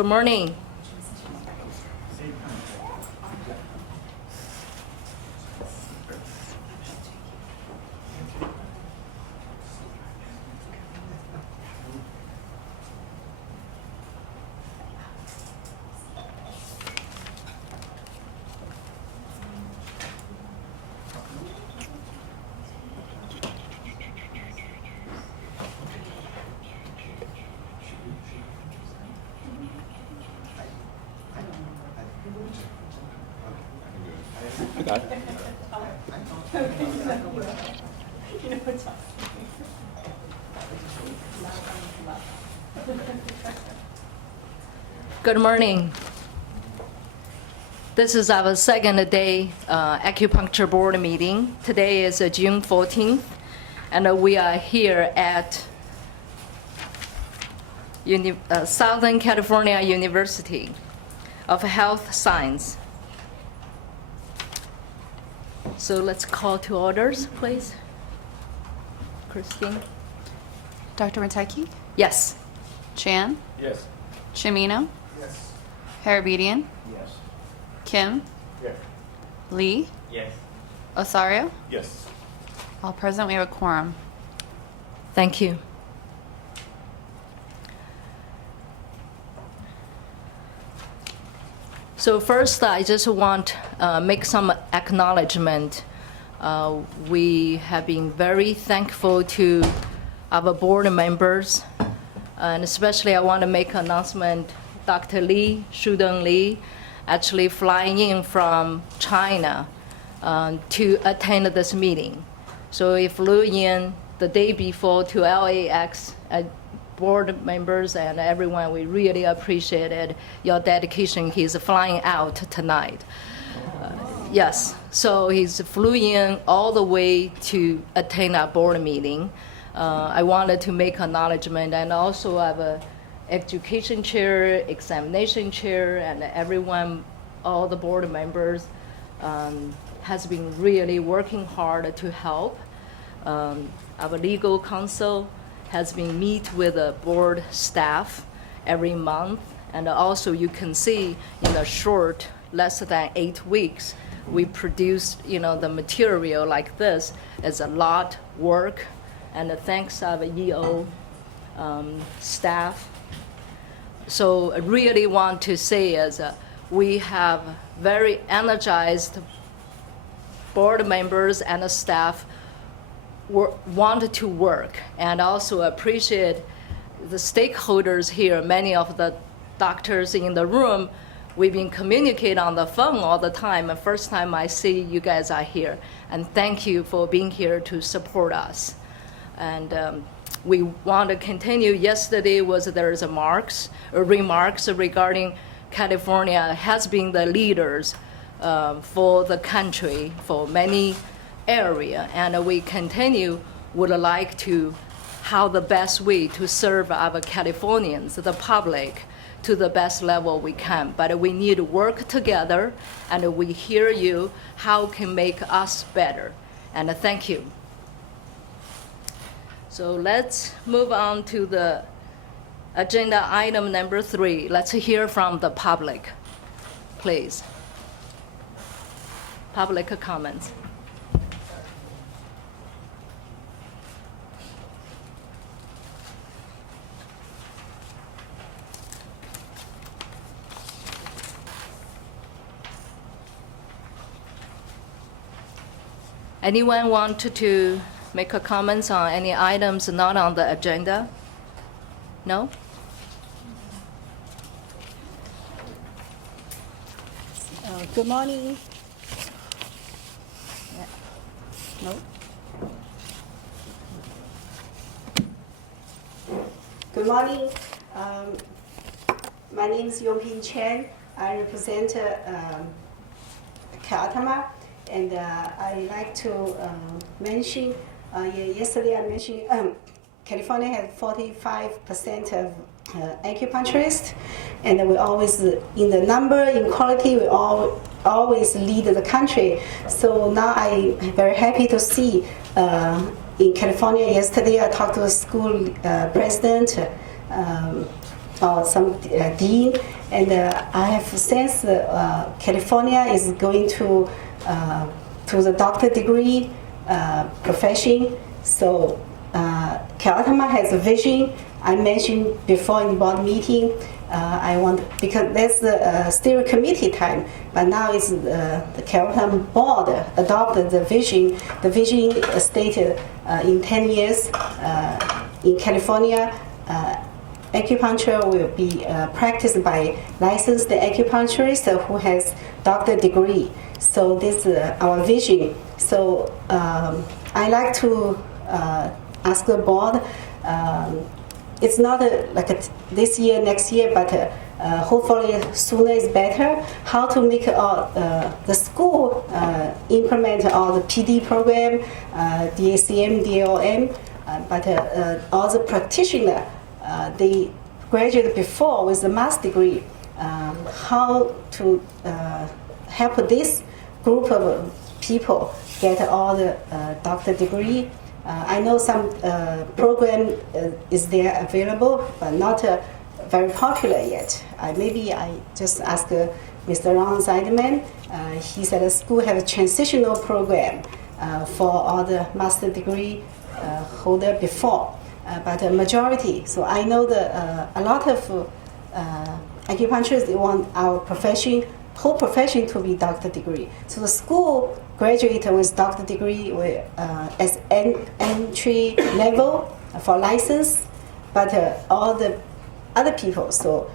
Good morning. I got it. Good morning. This is our second day acupuncture board meeting. Today is June 14th, and we are here at Southern California University of Health Science. So let's call to orders, please. Christine? Dr. Mateki? Yes. Chan? Yes. Chimino? Yes. Harabedian? Yes. Kim? Yes. Lee? Yes. Osario? Yes. All present, we have a quorum. Thank you. So first, I just want to make some acknowledgement. We have been very thankful to our board members, and especially I want to make an announcement. Dr. Lee, Shudong Lee, actually flying in from China to attend this meeting. So he flew in the day before to LAX. Board members and everyone, we really appreciated your dedication. He's flying out tonight. Yes, so he's flew in all the way to attend our board meeting. I wanted to make acknowledgement, and also I have a education chair, examination chair, and everyone, all the board members has been really working hard to help. Our legal counsel has been meet with the board staff every month, and also you can see in a short, less than 8 weeks, we produced, the material like this. It's a lot work, and thanks our EO staff. So I really want to say is we have very energized board members and the staff wanted to work, and also appreciate the stakeholders here. Many of the doctors in the room, we've been communicating on the phone all the time. The first time I see you guys are here, and thank you for being here to support us. And we want to continue. Yesterday there's remarks regarding California has been the leaders for the country for many area, and we would like to how the best way to serve our Californians, the public, to the best level we can. But we need to work together, and we hear you how can make us better. And thank you. So let's move on to the agenda item number 3. Let's hear from the public, please. Public comments. Anyone want to make a comments on any items not on the agenda? No? Good morning. No? Good morning. My name is Yongping Chen. I represent Kaatama. And I like to mention, yesterday I mentioned California has 45% of acupuncturists, and we always, in the number, in quality, we always lead the country. So now I'm very happy to see in California, yesterday I talked to a school president, or some dean, and I have sensed California is going to the doctor degree profession. So Caltema has a vision. I mentioned before in board meeting. I want, because that's the steering committee time, but now it's the Caltema board adopted the vision. The vision stated in 10 years in California, acupuncture will be practiced by licensed acupuncturist who has doctor degree. So this is our vision. So I like to ask the board. It's not this year, next year, but hopefully sooner is better. How to make the school implement all the PD program, DACM, DLM, but all the practitioner, they graduated before with a master's degree. How to help this group of people get all the doctor degree. I know some program is there available, but not very popular yet. Maybe I just ask Mr. Reinstatement. He said the school have a transitional program for all the master degree holder before, but a majority. So I know a lot of acupuncturists want our profession, whole profession, to be doctor degree. So the school graduate with doctor degree with, as entry level for license, but all the other people. So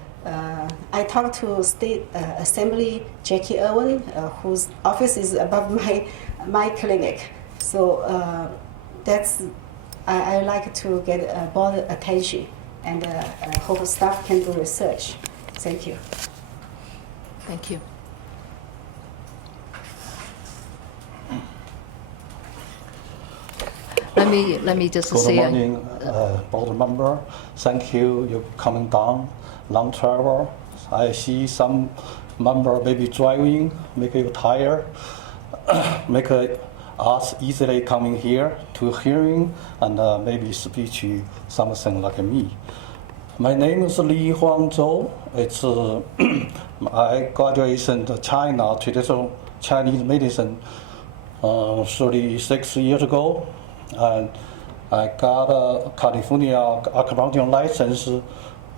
I talked to State Assembly Jackie Irwin, whose office is above my clinic. So that's I like to get board attention, and hope staff can do research. Thank you. Thank you. Let me just say. Good morning, board member. Thank you. You're coming down, long travel. I see some member maybe driving, make you tired, make us easily coming here to hearing and maybe speech something like me. My name is Li Huangzhou. It's I graduated in China, traditional Chinese medicine 36 years ago. And I got a California acupuncture license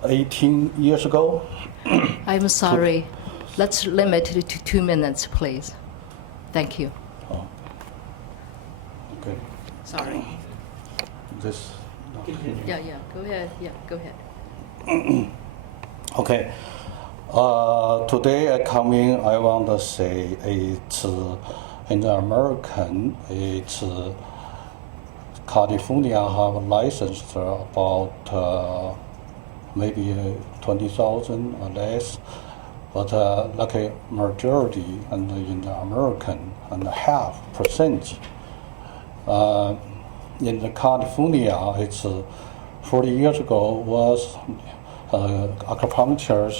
18 years ago. I'm sorry. Let's limit it to 2 minutes, please. Thank you. Oh. Okay. Sorry. This. Yeah. Go ahead. Yeah. Go ahead. Okay. Today I come in. I want to say it's in the American. It's California have a license about maybe 20,000 or less, but like a majority and in the American and half percent. In the California, it's 40 years ago was acupuncture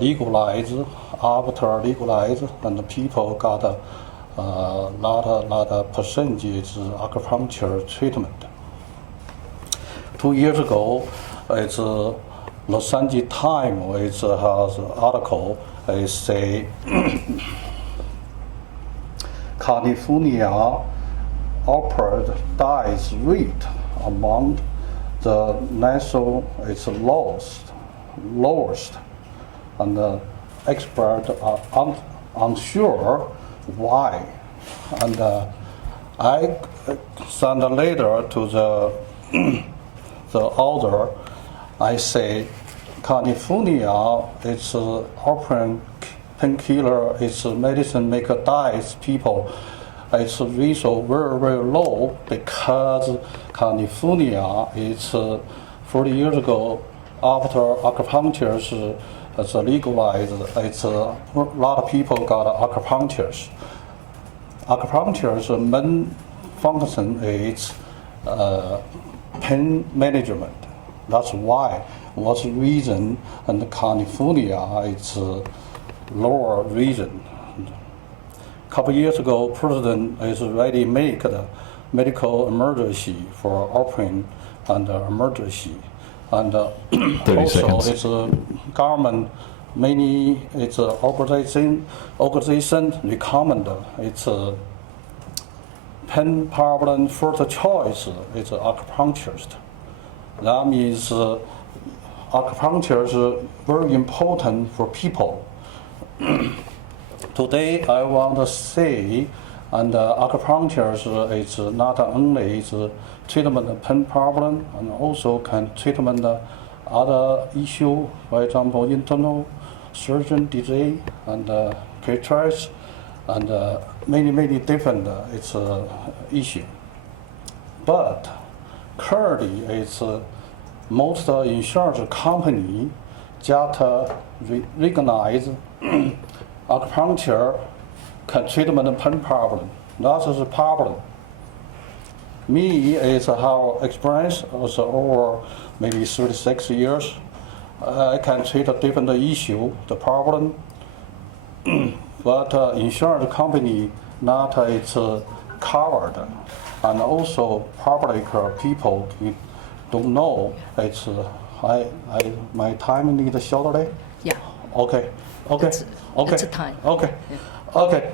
legalized. After legalized, and the people got a lot of percentage acupuncture treatment. 2 years ago, it's Los Angeles Times has an article. It say California opioid death rate among the national is lowest, and the experts are unsure why. And I sent a letter to the author. I say California is offering painkiller, it's medicine make dies people. Its ratio very low because California is 40 years ago after acupuncture is legalized. It's a lot of people got acupuncture. Acupuncture's main function is pain management. That's why. What's the reason? And California it's lower reason. A couple years ago, President is already make the medical emergency for opening and emergency. and 30 also seconds. it's government many it's organization recommend it's pain problem first choice is acupuncturist. That means acupuncture is very important for people. Today I want to say, and acupuncture is not only is treatment of pain problem, and also can treatment other issue, for example, internal surgeon disease and Computerized, and many different it's issue. But currently, it's most insurance company just recognize acupuncture can treatment pain problem. That is a problem. Me is have experience also over maybe 36 years. I can treat a different issue, the problem, but insurance company not it's covered, and also public people don't know. It's my time need shortly. Yeah. Okay. It's a time. Okay. Okay.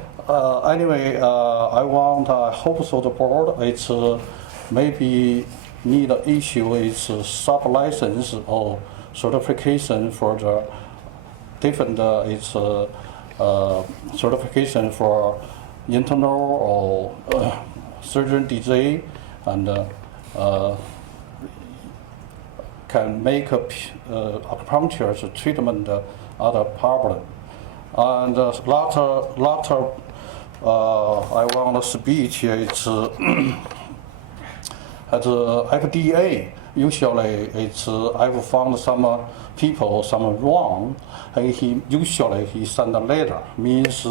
Anyway, I want. I hope so. The board it's maybe need issue is sub license or certification for the different. It's certification for internal or surgeon disease and can make acupuncture as a treatment other problem. And later I want to speech it's at FDA. Usually it's I've found some people some wrong, and he usually send a letter. Means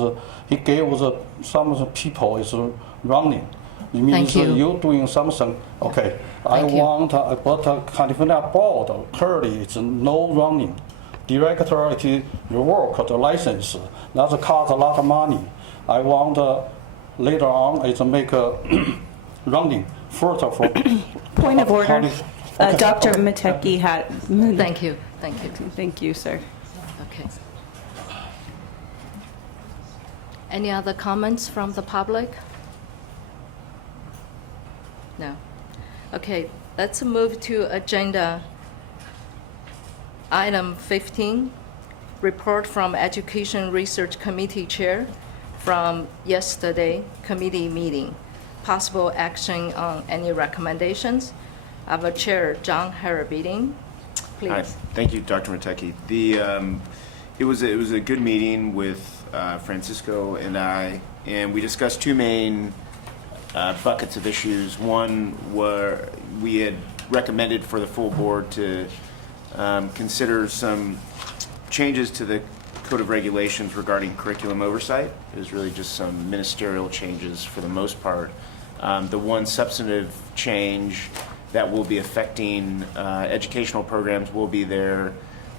he gave some of the people is running. It means Thank you. you doing something. Okay, I Thank you. want but California board currently it's no running. Director it revoke the license. That costs a lot of money. I want later on it's make a running first of all. Point of order. Okay. Dr. Okay. Mateki had. Thank you. Thank you, sir. Okay. Any other comments from the public? No. Okay, let's move to agenda item 15, report from Education Research Committee Chair from yesterday committee meeting. Possible action on any recommendations. Our Chair, John Harabedin, please. Hi, thank you, Dr. Mateki. It was a good meeting with Francisco and I, and we discussed two main buckets of issues. One where we had recommended for the full board to consider some changes to the Code of Regulations regarding curriculum oversight. It was really just some ministerial changes for the most part. The one substantive change that will be affecting educational programs will be the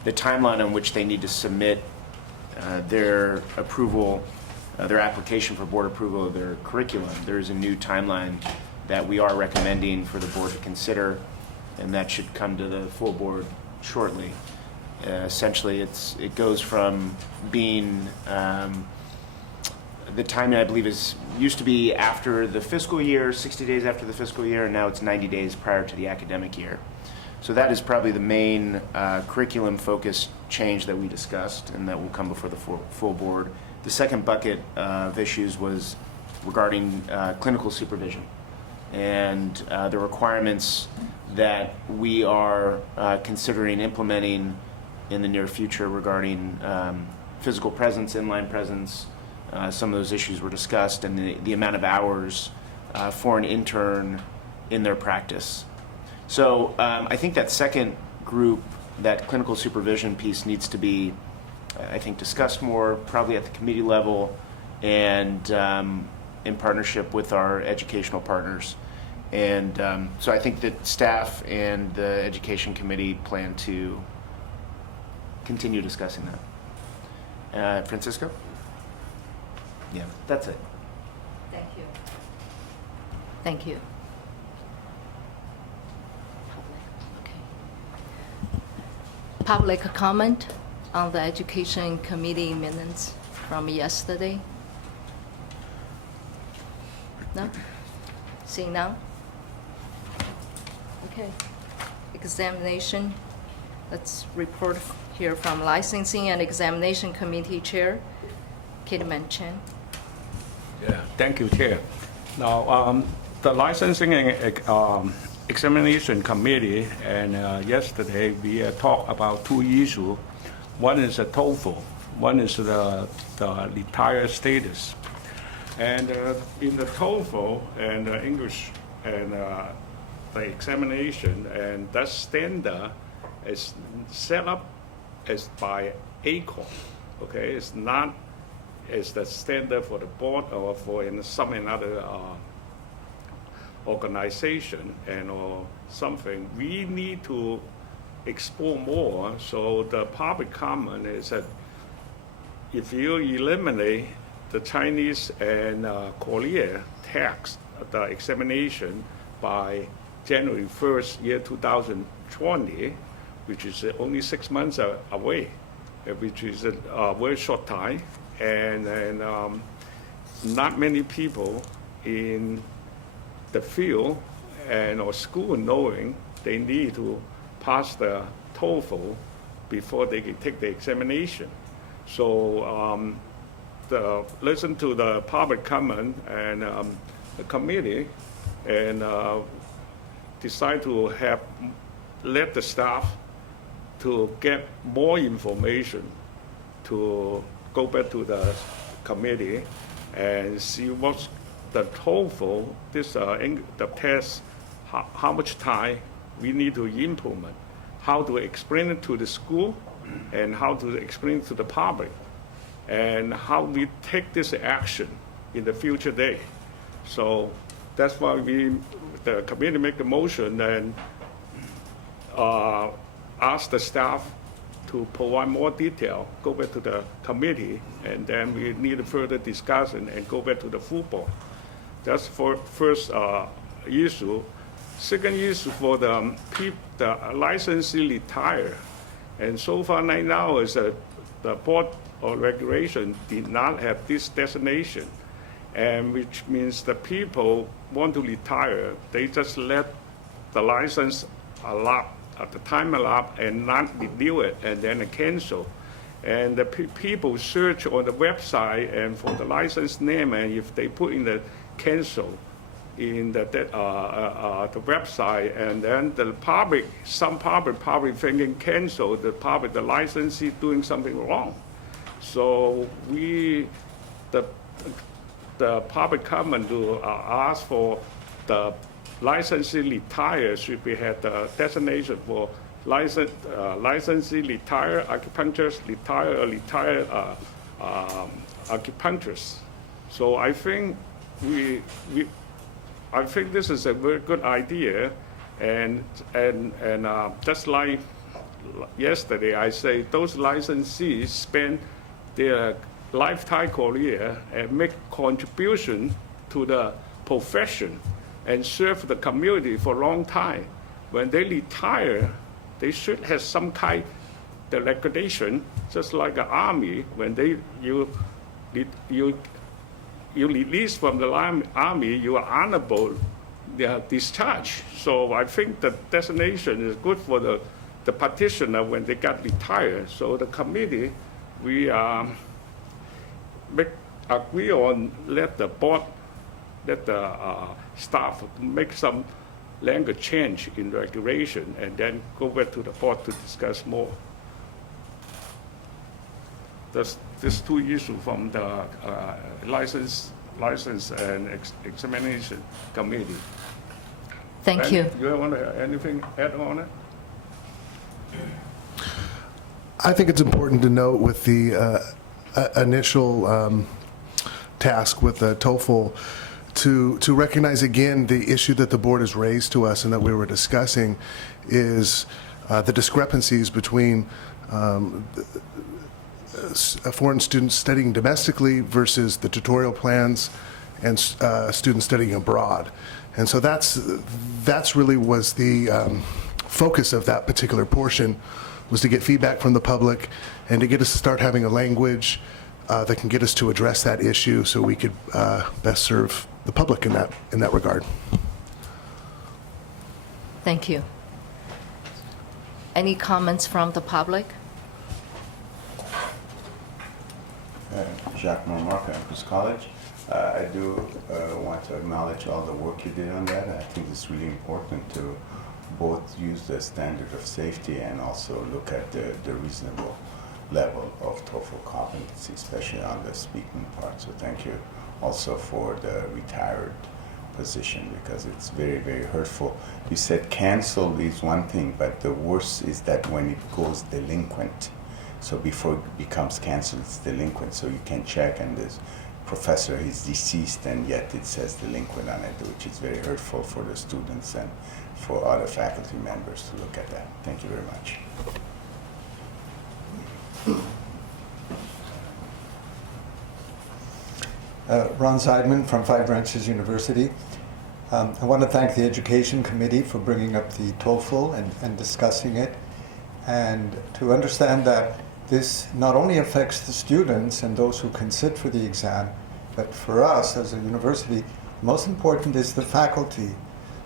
timeline on which they need to submit their approval, their application for board approval of their curriculum. There's a new timeline that we are recommending for the board to consider, and that should come to the full board shortly. Essentially, it goes from being the timing, I believe, used to be after the fiscal year, 60 days after the fiscal year, and now it's 90 days prior to the academic year. So that is probably the main curriculum-focused change that we discussed, and that will come before the full board. The second bucket of issues was regarding clinical supervision and the requirements that we are considering implementing in the near future regarding physical presence, inline presence. Some of those issues were discussed, and the amount of hours for an intern in their practice. So I think that second group, that clinical supervision piece, needs to be, I think, discussed more, probably at the committee level and in partnership with our educational partners. And so I think that staff and the education committee plan to continue discussing that. Francisco? Yeah, that's it. Thank you. Thank you. Okay. public comment on the Education Committee minutes from yesterday? No? Seeing none? Okay. Examination. Let's report here from Licensing and Examination Committee Chair, Kidman Chen. Yeah, thank you, Chair. Now, the Licensing and Examination Committee, and yesterday we talked about two issues. One is the TOEFL, one is the retired status. And in the TOEFL and English and the examination, and that standard is set up as by ACORN, okay? It's not as the standard for the board or for some another organization and or something. We need to explore more. So the public comment is that if you eliminate the Chinese and Korea tax, the examination by January 1st, year 2020, which is only 6 months away, which is a very short time, and not many people in the field and or school knowing they need to pass the TOEFL before they can take the examination. So listen to the public comment and the committee and decide to let the staff to get more information to go back to the committee and see what's the TOEFL, the test, how much time we need to implement, how to explain it to the school, and how to explain it to the public, and how we take this action in the future day. So that's why the committee make the motion and ask the staff to provide more detail, go back to the committee, and then we need a further discussion and go back to the full board. That's for first issue. Second issue for the licensee retire. And so far right now is that the board or regulation did not have this designation, and which means the people want to retire, they just let the license elapse at the time elapse and not renew it and then cancel. And the people search on the website and for the license name, and if they put in the cancel in the website, and then the public, some public probably thinking cancel, the licensee doing something wrong. So the public comment to ask for the licensee retire should be had the designation for licensee retire acupuncturist, retired acupuncturist. So I think I think this is a very good idea, and just like yesterday, I say those licensees spend their lifetime career and make contribution to the profession and serve the community for a long time. When they retire, they should have some kind of recognition, just like an army. When you release from the army, you are honorable discharge. So I think the designation is good for the petitioner when they got retired. So the committee, we agree on let the board, let the staff make some language change in regulation and then go back to the board to discuss more. There's two issues from the license and examination committee. Thank you. You want to anything add on it? I think it's important to note with the initial task with the TOEFL to recognize again the issue that the board has raised to us and that we were discussing is the discrepancies between foreign students studying domestically versus the tutorial plans and students studying abroad. And so that's really was the focus of that particular portion was to get feedback from the public and to get us to start having a language that can get us to address that issue so we could best serve the public in that regard. Thank you. Any comments from the public? Jacques Marmarca, Amherst College. I do want to acknowledge all the work you did on that. I think it's really important to both use the standard of safety and also look at the reasonable level of TOEFL competency, especially on the speaking part. So thank you also for the retired position, because it's very, very hurtful. You said cancel is one thing, but the worst is that when it goes delinquent. So before it becomes canceled, it's delinquent. So you can check, and this professor is deceased, and yet it says delinquent on it, which is very hurtful for the students and for other faculty members to look at that. Thank you very much. Ron Seidman from Five Branches University. I want to thank the Education Committee for bringing up the TOEFL and discussing it, and to understand that this not only affects the students and those who can sit for the exam, but for us as a university, most important is the faculty.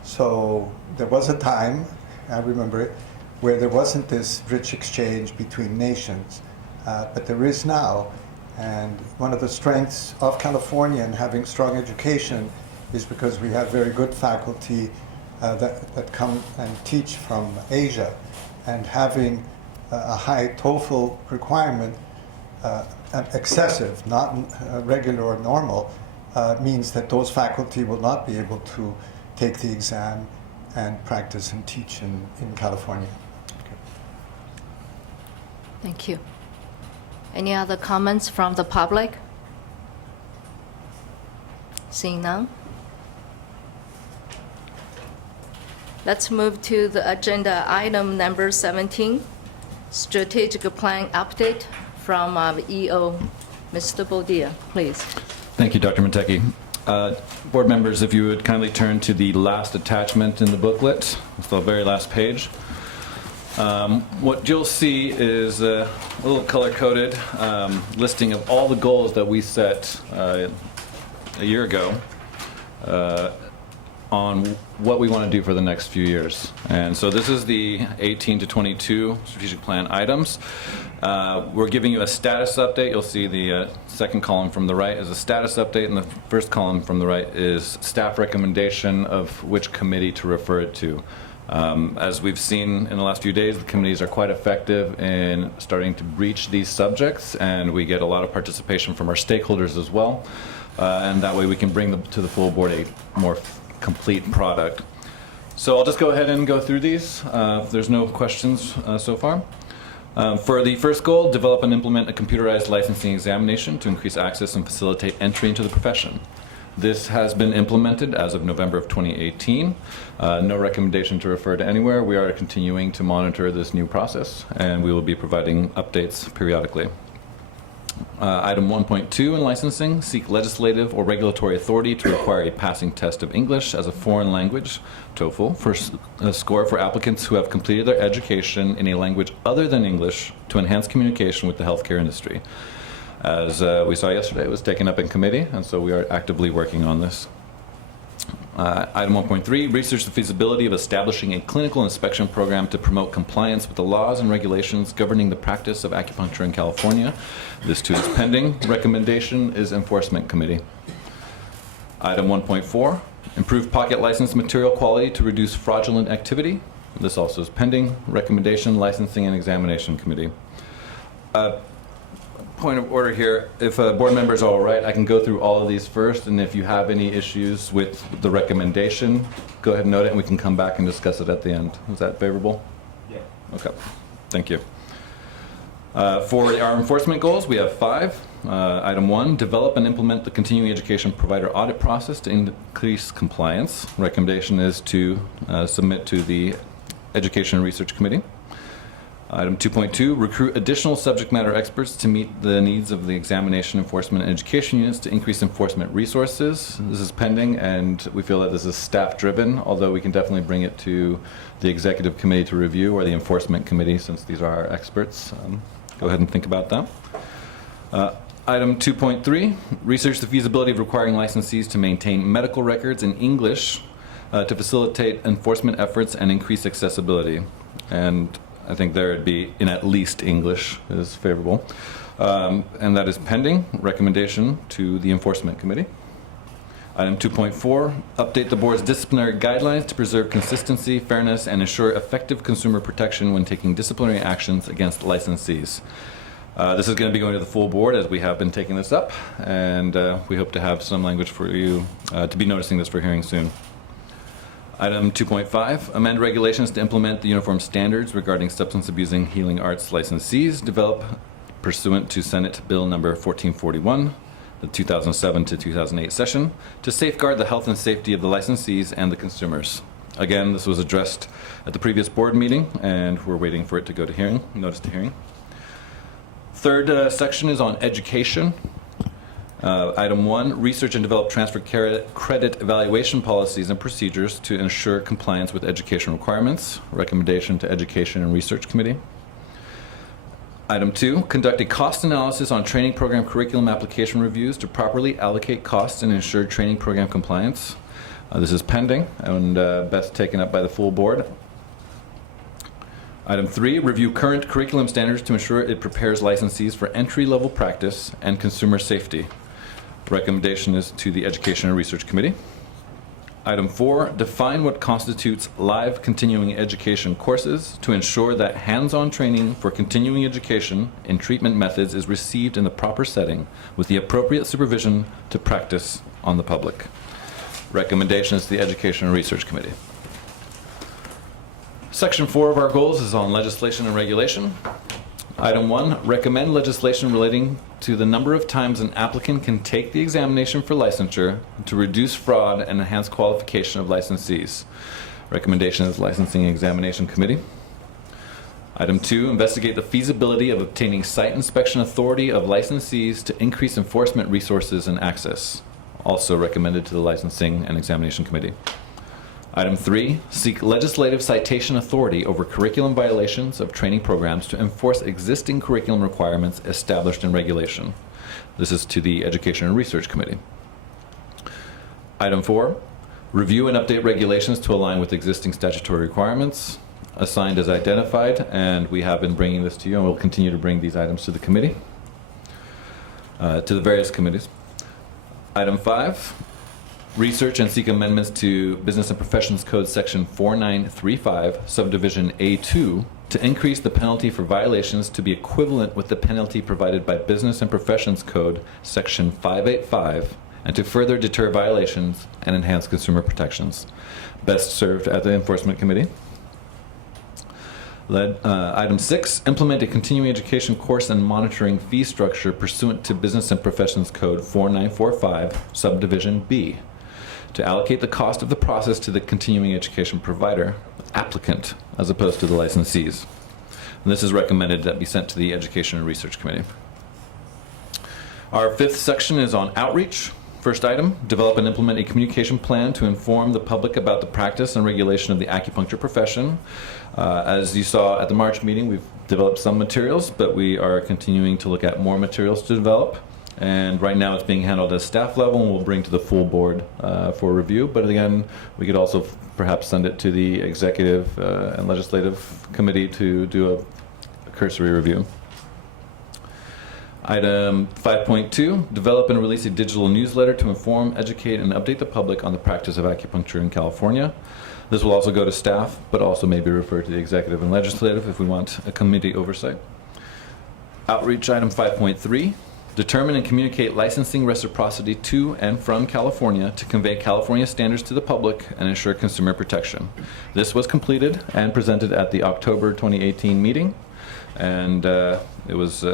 So there was a time, I remember it, where there wasn't this rich exchange between nations, but there is now. And one of the strengths of California in having strong education is because we have very good faculty that come and teach from Asia. And having a high TOEFL requirement, excessive, not regular or normal, means that those faculty will not be able to take the exam and practice and teach in California. Thank you. Any other comments from the public? Seeing none? Let's move to the agenda item number 17, strategic plan update from EO. Mr. Boudia, please. Thank you, Dr. Matecki. Board members, if you would kindly turn to the last attachment in the booklet, it's the very last page. What you'll see is a little color-coded listing of all the goals that we set a year ago on what we want to do for the next few years. And so this is the 18 to 22 strategic plan items. We're giving you a status update. You'll see the second column from the right is a status update, and the first column from the right is staff recommendation of which committee to refer it to. As we've seen in the last few days, the committees are quite effective in starting to breach these subjects, and we get a lot of participation from our stakeholders as well. And that way we can bring to the full board a more complete product. So I'll just go ahead and go through these. There's no questions so far. For the first goal, develop and implement a computerized licensing examination to increase access and facilitate entry into the profession. This has been implemented as of November of 2018. No recommendation to refer to anywhere. We are continuing to monitor this new process, and we will be providing updates periodically. Item 1.2 in licensing, seek legislative or regulatory authority to require a passing test of English as a foreign language, TOEFL, for a score for applicants who have completed their education in a language other than English to enhance communication with the healthcare industry. As we saw yesterday, it was taken up in committee, and so we are actively working on this. Item 1.3, research the feasibility of establishing a clinical inspection program to promote compliance with the laws and regulations governing the practice of acupuncture in California. This too is pending. Recommendation is Enforcement Committee. Item 1.4, improve pocket license material quality to reduce fraudulent activity. This also is pending. Recommendation, Licensing and Examination Committee. Point of order here, if board members are all right, I can go through all of these first, and if you have any issues with the recommendation, go ahead and note it, and we can come back and discuss it at the end. Is that favorable? Yeah. Okay, thank you. For our enforcement goals, we have 5. Item 1, develop and implement the continuing education provider audit process to increase compliance. Recommendation is to submit to the Education and Research Committee. Item 2.2, recruit additional subject matter experts to meet the needs of the examination, enforcement, and education units to increase enforcement resources. This is pending, and we feel that this is staff-driven, although we can definitely bring it to the executive committee to review, or the enforcement committee, since these are our experts. Go ahead and think about that. Item 2.3, research the feasibility of requiring licensees to maintain medical records in English to facilitate enforcement efforts and increase accessibility. And I think there would be in at least English is favorable. And that is pending. Recommendation to the Enforcement Committee. Item 2.4, update the board's disciplinary guidelines to preserve consistency, fairness, and ensure effective consumer protection when taking disciplinary actions against licensees. This is going to be going to the full board, as we have been taking this up, and we hope to have some language for you to be noticing this for hearing soon. Item 2.5, amend regulations to implement the uniform standards regarding substance abusing healing arts licensees developed pursuant to Senate Bill number 1441, the 2007 to 2008 session, to safeguard the health and safety of the licensees and the consumers. Again, this was addressed at the previous board meeting, and we're waiting for it to go to hearing, notice to hearing. Third section is on education. Item 1, research and develop transfer credit evaluation policies and procedures to ensure compliance with education requirements. Recommendation to Education and Research Committee. Item 2, conduct a cost analysis on training program curriculum application reviews to properly allocate costs and ensure training program compliance. This is pending and best taken up by the full board. Item 3, review current curriculum standards to ensure it prepares licensees for entry-level practice and consumer safety. Recommendation is to the Education and Research Committee. Item 4, define what constitutes live continuing education courses to ensure that hands-on training for continuing education in treatment methods is received in the proper setting with the appropriate supervision to practice on the public. Recommendation is to the Education and Research Committee. Section 4 of our goals is on legislation and regulation. Item 1, recommend legislation relating to the number of times an applicant can take the examination for licensure to reduce fraud and enhance qualification of licensees. Recommendation is Licensing and Examination Committee. Item 2, investigate the feasibility of obtaining site inspection authority of licensees to increase enforcement resources and access. Also recommended to the Licensing and Examination Committee. Item 3, seek legislative citation authority over curriculum violations of training programs to enforce existing curriculum requirements established in regulation. This is to the Education and Research Committee. Item 4, review and update regulations to align with existing statutory requirements. Assigned as identified, and we have been bringing this to you, and we'll continue to bring these items to the committee, to the various committees. Item 5, research and seek amendments to Business and Professions Code Section 4935, Subdivision A2, to increase the penalty for violations to be equivalent with the penalty provided by Business and Professions Code Section 585, and to further deter violations and enhance consumer protections. Best served at the Enforcement Committee. Item 6, implement a continuing education course and monitoring fee structure pursuant to Business and Professions Code 4945, Subdivision B, to allocate the cost of the process to the continuing education provider, applicant, as opposed to the licensees. And this is recommended that be sent to the Education and Research Committee. Our 5th section is on outreach. First item, develop and implement a communication plan to inform the public about the practice and regulation of the acupuncture profession. As you saw at the March meeting, we've developed some materials, but we are continuing to look at more materials to develop. And right now it's being handled at staff level, and we'll bring to the full board for review. But again, we could also perhaps send it to the executive and legislative committee to do a cursory review. Item 5.2, develop and release a digital newsletter to inform, educate, and update the public on the practice of acupuncture in California. This will also go to staff, but also maybe refer to the executive and legislative if we want a committee oversight. Outreach item 5.3, determine and communicate licensing reciprocity to and from California to convey California standards to the public and ensure consumer protection. This was completed and presented at the October 2018 meeting, and it was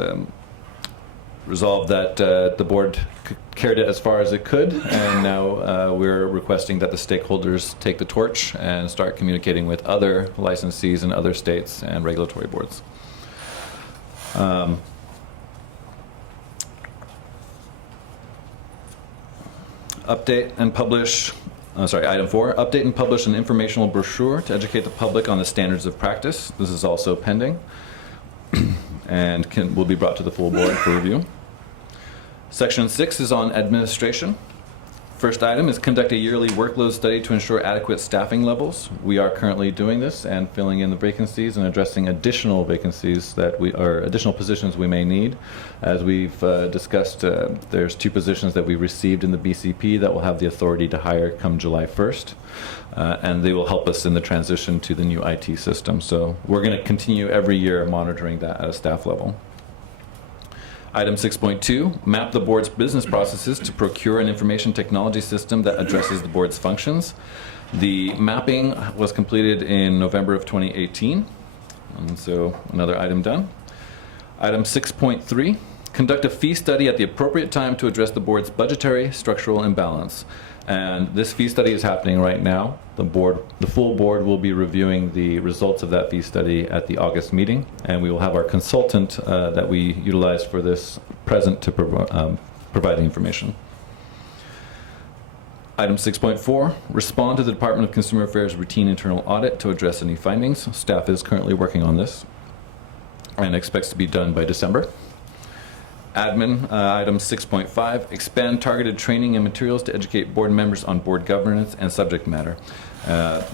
resolved that the board carried it as far as it could, and now we're requesting that the stakeholders take the torch and start communicating with other licensees in other states and regulatory boards. Update and publish, item 4, update and publish an informational brochure to educate the public on the standards of practice. This is also pending and will be brought to the full board for review. Section 6 is on administration. First item is conduct a yearly workload study to ensure adequate staffing levels. We are currently doing this and filling in the vacancies and addressing additional vacancies additional positions we may need. As we've discussed, there's 2 positions that we received in the BCP that will have the authority to hire come July 1st. And they will help us in the transition to the new IT system. So we're going to continue every year monitoring that at a staff level. Item 6.2, map the board's business processes to procure an information technology system that addresses the board's functions. The mapping was completed in November of 2018, and so another item done. Item 6.3, conduct a fee study at the appropriate time to address the board's budgetary structural imbalance. And this fee study is happening right now. The full board will be reviewing the results of that fee study at the August meeting, and we will have our consultant that we utilize for this present to provide the information. Item 6.4, respond to the Department of Consumer Affairs routine internal audit to address any findings. Staff is currently working on this and expects to be done by December. Admin, item 6.5, expand targeted training and materials to educate board members on board governance and subject matter.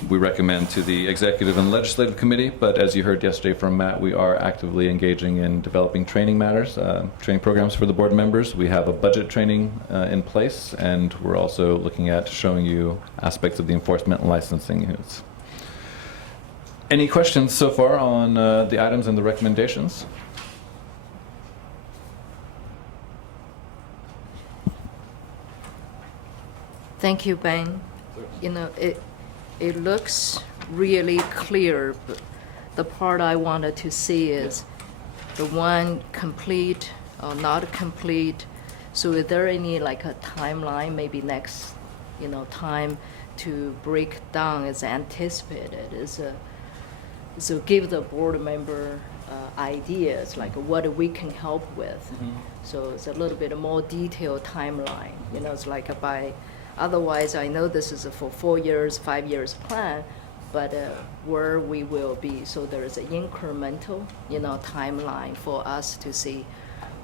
We recommend to the Executive and Legislative Committee, but as you heard yesterday from Matt, we are actively engaging in developing training matters, training programs for the board members. We have a budget training in place, and we're also looking at showing you aspects of the enforcement and licensing units. Any questions so far on the items and the recommendations? Thank you, Ben. You know, it looks really clear, but the part I wanted to see is the one complete or not complete. So is there any like a timeline, maybe next, time to break down as anticipated? So give the board member ideas, like what we can help with. Mm-hmm. So it's a little bit more detailed timeline. It's like otherwise, I know this is for 4 years, 5 years plan, but where we will be. So there is an incremental, timeline for us to see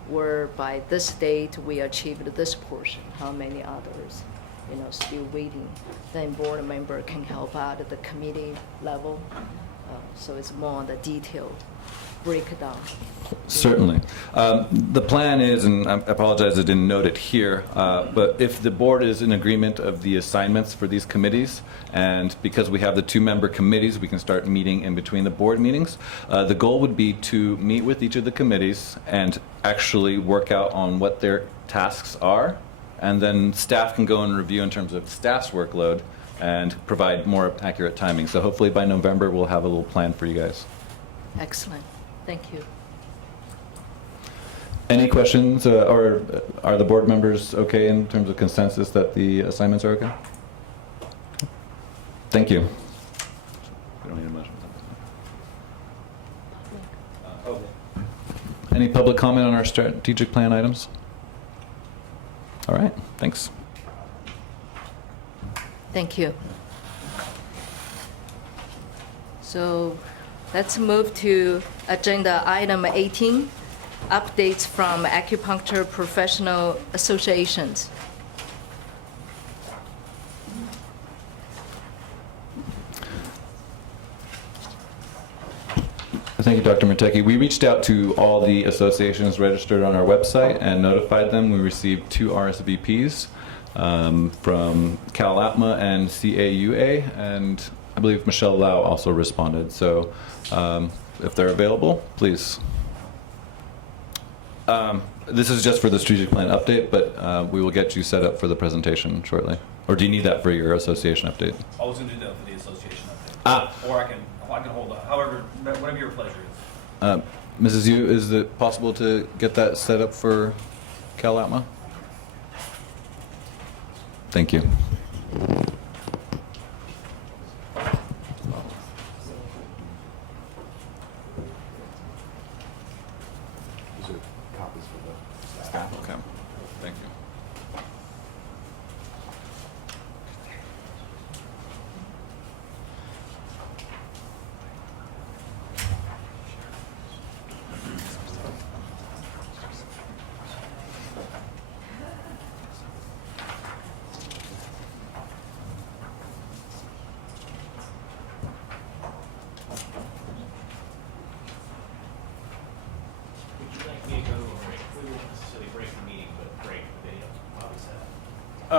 where by this date we achieved this portion, how many others, still waiting. Then board member can help out at the committee level. So it's more on the detailed breakdown. Certainly. The plan is, and I apologize I didn't note it here, but if the board is in agreement of the assignments for these committees, and because we have the 2-member committees, we can start meeting in between the board meetings. The goal would be to meet with each of the committees and actually work out on what their tasks are, and then staff can go and review in terms of staff's workload and provide more accurate timing. So hopefully by November we'll have a little plan for you guys. Excellent. Thank you. Any questions, or are the board members okay in terms of consensus that the assignments are okay? Thank you. We don't need a motion. Any public comment on our strategic plan items? All right, thanks. Thank you. So let's move to agenda item 18, updates from acupuncture professional associations. Thank you, Dr. Murteki. We reached out to all the associations registered on our website and notified them. We received 2 RSVPs from CalAPMA and CAUA, and I believe Michelle Lau also responded. So if they're available, please. This is just for the strategic plan update, but we will get you set up for the presentation shortly. Or do you need that for your association update? I was going to do that for the association update. Or I can hold on. However, whatever your pleasure is. Mrs. Yu, is it possible to get that set up for CalAPMA? Thank you.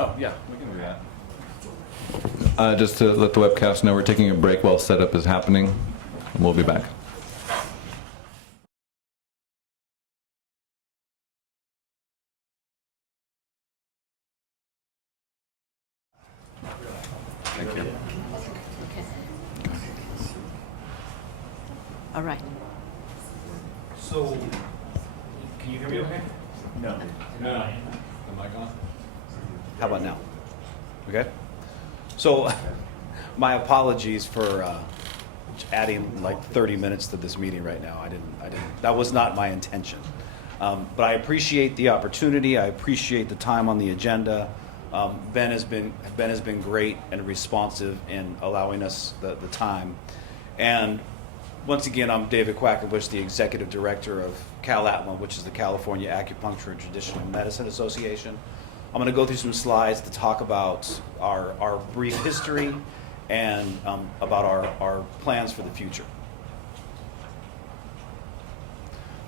Oh, yeah, we can do that. Just to let the webcast know, we're taking a break while setup is happening, and we'll be back. Thank you. All right. So, can you hear me okay? No. No. The mic on? How about now? Okay. So, my apologies for adding like 30 minutes to this meeting right now. I didn't. That was not my intention. But I appreciate the opportunity. I appreciate the time on the agenda. Ben has been great and responsive in allowing us the time. And once again, I'm David Quackenbush, the Executive Director of CalAtma, which is the California Acupuncture and Traditional Medicine Association. I'm going to go through some slides to talk about our brief history and about our plans for the future.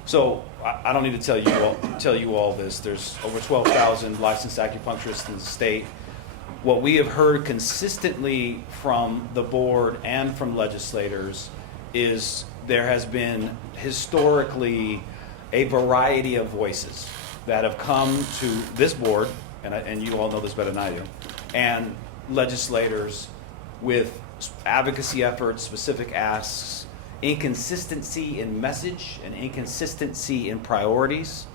So I don't need to tell you all this. There's over 12,000 licensed acupuncturists in the state. What we have heard consistently from the board and from legislators is there has been historically a variety of voices that have come to this board, and you all know this better than I do, and legislators with advocacy efforts, specific asks, inconsistency in message and inconsistency in priorities.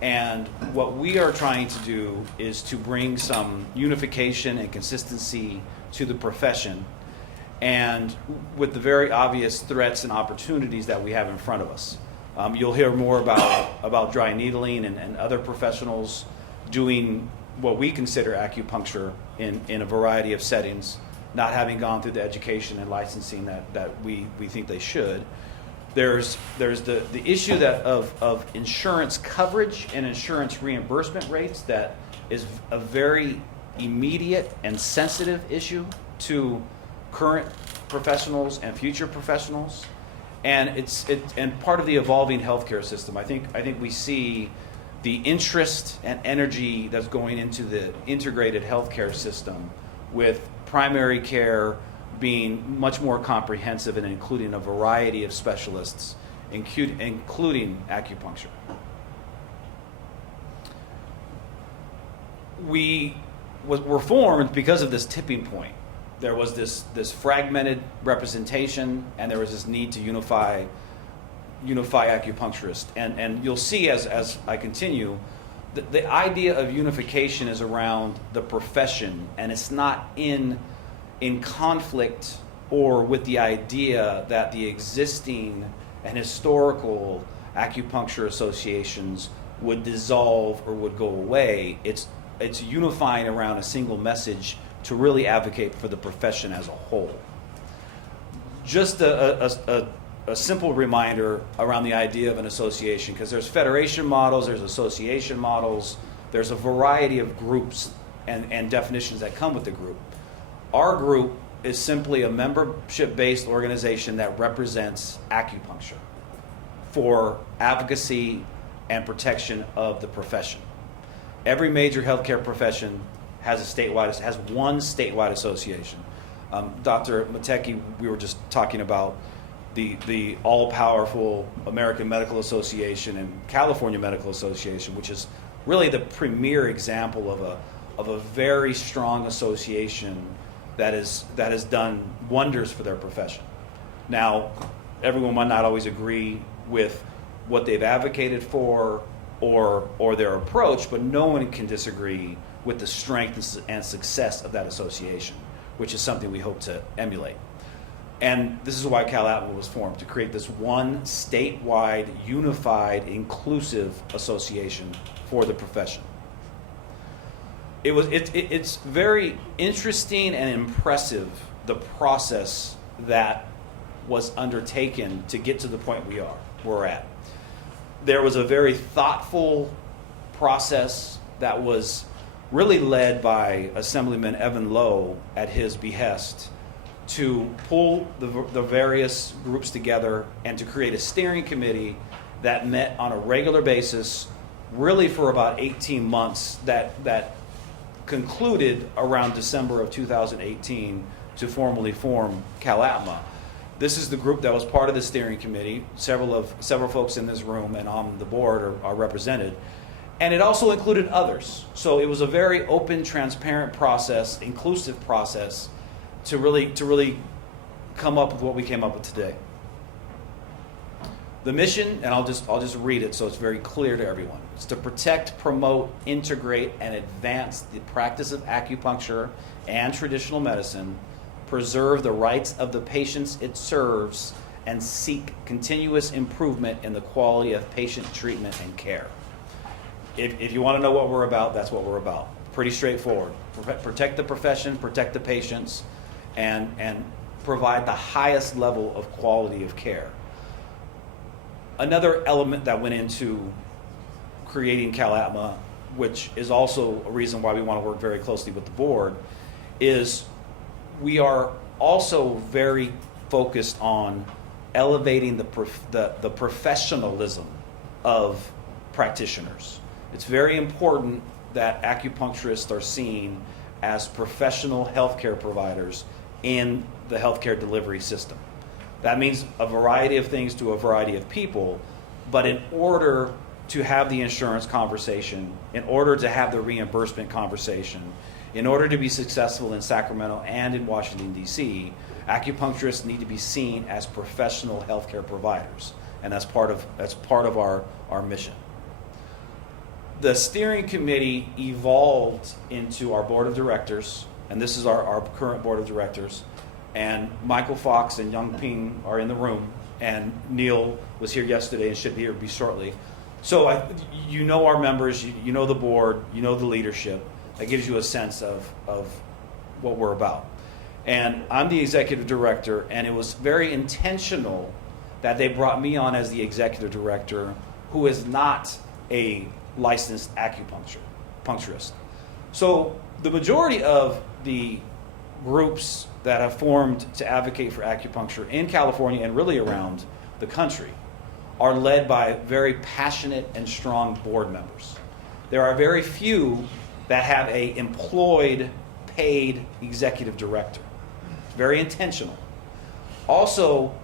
And what we are trying to do is to bring some unification and consistency to the profession, and with the very obvious threats and opportunities that we have in front of us. You'll hear more about dry needling and other professionals doing what we consider acupuncture in a variety of settings, not having gone through the education and licensing that we think they should. There's the issue of insurance coverage and insurance reimbursement rates that is a very immediate and sensitive issue to current professionals and future professionals, and it's part of the evolving healthcare system. I think we see the interest and energy that's going into the integrated healthcare system, with primary care being much more comprehensive and including a variety of specialists, including acupuncture. We were formed because of this tipping point. There was this fragmented representation, and there was this need to unify acupuncturists. And you'll see as I continue, the idea of unification is around the profession, and it's not in conflict or with the idea that the existing and historical acupuncture associations would dissolve or would go away. It's unifying around a single message to really advocate for the profession as a whole. Just a simple reminder around the idea of an association, because there's federation models, there's association models, there's a variety of groups and definitions that come with the group. Our group is simply a membership-based organization that represents acupuncture for advocacy and protection of the profession. Every major healthcare profession has one statewide association. Dr. Mateki, we were just talking about the all-powerful American Medical Association and California Medical Association, which is really the premier example of a very strong association that has done wonders for their profession. Now, everyone might not always agree with what they've advocated for or their approach, but no one can disagree with the strength and success of that association, which is something we hope to emulate. And this is why CalAtma was formed, to create this one statewide, unified, inclusive association for the profession. It's very interesting and impressive, the process that was undertaken to get to the point we're at. There was a very thoughtful process that was really led by Assemblyman Evan Lowe at his behest, to pull the various groups together and to create a steering committee that met on a regular basis, really for about 18 months, that concluded around December of 2018 to formally form CalAtma. This is the group that was part of the steering committee. Several folks in this room and on the board are represented. And it also included others. So it was a very open, transparent process, inclusive process to really come up with what we came up with today. The mission, and I'll just read it so it's very clear to everyone. It's to protect, promote, integrate, and advance the practice of acupuncture and traditional medicine, preserve the rights of the patients it serves, and seek continuous improvement in the quality of patient treatment and care. If you want to know what we're about, that's what we're about. Pretty straightforward. Protect the profession, protect the patients, and provide the highest level of quality of care. Another element that went into creating CalAtma, which is also a reason why we want to work very closely with the board, is we are also very focused on elevating the professionalism of practitioners. It's very important that acupuncturists are seen as professional healthcare providers in the healthcare delivery system. That means a variety of things to a variety of people, but in order to have the insurance conversation, in order to have the reimbursement conversation, in order to be successful in Sacramento and in Washington, D.C., acupuncturists need to be seen as professional healthcare providers, and that's part of our mission. The steering committee evolved into our board of directors, and this is our current board of directors. And Michael Fox and Young Ping are in the room, and Neil was here yesterday and should be shortly. So you know our members, you know the board, you know the leadership. That gives you a sense of what we're about. And I'm the executive director, and it was very intentional that they brought me on as the executive director, who is not a licensed acupuncturist. So the majority of the groups that have formed to advocate for acupuncture in California and really around the country are led by very passionate and strong board members. There are very few that have a employed, paid executive director. It's very intentional. Also,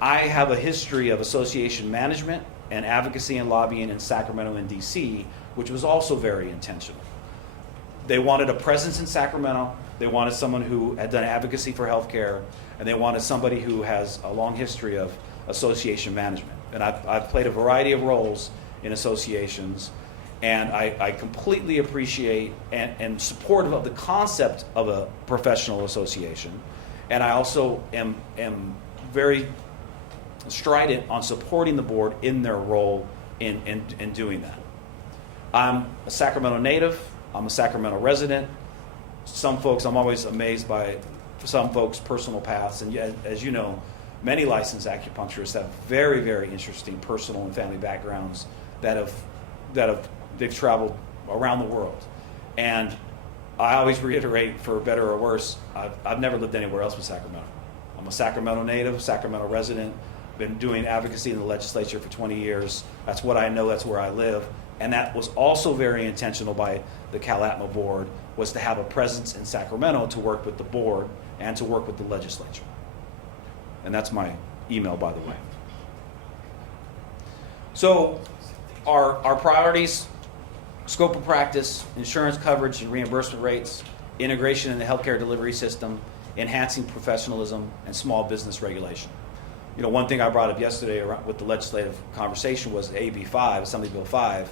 I have a history of association management and advocacy and lobbying in Sacramento and DC, which was also very intentional. They wanted a presence in Sacramento. They wanted someone who had done advocacy for healthcare, and they wanted somebody who has a long history of association management. And I've played a variety of roles in associations, and I completely appreciate and supportive of the concept of a professional association. And I also am very strident on supporting the board in their role in doing that. I'm a Sacramento native. I'm a Sacramento resident. Some folks, I'm always amazed by some folks' personal paths. And as you know, many licensed acupuncturists have very, very interesting personal and family backgrounds they've traveled around the world. And I always reiterate, for better or worse, I've never lived anywhere else but Sacramento. I'm a Sacramento native, Sacramento resident, been doing advocacy in the legislature for 20 years. That's what I know, that's where I live. And that was also very intentional by the CalAtma board, was to have a presence in Sacramento to work with the board and to work with the legislature. And that's my email, by the way. So our priorities: scope of practice, insurance coverage and reimbursement rates, integration in the healthcare delivery system, enhancing professionalism, and small business regulation. You know, one thing I brought up yesterday with the legislative conversation was AB 5, Assembly Bill 5,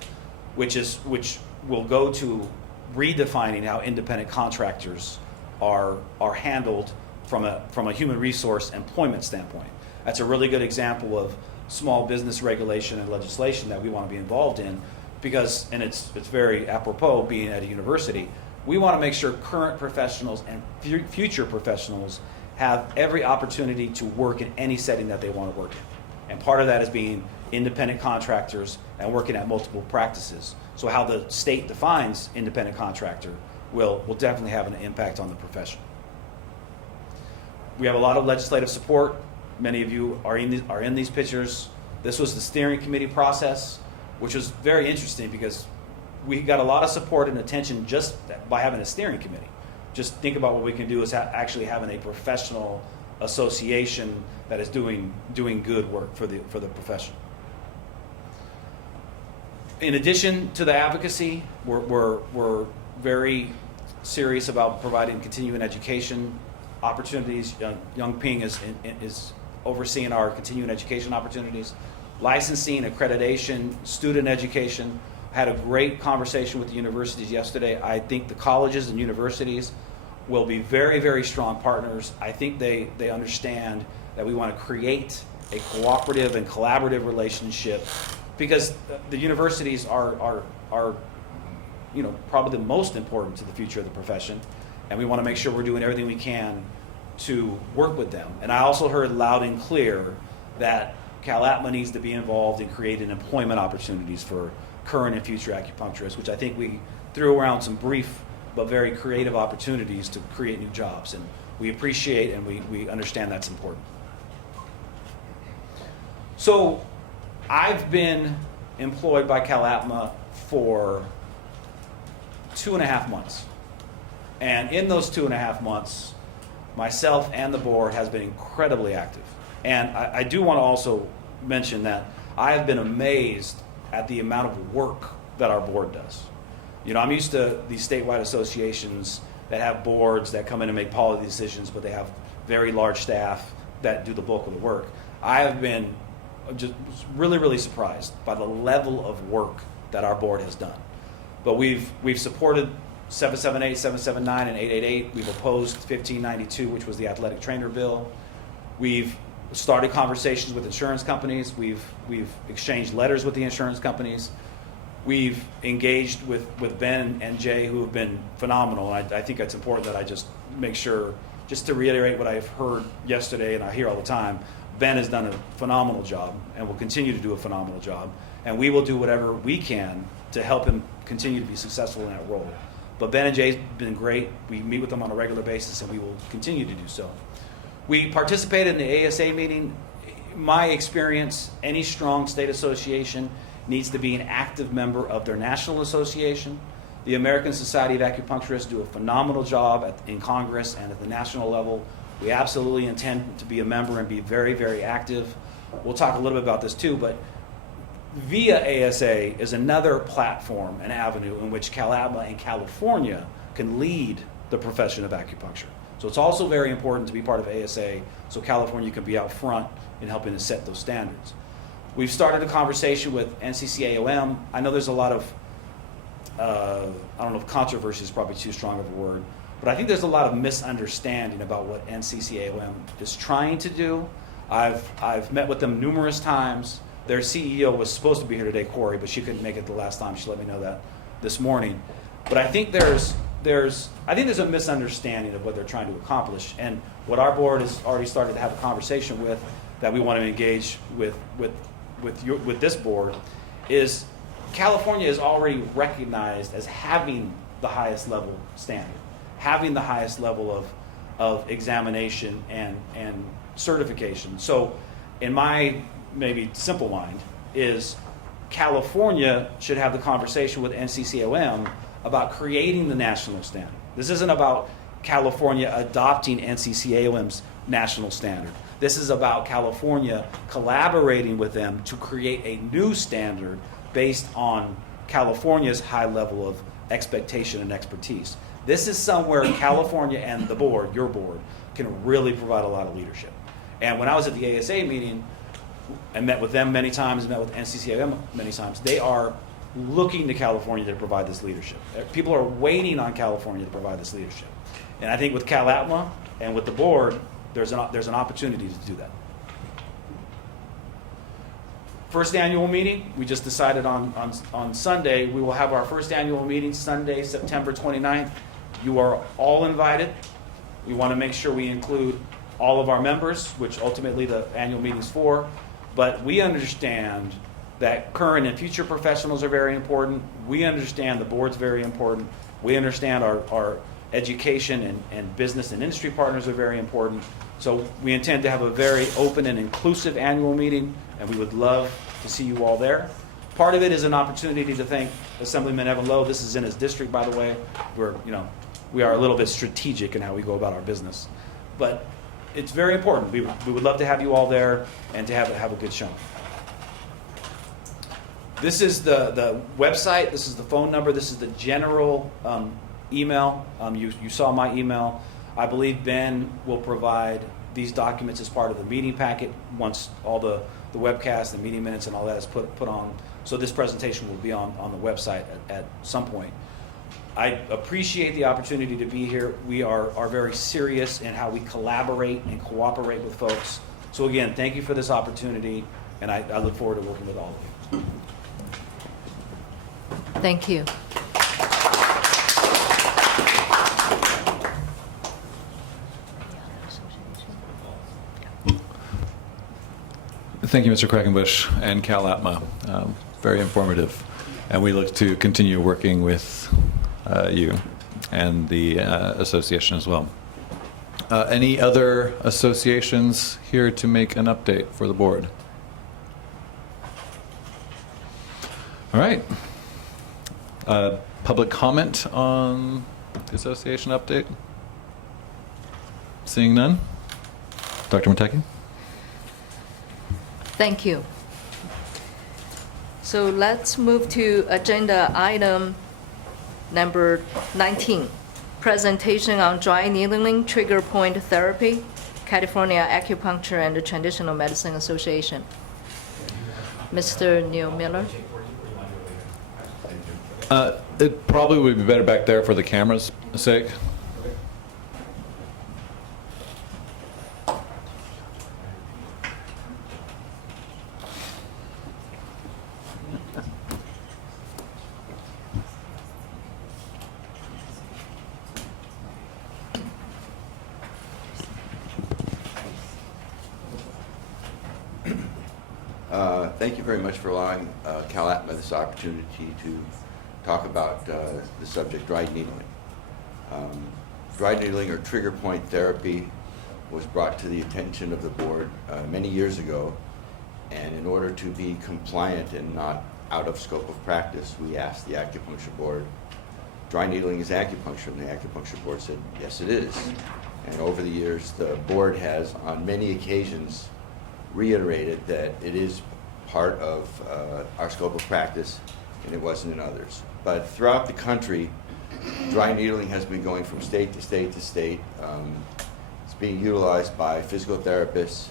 which will go to redefining how independent contractors are handled from a human resource employment standpoint. That's a really good example of small business regulation and legislation that we want to be involved in, because, and it's very apropos being at a university, we want to make sure current professionals and future professionals have every opportunity to work in any setting that they want to work in. And part of that is being independent contractors and working at multiple practices. So how the state defines independent contractor will definitely have an impact on the profession. We have a lot of legislative support. Many of you are in these pictures. This was the steering committee process, which was very interesting because we got a lot of support and attention just by having a steering committee. Just think about what we can do is actually having a professional association that is doing good work for the profession. In addition to the advocacy, we're very serious about providing continuing education opportunities. Young Ping is overseeing our continuing education opportunities, licensing, accreditation, student education. Had a great conversation with the universities yesterday. I think the colleges and universities will be very, very strong partners. I think they understand that we want to create a cooperative and collaborative relationship, because the universities are probably the most important to the future of the profession, and we want to make sure we're doing everything we can to work with them. And I also heard loud and clear that CalAtma needs to be involved in creating employment opportunities for current and future acupuncturists, which I think we threw around some brief but very creative opportunities to create new jobs. And we appreciate and we understand that's important. So I've been employed by CalAtma for 2.5 months. And in those 2.5 months, myself and the board has been incredibly active. And I do want to also mention that I have been amazed at the amount of work that our board does. I'm used to these statewide associations that have boards that come in and make policy decisions, but they have very large staff that do the bulk of the work. I have been just really, really surprised by the level of work that our board has done. But we've supported 778, 779, and 888. We've opposed 1592, which was the athletic trainer bill. We've started conversations with insurance companies. We've exchanged letters with the insurance companies. We've engaged with Ben and Jay, who have been phenomenal. I think it's important that I just make sure, just to reiterate what I've heard yesterday and I hear all the time, Ben has done a phenomenal job and will continue to do a phenomenal job. And we will do whatever we can to help him continue to be successful in that role. But Ben and Jay's been great. We meet with them on a regular basis, and we will continue to do so. We participated in the ASA meeting. My experience, any strong state association needs to be an active member of their national association. The American Society of Acupuncturists do a phenomenal job in Congress and at the national level. We absolutely intend to be a member and be very, very active. We'll talk a little bit about this too, but VIA ASA is another platform and avenue in which CalAtma in California can lead the profession of acupuncture. So it's also very important to be part of ASA so California can be out front in helping to set those standards. We've started a conversation with NCCAOM. I know there's a lot of, I don't know if controversy is probably too strong of a word, but I think there's a lot of misunderstanding about what NCCAOM is trying to do. I've met with them numerous times. Their CEO was supposed to be here today, Corey, but she couldn't make it the last time. She let me know that this morning. But I think there's a misunderstanding of what they're trying to accomplish, and what our board has already started to have a conversation with, that we want to engage with this board, is California is already recognized as having the highest level standard, having the highest level of examination and certification. So in my maybe simple mind is California should have the conversation with NCCOM about creating the national standard. This isn't about California adopting NCCOM's national standard. This is about California collaborating with them to create a new standard based on California's high level of expectation and expertise. This is somewhere California and the board, your board, can really provide a lot of leadership. And when I was at the ASA meeting, I met with them many times, met with NCCOM many times. They are looking to California to provide this leadership. People are waiting on California to provide this leadership. And I think with CalAtma and with the board, there's an opportunity to do that. First annual meeting, we just decided on Sunday, we will have our first annual meeting Sunday, September 29th. You are all invited. We want to make sure we include all of our members, which ultimately the annual meeting's for. But we understand that current and future professionals are very important. We understand the board's very important. We understand our education and business and industry partners are very important. So we intend to have a very open and inclusive annual meeting, and we would love to see you all there. Part of it is an opportunity to thank Assemblyman Evan Lowe. This is in his district, by the way. We are a little bit strategic in how we go about our business. But it's very important. We would love to have you all there and to have a good showing. This is the website. This is the phone number. This is the general email. You saw my email. I believe Ben will provide these documents as part of the meeting packet once all the webcast, the meeting minutes, and all that is put on. So this presentation will be on the website at some point. I appreciate the opportunity to be here. We are very serious in how we collaborate and cooperate with folks. So again, thank you for this opportunity, and I look forward to working with all of you. Thank you. Thank you, Mr. Quackenbush and Cal Atma. Very informative. And we look to continue working with you and the association as well. Any other associations here to make an update for the board? All right. Public comment on the association update? Seeing none? Dr. Mateki? Thank you. So let's move to agenda item number 19, presentation on dry needling trigger point therapy, California Acupuncture and Traditional Medicine Association. Mr. Neil Miller. It probably would be better back there for the camera's sake. Thank you very much for allowing Cal Atma this opportunity to talk about the subject dry needling. Dry needling, or trigger point therapy, was brought to the attention of the board many years ago, and in order to be compliant and not out of scope of practice, we asked the acupuncture board, dry needling is acupuncture, and the acupuncture board said, yes it is. And over the years, the board has on many occasions reiterated that it is part of our scope of practice, and it wasn't in others. But throughout the country, dry needling has been going from state to state to state. It's being utilized by physical therapists,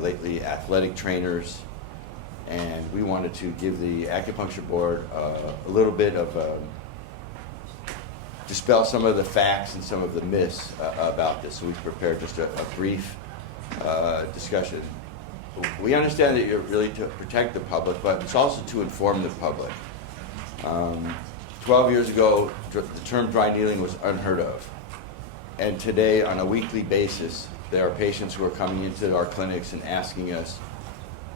lately athletic trainers, and we wanted to give the acupuncture board a little bit of dispel some of the facts and some of the myths about this. So we've prepared just a brief discussion. We understand that you're really to protect the public, but it's also to inform the public. 12 years ago, the term dry needling was unheard of. And today, on a weekly basis, there are patients who are coming into our clinics and asking us,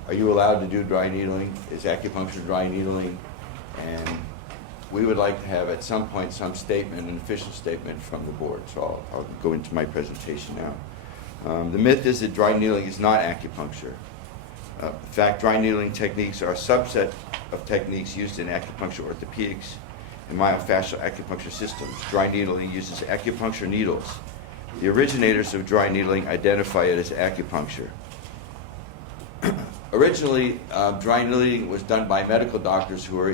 are you allowed to do dry needling? Is acupuncture dry needling? And we would like to have at some point some statement, an official statement from the board. So I'll go into my presentation now. The myth is that dry needling is not acupuncture. In fact, dry needling techniques are a subset of techniques used in acupuncture orthopedics and myofascial acupuncture systems. Dry needling uses acupuncture needles. The originators of dry needling identify it as acupuncture. Originally, dry needling was done by medical doctors who were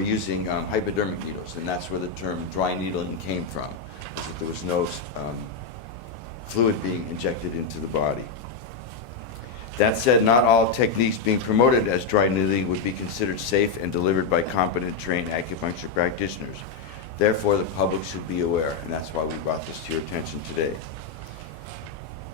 using hypodermic needles, and that's where the term dry needling came from, is that there was no fluid being injected into the body. That said, not all techniques being promoted as dry needling would be considered safe and delivered by competent, trained acupuncture practitioners. Therefore, the public should be aware, and that's why we brought this to your attention today.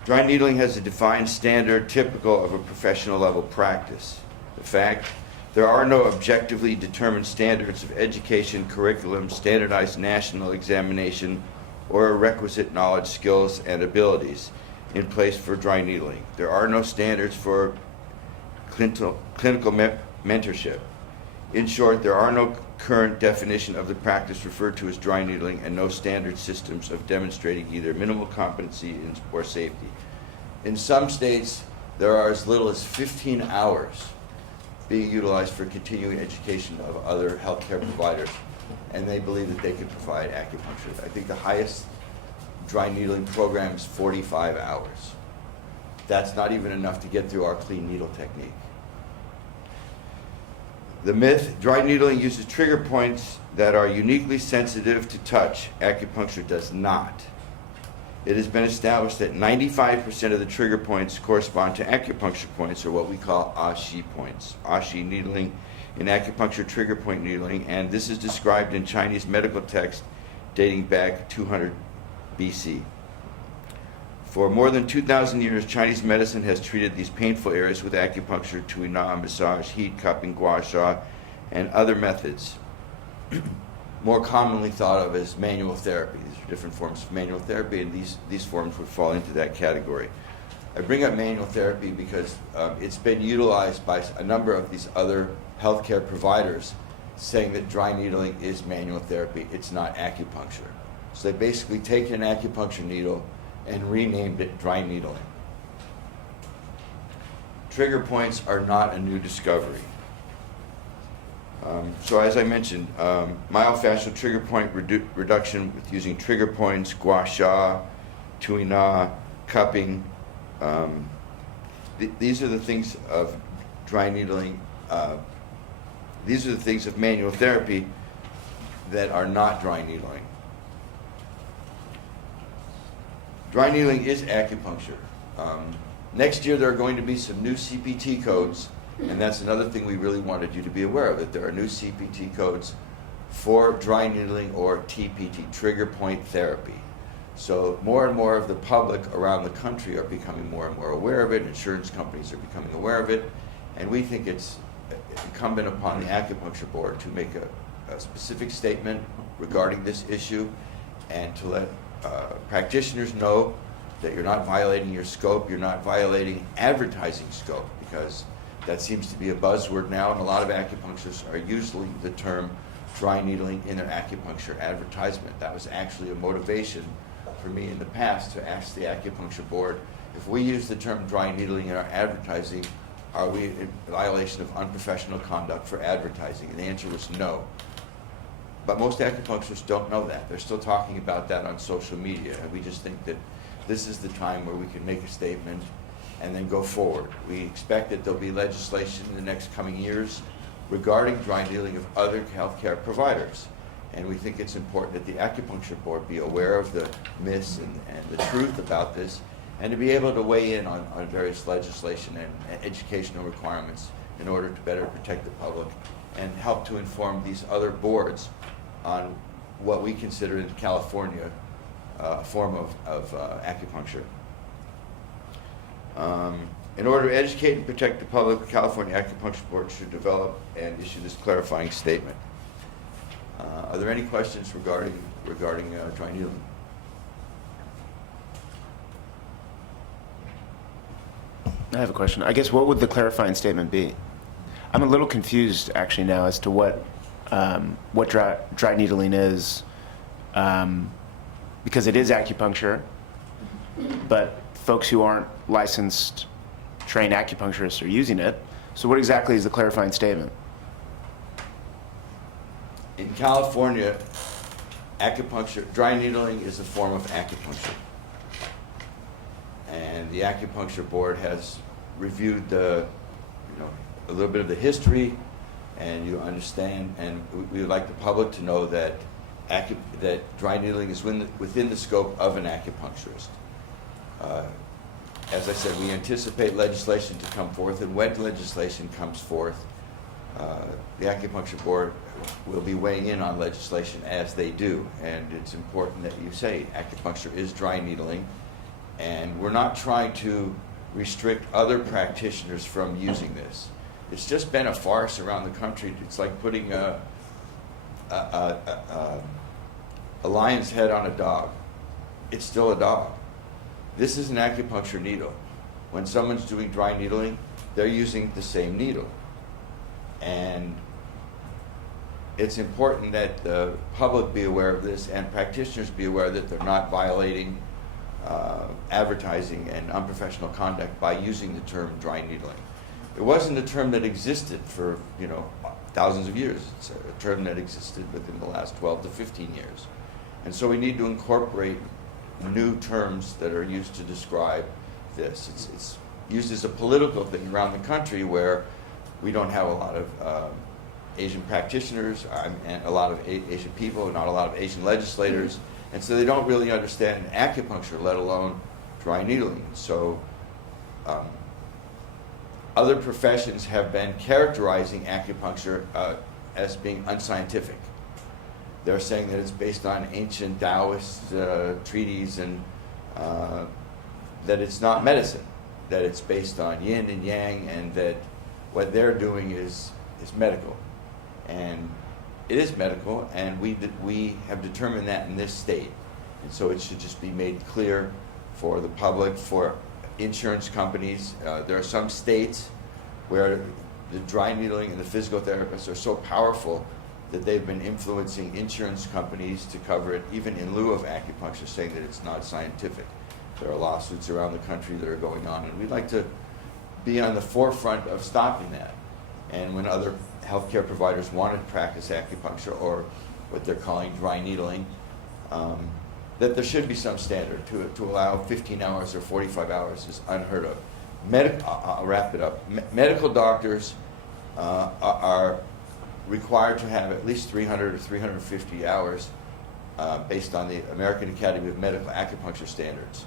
Dry needling has a defined standard typical of a professional level practice. In fact, there are no objectively determined standards of education, curriculum, standardized national examination, or requisite knowledge, skills, and abilities in place for dry needling. There are no standards for clinical mentorship. In short, there are no current definition of the practice referred to as dry needling, and no standard systems of demonstrating either minimal competency or safety. In some states, there are as little as 15 hours being utilized for continuing education of other healthcare providers, and they believe that they could provide acupuncture. I think the highest dry needling program is 45 hours. That's not even enough to get through our clean needle technique. The myth, dry needling uses trigger points that are uniquely sensitive to touch. Acupuncture does not. It has been established that 95% of the trigger points correspond to acupuncture points, or what we call ashi points. Ashi needling in acupuncture trigger point needling, and this is described in Chinese medical text dating back 200 BC. For more than 2,000 years, Chinese medicine has treated these painful areas with acupuncture, tuina, massage, heat, cupping, gua sha, and other methods, more commonly thought of as manual therapy. These are different forms of manual therapy, and these forms would fall into that category. I bring up manual therapy because it's been utilized by a number of these other healthcare providers, saying that dry needling is manual therapy. It's not acupuncture. So they basically take an acupuncture needle and renamed it dry needling. Trigger points are not a new discovery. So as I mentioned, myofascial trigger point reduction with using trigger points, gua sha, tuina, cupping. These are the things of dry needling. These are the things of manual therapy that are not dry needling. Dry needling is acupuncture. Next year there are going to be some new CPT codes, and that's another thing we really wanted you to be aware of, that there are new CPT codes for dry needling or TPT, trigger point therapy. So more and more of the public around the country are becoming more and more aware of it, insurance companies are becoming aware of it, and we think it's incumbent upon the acupuncture board to make a specific statement regarding this issue, and to let practitioners know that you're not violating your scope, you're not violating advertising scope, because that seems to be a buzzword now, and a lot of acupuncturists are using the term dry needling in their acupuncture advertisement. That was actually a motivation for me in the past to ask the acupuncture board, if we use the term dry needling in our advertising, are we in violation of unprofessional conduct for advertising? And the answer was no. But most acupuncturists don't know that. They're still talking about that on social media, and we just think that this is the time where we can make a statement and then go forward. We expect that there'll be legislation in the next coming years regarding dry needling of other healthcare providers. And we think it's important that the acupuncture board be aware of the myths and the truth about this, and to be able to weigh in on various legislation and educational requirements in order to better protect the public and help to inform these other boards on what we consider in California a form of acupuncture. In order to educate and protect the public, the California Acupuncture Board should develop and issue this clarifying statement. Are there any questions regarding dry needling? I have a question. I guess what would the clarifying statement be? I'm a little confused actually now as to what dry needling is, because it is acupuncture, but folks who aren't licensed, trained acupuncturists are using it. So what exactly is the clarifying statement? In California, acupuncture, dry needling is a form of acupuncture. And the acupuncture board has reviewed a little bit of the history, and you understand, and we would like the public to know that dry needling is within the scope of an acupuncturist. As I said, we anticipate legislation to come forth, and when legislation comes forth, the acupuncture board will be weighing in on legislation as they do. And it's important that you say acupuncture is dry needling, and we're not trying to restrict other practitioners from using this. It's just been a farce around the country. It's like putting a lion's head on a dog. It's still a dog. This is an acupuncture needle. When someone's doing dry needling, they're using the same needle. And it's important that the public be aware of this, and practitioners be aware that they're not violating advertising and unprofessional conduct by using the term dry needling. It wasn't a term that existed for, thousands of years. It's a term that existed within the last 12 to 15 years. And so we need to incorporate new terms that are used to describe this. It's used as a political thing around the country where we don't have a lot of Asian practitioners and a lot of Asian people, not a lot of Asian legislators, and so they don't really understand acupuncture, let alone dry needling. So other professions have been characterizing acupuncture as being unscientific. They're saying that it's based on ancient Taoist treaties and that it's not medicine, that it's based on yin and yang, and that what they're doing is medical. And it is medical, and we have determined that in this state. And so it should just be made clear for the public, for insurance companies. There are some states where the dry needling and the physical therapists are so powerful that they've been influencing insurance companies to cover it, even in lieu of acupuncture, saying that it's not scientific. There are lawsuits around the country that are going on, and we'd like to be on the forefront of stopping that. And when other healthcare providers want to practice acupuncture, or what they're calling dry needling, that there should be some standard. To allow 15 hours or 45 hours is unheard of. I'll wrap it up. Medical doctors are required to have at least 300 or 350 hours based on the American Academy of Medical Acupuncture standards.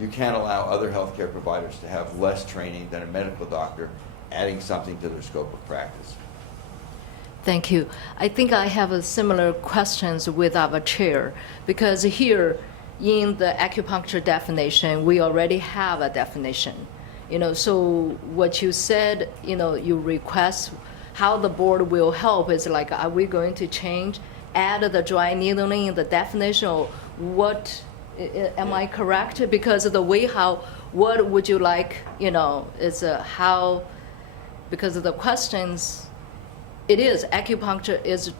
You can't allow other healthcare providers to have less training than a medical doctor, adding something to their scope of practice. Thank you. I think I have a similar questions with our chair, because here in the acupuncture definition, we already have a definition. So what you said, you request how the board will help is like, are we going to add the dry needling in the definition, or what, am I correct? Because of the way what would you like, is how, because of the questions, it is, acupuncture is,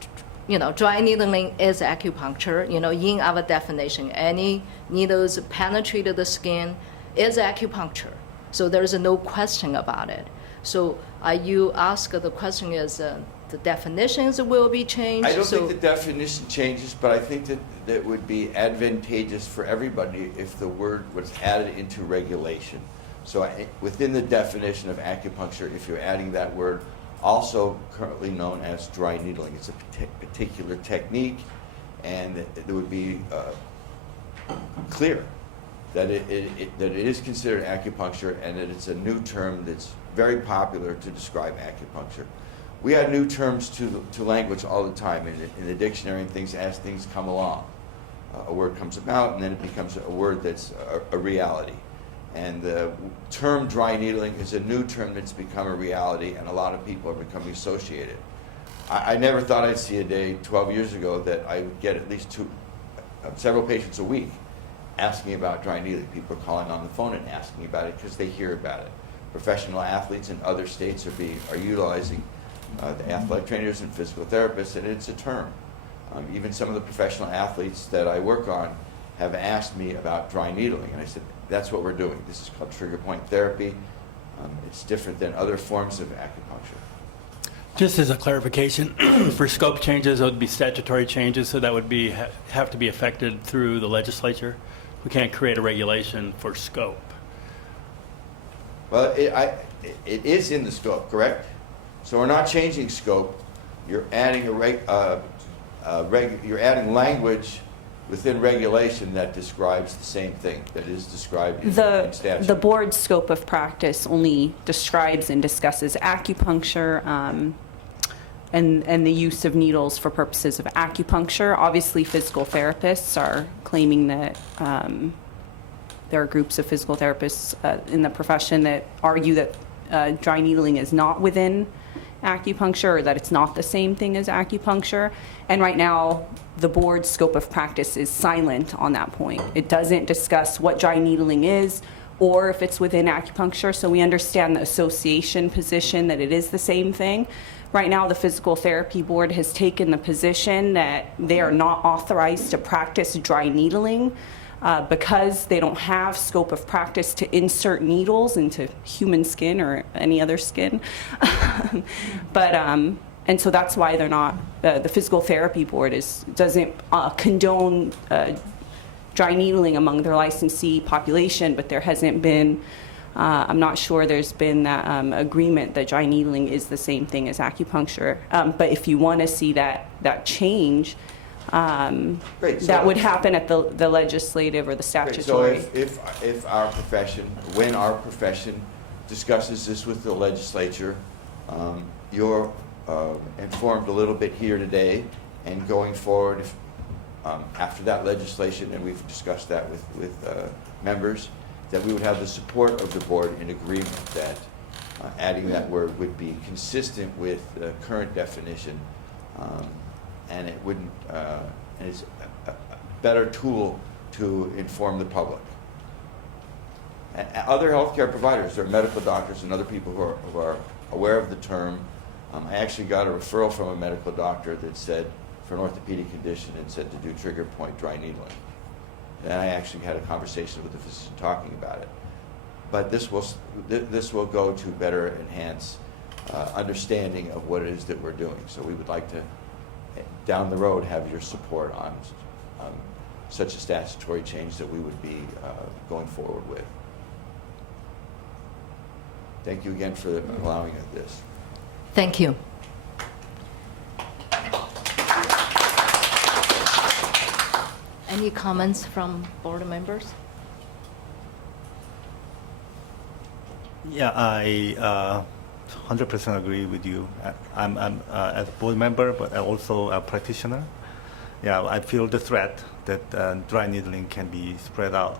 dry needling is acupuncture, in our definition. Any needles penetrate the skin is acupuncture. So there's no question about it. So you ask the question is the definitions will be changed? I don't think the definition changes, but I think that would be advantageous for everybody if the word was added into regulation. So within the definition of acupuncture, if you're adding that word, also currently known as dry needling. It's a particular technique, and it would be clear that it is considered acupuncture, and that it's a new term that's very popular to describe acupuncture. We add new terms to language all the time in the dictionary, and as things come along. A word comes about, and then it becomes a word that's a reality. And the term dry needling is a new term that's become a reality, and a lot of people are becoming associated. I never thought I'd see a day 12 years ago that I would get at least several patients a week asking about dry needling. People are calling on the phone and asking about it because they hear about it. Professional athletes in other states are utilizing the athletic trainers and physical therapists, and it's a term. Even some of the professional athletes that I work on have asked me about dry needling, and I said, that's what we're doing. This is called trigger point therapy. It's different than other forms of acupuncture. Just as a clarification, for scope changes, it would be statutory changes, so that would have to be affected through the legislature. We can't create a regulation for scope. Well, it is in the scope, correct? So we're not changing scope. You're adding you're adding language within regulation that describes the same thing that is described in statute. The board's scope of practice only describes and discusses acupuncture and the use of needles for purposes of acupuncture. Obviously, physical therapists are claiming that there are groups of physical therapists in the profession that argue that dry needling is not within acupuncture, or that it's not the same thing as acupuncture. And right now, the board's scope of practice is silent on that point. It doesn't discuss what dry needling is or if it's within acupuncture, so we understand the association position that it is the same thing. Right now, the Physical Therapy Board has taken the position that they are not authorized to practice dry needling because they don't have scope of practice to insert needles into human skin or any other skin. And so that's why they're not, the Physical Therapy Board doesn't condone dry needling among their licensee population, but there hasn't been, I'm not sure there's been that agreement that dry needling is the same thing as acupuncture. But if you want to see that change, Great, so- that would happen at the legislative or the Great, statutory. so if our profession, when our profession discusses this with the legislature, you're informed a little bit here today, and going forward, if, after that legislation, and we've discussed that with members, that we would have the support of the board in agreement that adding that word would be consistent with the current definition, and it wouldn't, and it's a better tool to inform the public. And other healthcare providers, there are medical doctors and other people who are aware of the term. I actually got a referral from a medical doctor that said, for an orthopedic condition, and said to do trigger point dry needling. And I actually had a conversation with the physician talking about it. But this will go to better enhance understanding of what it is that we're doing. So we would like to, down the road, have your support on such a statutory change that we would be going forward with. Thank you again for allowing us this. Thank you. Any comments from board members? Yeah, I 100% agree with you. I'm as a board member, but I'm also a practitioner. Yeah, I feel the threat that dry needling can be spread out,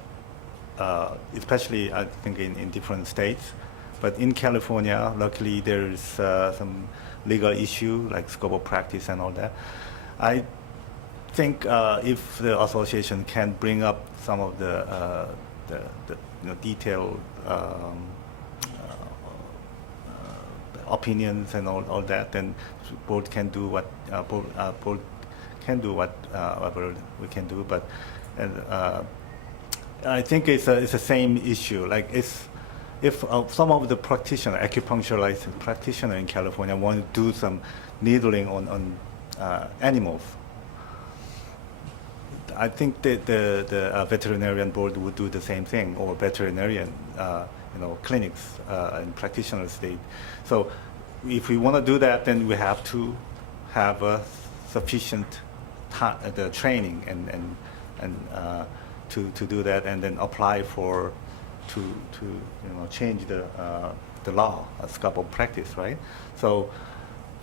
especially I think in different states. But in California, luckily there is some legal issue like scope of practice and all that. I think if the association can bring up some of the detailed opinions and all that, then board can do what board can do whatever we can do. But I think it's the same issue. Like if some of the practitioner, acupuncture licensed practitioner in California want to do some needling on animals, I think that the veterinarian board would do the same thing, or veterinarian, clinics and practitioner state. So if we want to do that, then we have to have a sufficient the training and to do that, and then apply for to change the law, scope of practice, right? So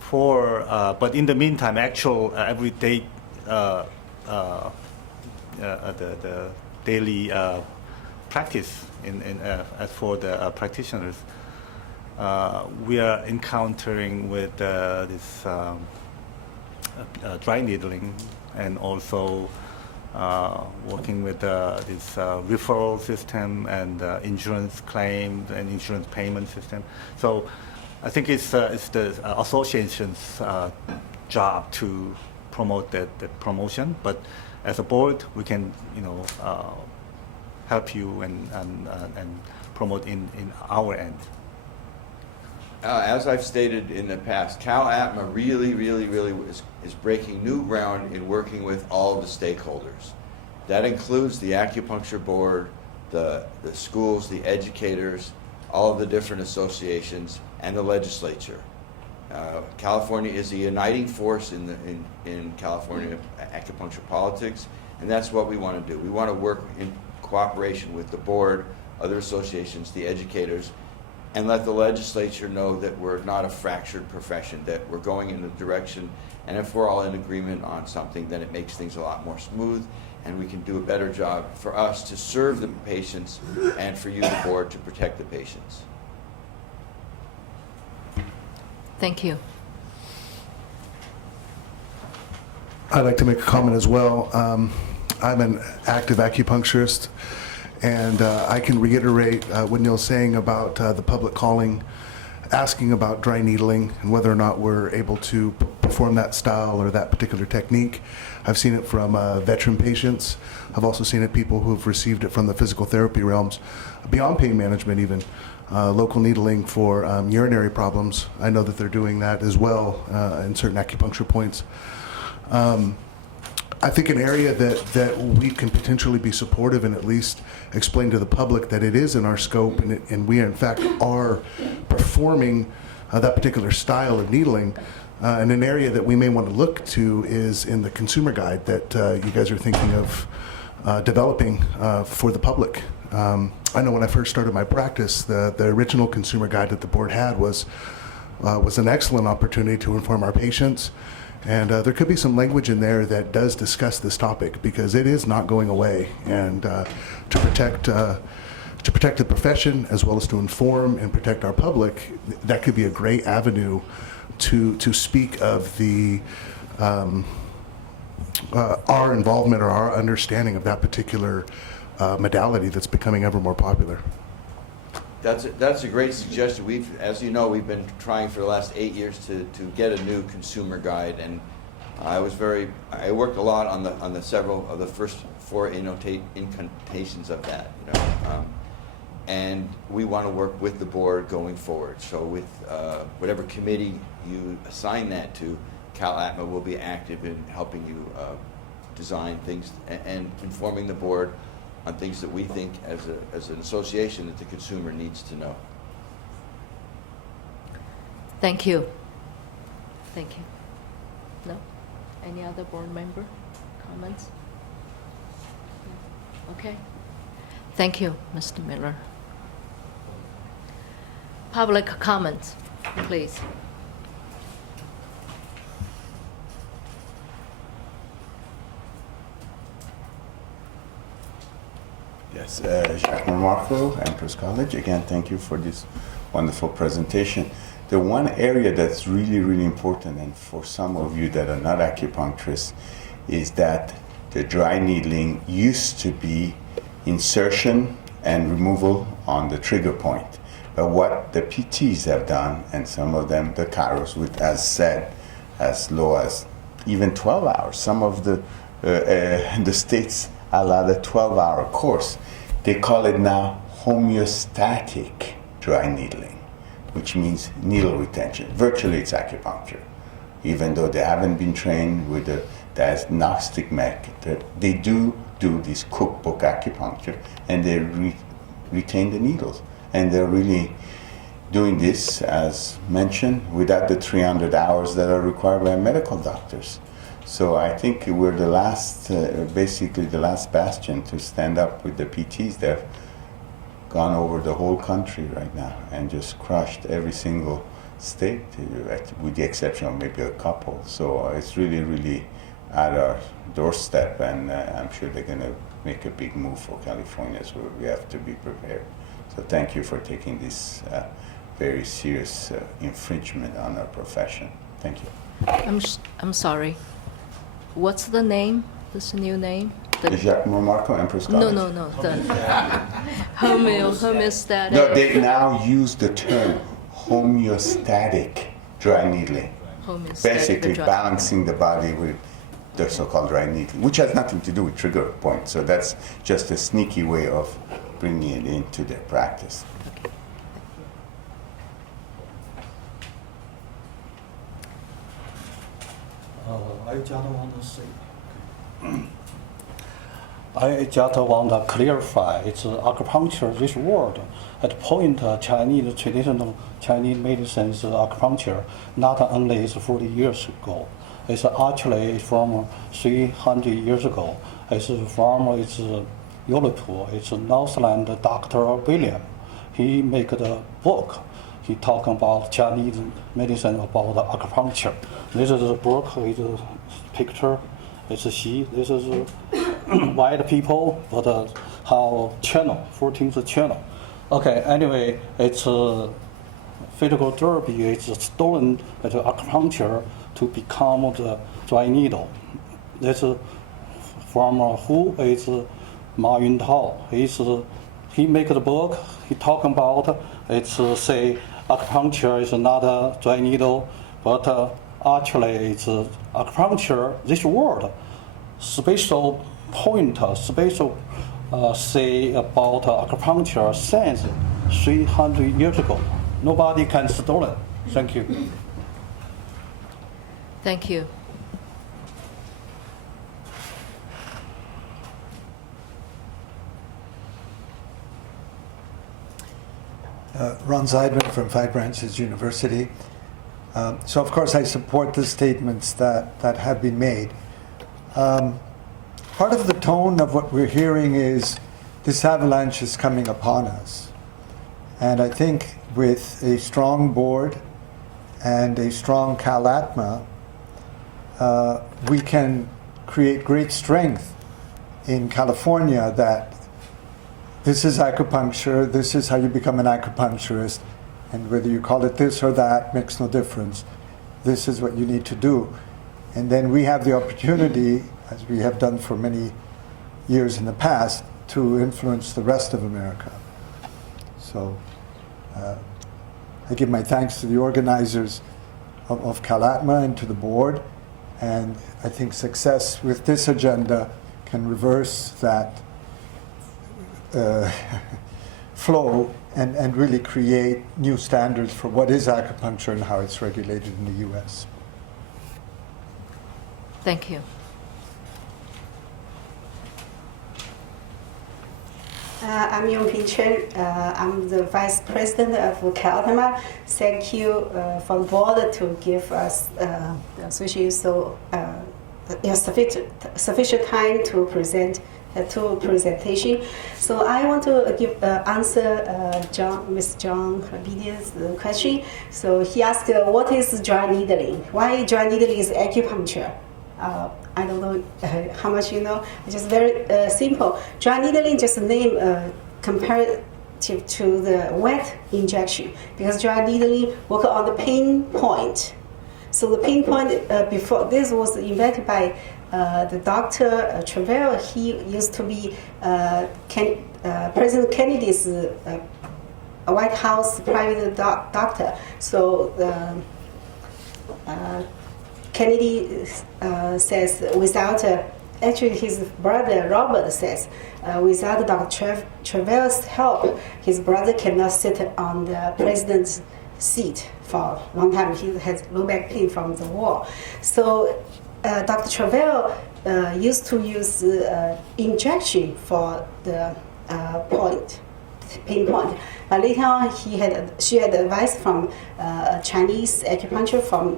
but in the meantime, actual everyday the daily practice as for the practitioners, we are encountering with this dry needling, and also working with this referral system and insurance claims and insurance payment system. So I think it's the association's job to promote that promotion, but as a board, we can help you and promote in our end. As I've stated in the past, CalAtma really is breaking new ground in working with all of the stakeholders. That includes the acupuncture board, the schools, the educators, all of the different associations, and the legislature. California is a uniting force in California acupuncture politics, and that's what we want to do. We want to work in cooperation with the board, other associations, the educators, and let the legislature know that we're not a fractured profession, that we're going in the direction, and if we're all in agreement on something, then it makes things a lot more smooth, and we can do a better job for us to serve the patients and for you, the board, to protect the patients. Thank you. I'd like to make a comment as well. I'm an active acupuncturist, and I can reiterate what Neil's saying about the public calling asking about dry needling and whether or not we're able to perform that style or that particular technique. I've seen it from veteran patients. I've also seen it people who've received it from the physical therapy realms, beyond pain management even. Local needling for urinary problems. I know that they're doing that as well in certain acupuncture points. I think an area that we can potentially be supportive and at least explain to the public that it is in our scope and we in fact are performing that particular style of needling. And an area that we may want to look to is in the consumer guide that you guys are thinking of developing for the public. I know when I first started my practice, the original consumer guide that the board had was an excellent opportunity to inform our patients. And there could be some language in there that does discuss this topic because it is not going away. And to protect the profession as well as to inform and protect our public, that could be a great avenue to speak of the our involvement or our understanding of that particular modality that's becoming ever more popular. That's a great suggestion. As you know, we've been trying for the last 8 years to get a new consumer guide, and I worked a lot on the several of the first 4 incantations of that, and we want to work with the board going forward. So with whatever committee you assign that to, CalAtma will be active in helping you design things and informing the board on things that we think as an association that the consumer needs to know. Thank you. Thank you. No? Any other board member comments? Okay. Thank you, Mr. Miller. Public comments, please. Yes, Jacques Marco, Empress College. Again, thank you for this wonderful presentation. The one area that's really, really important, and for some of you that are not acupuncturists, is that the dry needling used to be insertion and removal on the trigger point. But what the PTs have done, and some of them, the chiros, with, as said, as low as even 12 hours. Some of the states allow the 12-hour course. They call it now homeostatic dry needling, which means needle retention. Virtually it's acupuncture. Even though they haven't been trained with the diagnostic method, they do this cookbook acupuncture and they retain the needles. And they're really doing this, as mentioned, without the 300 hours that are required by medical doctors. So I think we're the last, basically the last bastion to stand up with the PTs. They've gone over the whole country right now and just crushed every single state, with the exception of maybe a couple. So it's really, really at our doorstep, and I'm sure they're going to make a big move for California, so we have to be prepared. So thank you for taking this very serious infringement on our profession. Thank you. I'm sorry. What's the name? This new name? Jacques Marco, Empress College. No. The homeostatic. No, they now use the term homeostatic dry needling. Homeostatic Basically dry- balancing the body with the so-called dry needling, which has nothing to do with trigger point. So that's just a sneaky way of bringing it into their practice. I just want to say, I just want to clarify, it's acupuncture, this word, at point Chinese, traditional Chinese medicine is acupuncture, not only is 40 years ago, it's actually from 300 years ago. It's from Europe, it's Northland Dr. William. He make the book. He talking about Chinese medicine, about the acupuncture. This is a book, it's a picture, it's a she. This is white people, but how channel, 14th channel. Okay, anyway, it's physical therapy, it's stolen at acupuncture to become the dry needle. This from who is Ma Yuntao. He make the book, he talking about, it's say, acupuncture is not a dry needle, but actually it's acupuncture, this word, special point, special say about acupuncture since 300 years ago. Nobody can stole it. Thank you. Thank you. Ron Zeidman from Five Branches University. So of course I support the statements that have been made. Part of the tone of what we're hearing is this avalanche is coming upon us. And I think with a strong board and a strong CalAtma, we can create great strength in California that this is acupuncture, this is how you become an acupuncturist, and whether you call it this or that makes no difference. This is what you need to do. And then we have the opportunity, as we have done for many years in the past, to influence the rest of America. So I give my thanks to the organizers of CalAtma and to the board, and I think success with this agenda can reverse that flow and really create new standards for what is acupuncture and how it's regulated in the U.S. Thank you. I'm Yongping Chen. I'm the Vice President of CalAtma. Thank you for the board to give us the association sufficient time to present two presentation. So I want to give answer Ms. John Bedia's question. So he asked, what is dry needling? Why dry needling is acupuncture? I don't know how much you know. It's just very simple. Dry needling just a name comparative to the wet injection, because dry needling work on the pain point. So the pain point before this was invented by the Dr. Travell. He used to be President Kennedy's White House private doctor. So Kennedy says without, actually his brother Robert says, without Dr. Travell's help, his brother cannot sit on the president's seat for a long time. He has low back pain from the war. So Dr. Travell used to use injection for the pain point. But later on, she had advice from Chinese acupuncture from,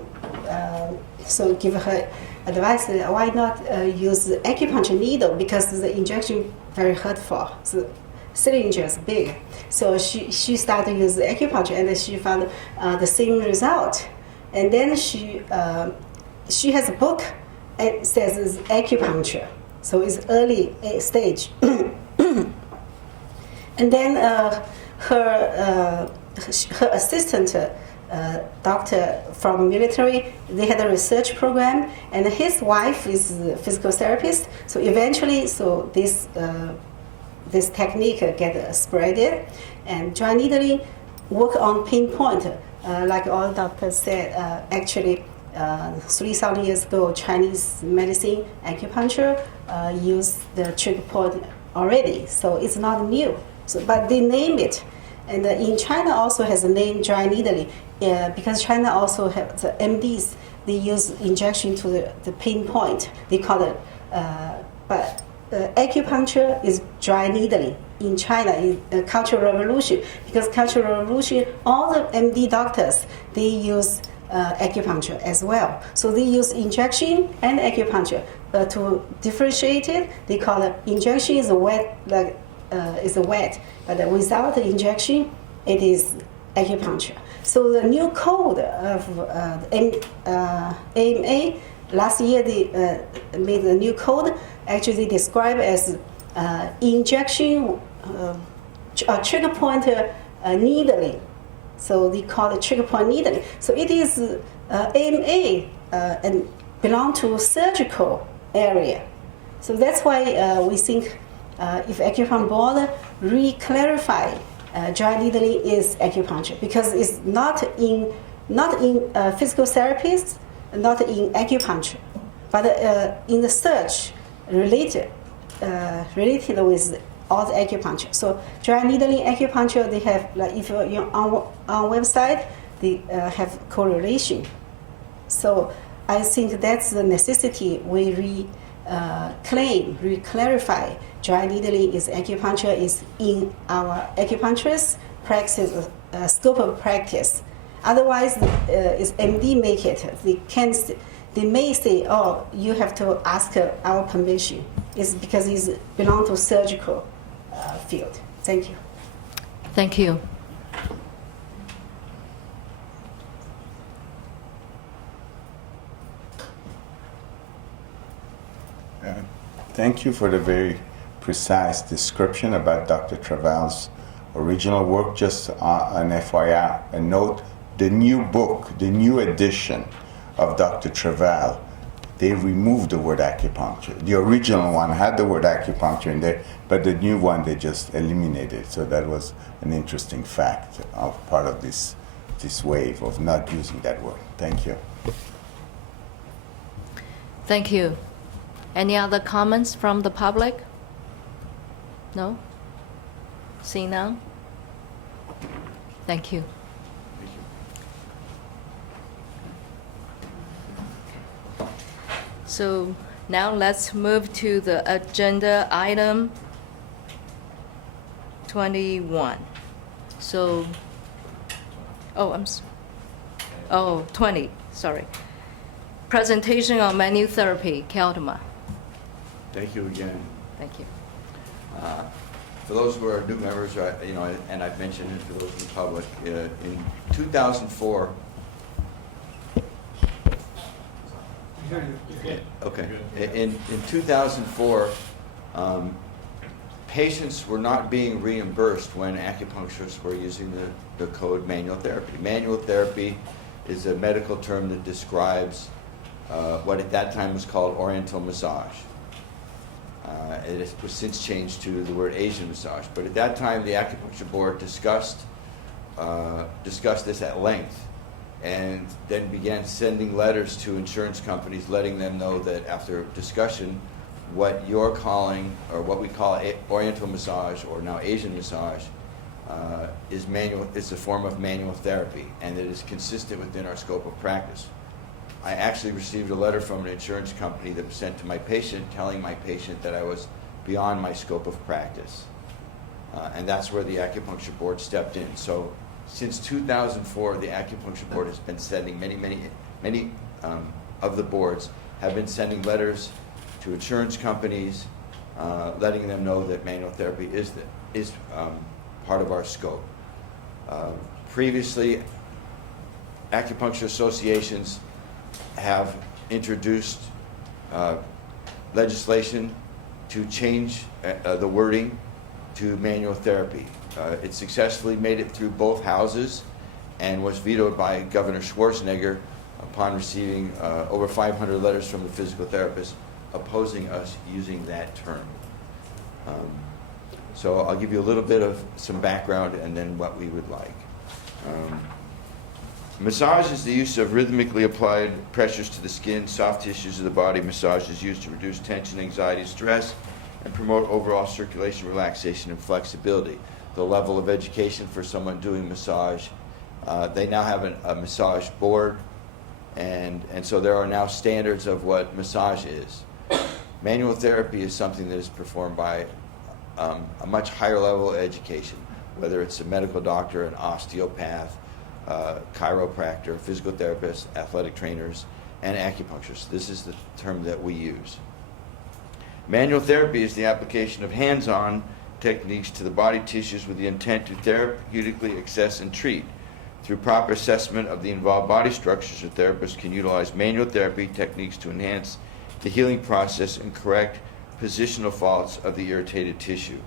so give her advice, why not use acupuncture needle, because the injection very hurtful. So syringe is big. So she started using acupuncture, and she found the same result. And then she has a book. It says it's acupuncture, so it's early stage. And then her assistant doctor from military, they had a research program, and his wife is a physical therapist. So eventually, so this technique get spreaded, and dry needling work on pinpoint, like all doctors said. Actually, 3,000 years ago, Chinese medicine acupuncture used the trigger point already, so it's not new. So, but they name it, and in China also has a name dry needling, because China also have the MDs. They use injection to the pain point. They call it, but acupuncture is dry needling in China in the Cultural Revolution, because Cultural Revolution, all the MD doctors, they use acupuncture as well. So they use injection and acupuncture to differentiate it. They call it injection is a wet, like is a wet, but without the injection, it is acupuncture. So the new code of AMA last year they made a new code. Actually, they describe as injection, trigger point needling. So they call it trigger point needling. So it is AMA and belong to surgical area. So that's why we think if acupuncture board re-clarify dry needling is acupuncture because it's not in physical therapists, not in acupuncture, but in the search related with all the acupuncture. So dry needling acupuncture, they have, like if you're on website, they have correlation. So I think that's the necessity we clarify dry needling is acupuncture is in our acupuncturist practice scope of practice. Otherwise, is MD make it? They may say, oh, you have to ask our permission. It's because it belongs to surgical field. Thank you. Thank you. Thank you for the very precise description about Dr. Travell's original work. Just an FYI, a note, the new book, the new edition of Dr. Travell, they removed the word acupuncture. The original one had the word acupuncture in there, but the new one they just eliminated. So that was an interesting fact of part of this wave of not using that word. Thank you. Thank you. Any other comments from the public? No? See none? Thank you. So now let's move to the agenda item 21. So, 20, sorry. Presentation on manual therapy, Keltma. Thank you again. Thank you. For those who are new members, and I've mentioned it for those in the public, in 2004. Okay. In 2004, patients were not being reimbursed when acupuncturists were using the code manual therapy. Manual therapy is a medical term that describes what at that time was called Oriental massage. It was since changed to the word Asian massage. But at that time, the acupuncture board discussed this at length, and then began sending letters to insurance companies, letting them know that after discussion, what you're calling, or what we call Oriental massage, or now Asian massage, is a form of manual therapy, and it is consistent within our scope of practice. I actually received a letter from an insurance company that was sent to my patient, telling my patient that I was beyond my scope of practice. And that's where the acupuncture board stepped in. So since 2004, the acupuncture board has been sending many of the boards have been sending letters to insurance companies, letting them know that manual therapy is part of our scope. Previously, acupuncture associations have introduced legislation to change the wording to manual therapy. It successfully made it through both houses and was vetoed by Governor Schwarzenegger upon receiving over 500 letters from the physical therapists opposing us using that term. So I'll give you a little bit of some background and then what we would like. Massage is the use of rhythmically applied pressures to the skin, soft tissues of the body. Massage is used to reduce tension, anxiety, stress, and promote overall circulation, relaxation, and flexibility. The level of education for someone doing massage, they now have a massage board, and so there are now standards of what massage is. Manual therapy is something that is performed by a much higher level of education, whether it's a medical doctor, an osteopath, chiropractor, physical therapists, athletic trainers, and acupuncturists. This is the term that we use. Manual therapy is the application of hands-on techniques to the body tissues with the intent to therapeutically access and treat. Through proper assessment of the involved body structures, a therapist can utilize manual therapy techniques to enhance the healing process and correct positional faults of the irritated tissue.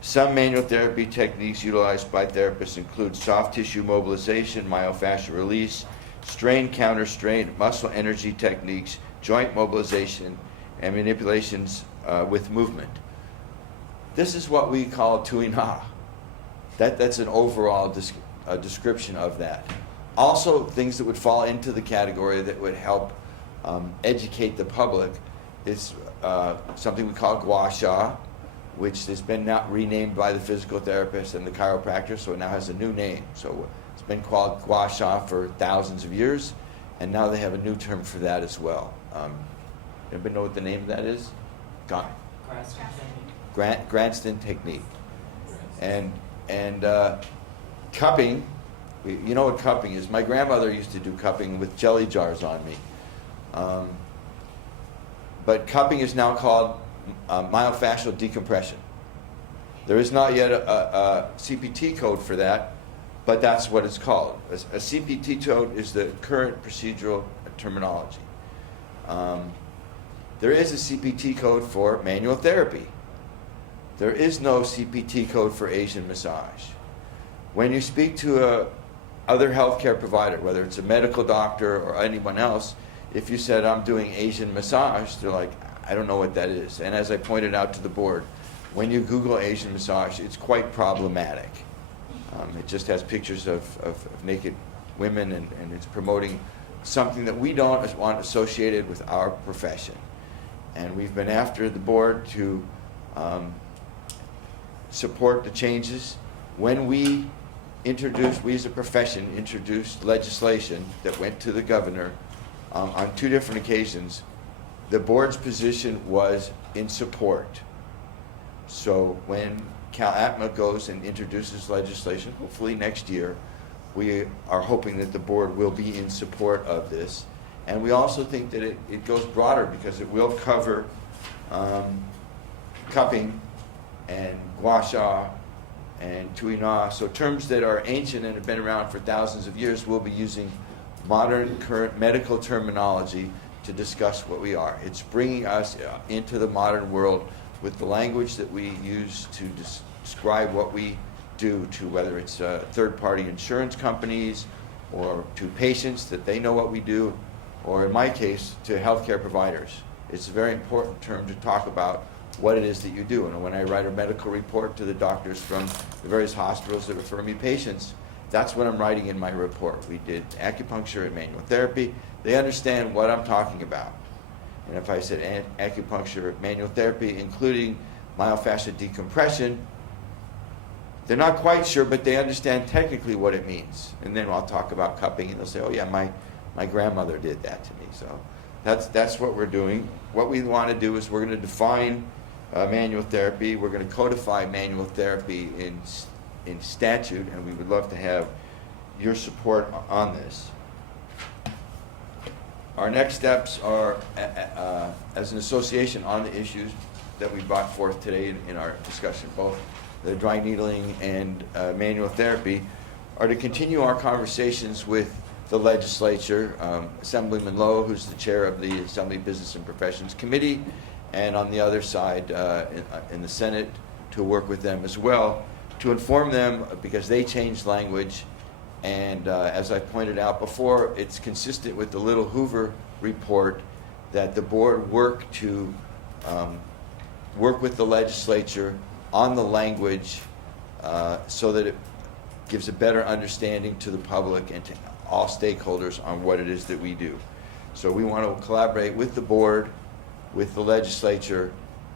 Some manual therapy techniques utilized by therapists include soft tissue mobilization, myofascial release, strain, counter-strain, muscle energy techniques, joint mobilization, and manipulations with movement. This is what we call tuina. That's an overall description of that. Also, things that would fall into the category that would help educate the public is something we call gua sha, which has been now renamed by the physical therapist and the chiropractor, so it now has a new name. So it's been called gua sha for thousands of years, and now they have a new term for that as well. Anybody know what the name of that is? Grandstand technique. And cupping, you know what cupping is. My grandmother used to do cupping with jelly jars on me. But cupping is now called myofascial decompression. There is not yet a CPT code for that, but that's what it's called. A CPT code is the current procedural terminology. There is a CPT code for manual therapy. There is no CPT code for Asian massage. When you speak to a other healthcare provider, whether it's a medical doctor or anyone else, if you said, I'm doing Asian massage, they're like, I don't know what that is. And as I pointed out to the board, when you Google Asian massage, it's quite problematic. It just has pictures of naked women, and it's promoting something that we don't want associated with our profession. And we've been after the board to support the changes. When we as a profession, introduced legislation that went to the governor on 2 different occasions, the board's position was in support. So when CalAtma goes and introduces legislation, hopefully next year, we are hoping that the board will be in support of this. And we also think that it goes broader because it will cover cupping and gua sha and tui na. So terms that are ancient and have been around for thousands of years, we'll be using modern, current medical terminology to discuss what we are. It's bringing us into the modern world with the language that we use to describe what we do to, whether it's third-party insurance companies or to patients that they know what we do, or in my case, to healthcare providers. It's a very important term to talk about what it is that you do. And when I write a medical report to the doctors from the various hospitals that refer me patients, that's what I'm writing in my report. We did acupuncture and manual therapy. They understand what I'm talking about. And if I said acupuncture, manual therapy, including myofascial decompression, they're not quite sure, but they understand technically what it means. And then I'll talk about cupping, and they'll say, oh yeah, my grandmother did that to me. So that's what we're doing. What we want to do is we're going to define manual therapy. We're going to codify manual therapy in statute, and we would love to have your support on this. Our next steps are, as an association, on the issues that we brought forth today in our discussion, both the dry needling and manual therapy, are to continue our conversations with the legislature, Assemblyman Lowe, who's the chair of the Assembly Business and Professions Committee, and on the other side in the Senate, to work with them as well, to inform them, because they changed language. And as I pointed out before, it's consistent with the Little Hoover report that the board work with the legislature on the language so that it gives a better understanding to the public and to all stakeholders on what it is that we do. So we want to collaborate with the board, with the legislature,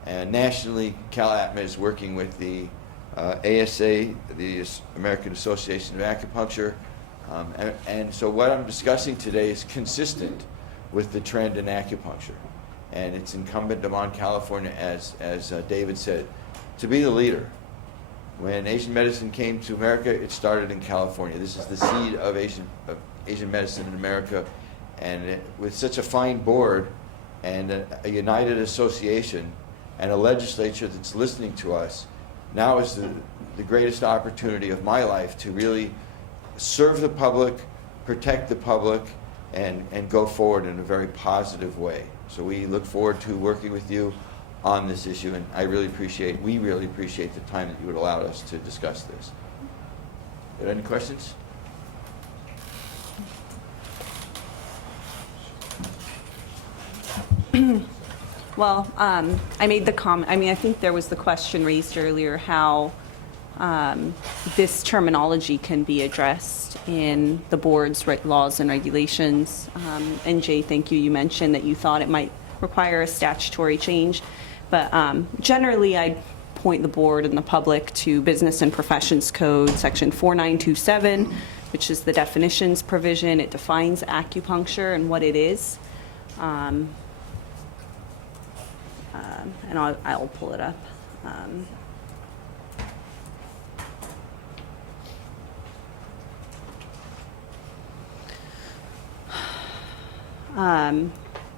and nationally, CalAtma is working with the ASA, the American Association of Acupuncture, and so what I'm discussing today is consistent with the trend in acupuncture, and it's incumbent upon California, as David said, to be the leader. When Asian medicine came to America, it started in California. This is the seed of Asian medicine in America, and with such a fine board and a united association and a legislature that's listening to us, now is the greatest opportunity of my life to really serve the public, protect the public, and go forward in a very positive way. So we look forward to working with you on this issue, and we really appreciate the time that you would allow us to discuss this. Are there any questions? Well, I made the comment, I think there was the question raised earlier how this terminology can be addressed in the board's laws and regulations. And Jay, thank you. You mentioned that you thought it might require a statutory change, but generally I point the board and the public to Business and Professions Code, Section 4927, which is the definitions provision. It defines acupuncture and what it is. And I'll pull it up.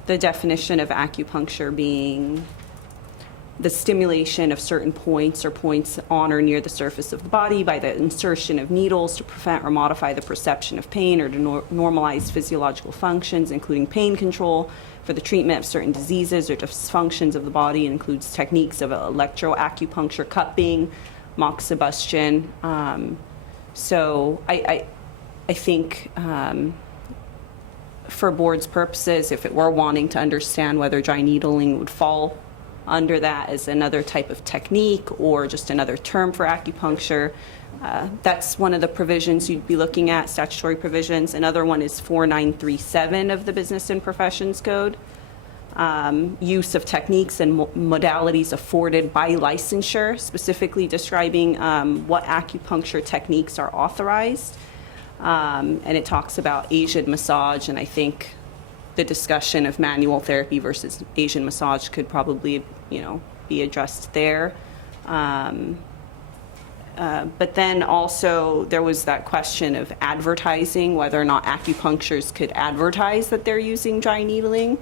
The definition of acupuncture being the stimulation of certain points or points on or near the surface of the body by the insertion of needles to prevent or modify the perception of pain or to normalize physiological functions, including pain control for the treatment of certain diseases or dysfunctions of the body. It includes techniques of electroacupuncture, cupping, moxibustion. So I think for board's purposes, if it were wanting to understand whether dry needling would fall under that as another type of technique or just another term for acupuncture, that's one of the provisions you'd be looking at, statutory provisions. Another one is 4937 of the Business and Professions Code. Use of techniques and modalities afforded by licensure, specifically describing what acupuncture techniques are authorized. And it talks about Asian massage, and I think the discussion of manual therapy versus Asian massage could probably, be addressed there. But then also there was that question of advertising, whether or not acupuncturists could advertise that they're using dry needling.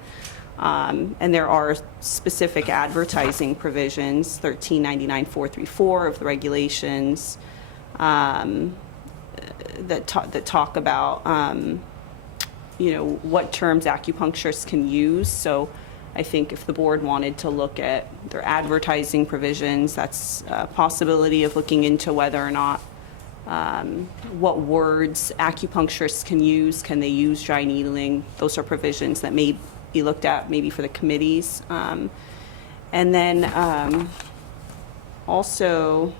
And there are specific advertising provisions, 1399-434 of the regulations, that talk about what terms acupuncturists can use. So I think if the board wanted to look at their advertising provisions, that's a possibility of looking into whether or not what words acupuncturists can use. Can they use dry needling? Those are provisions that may be looked at maybe for the committees. And then also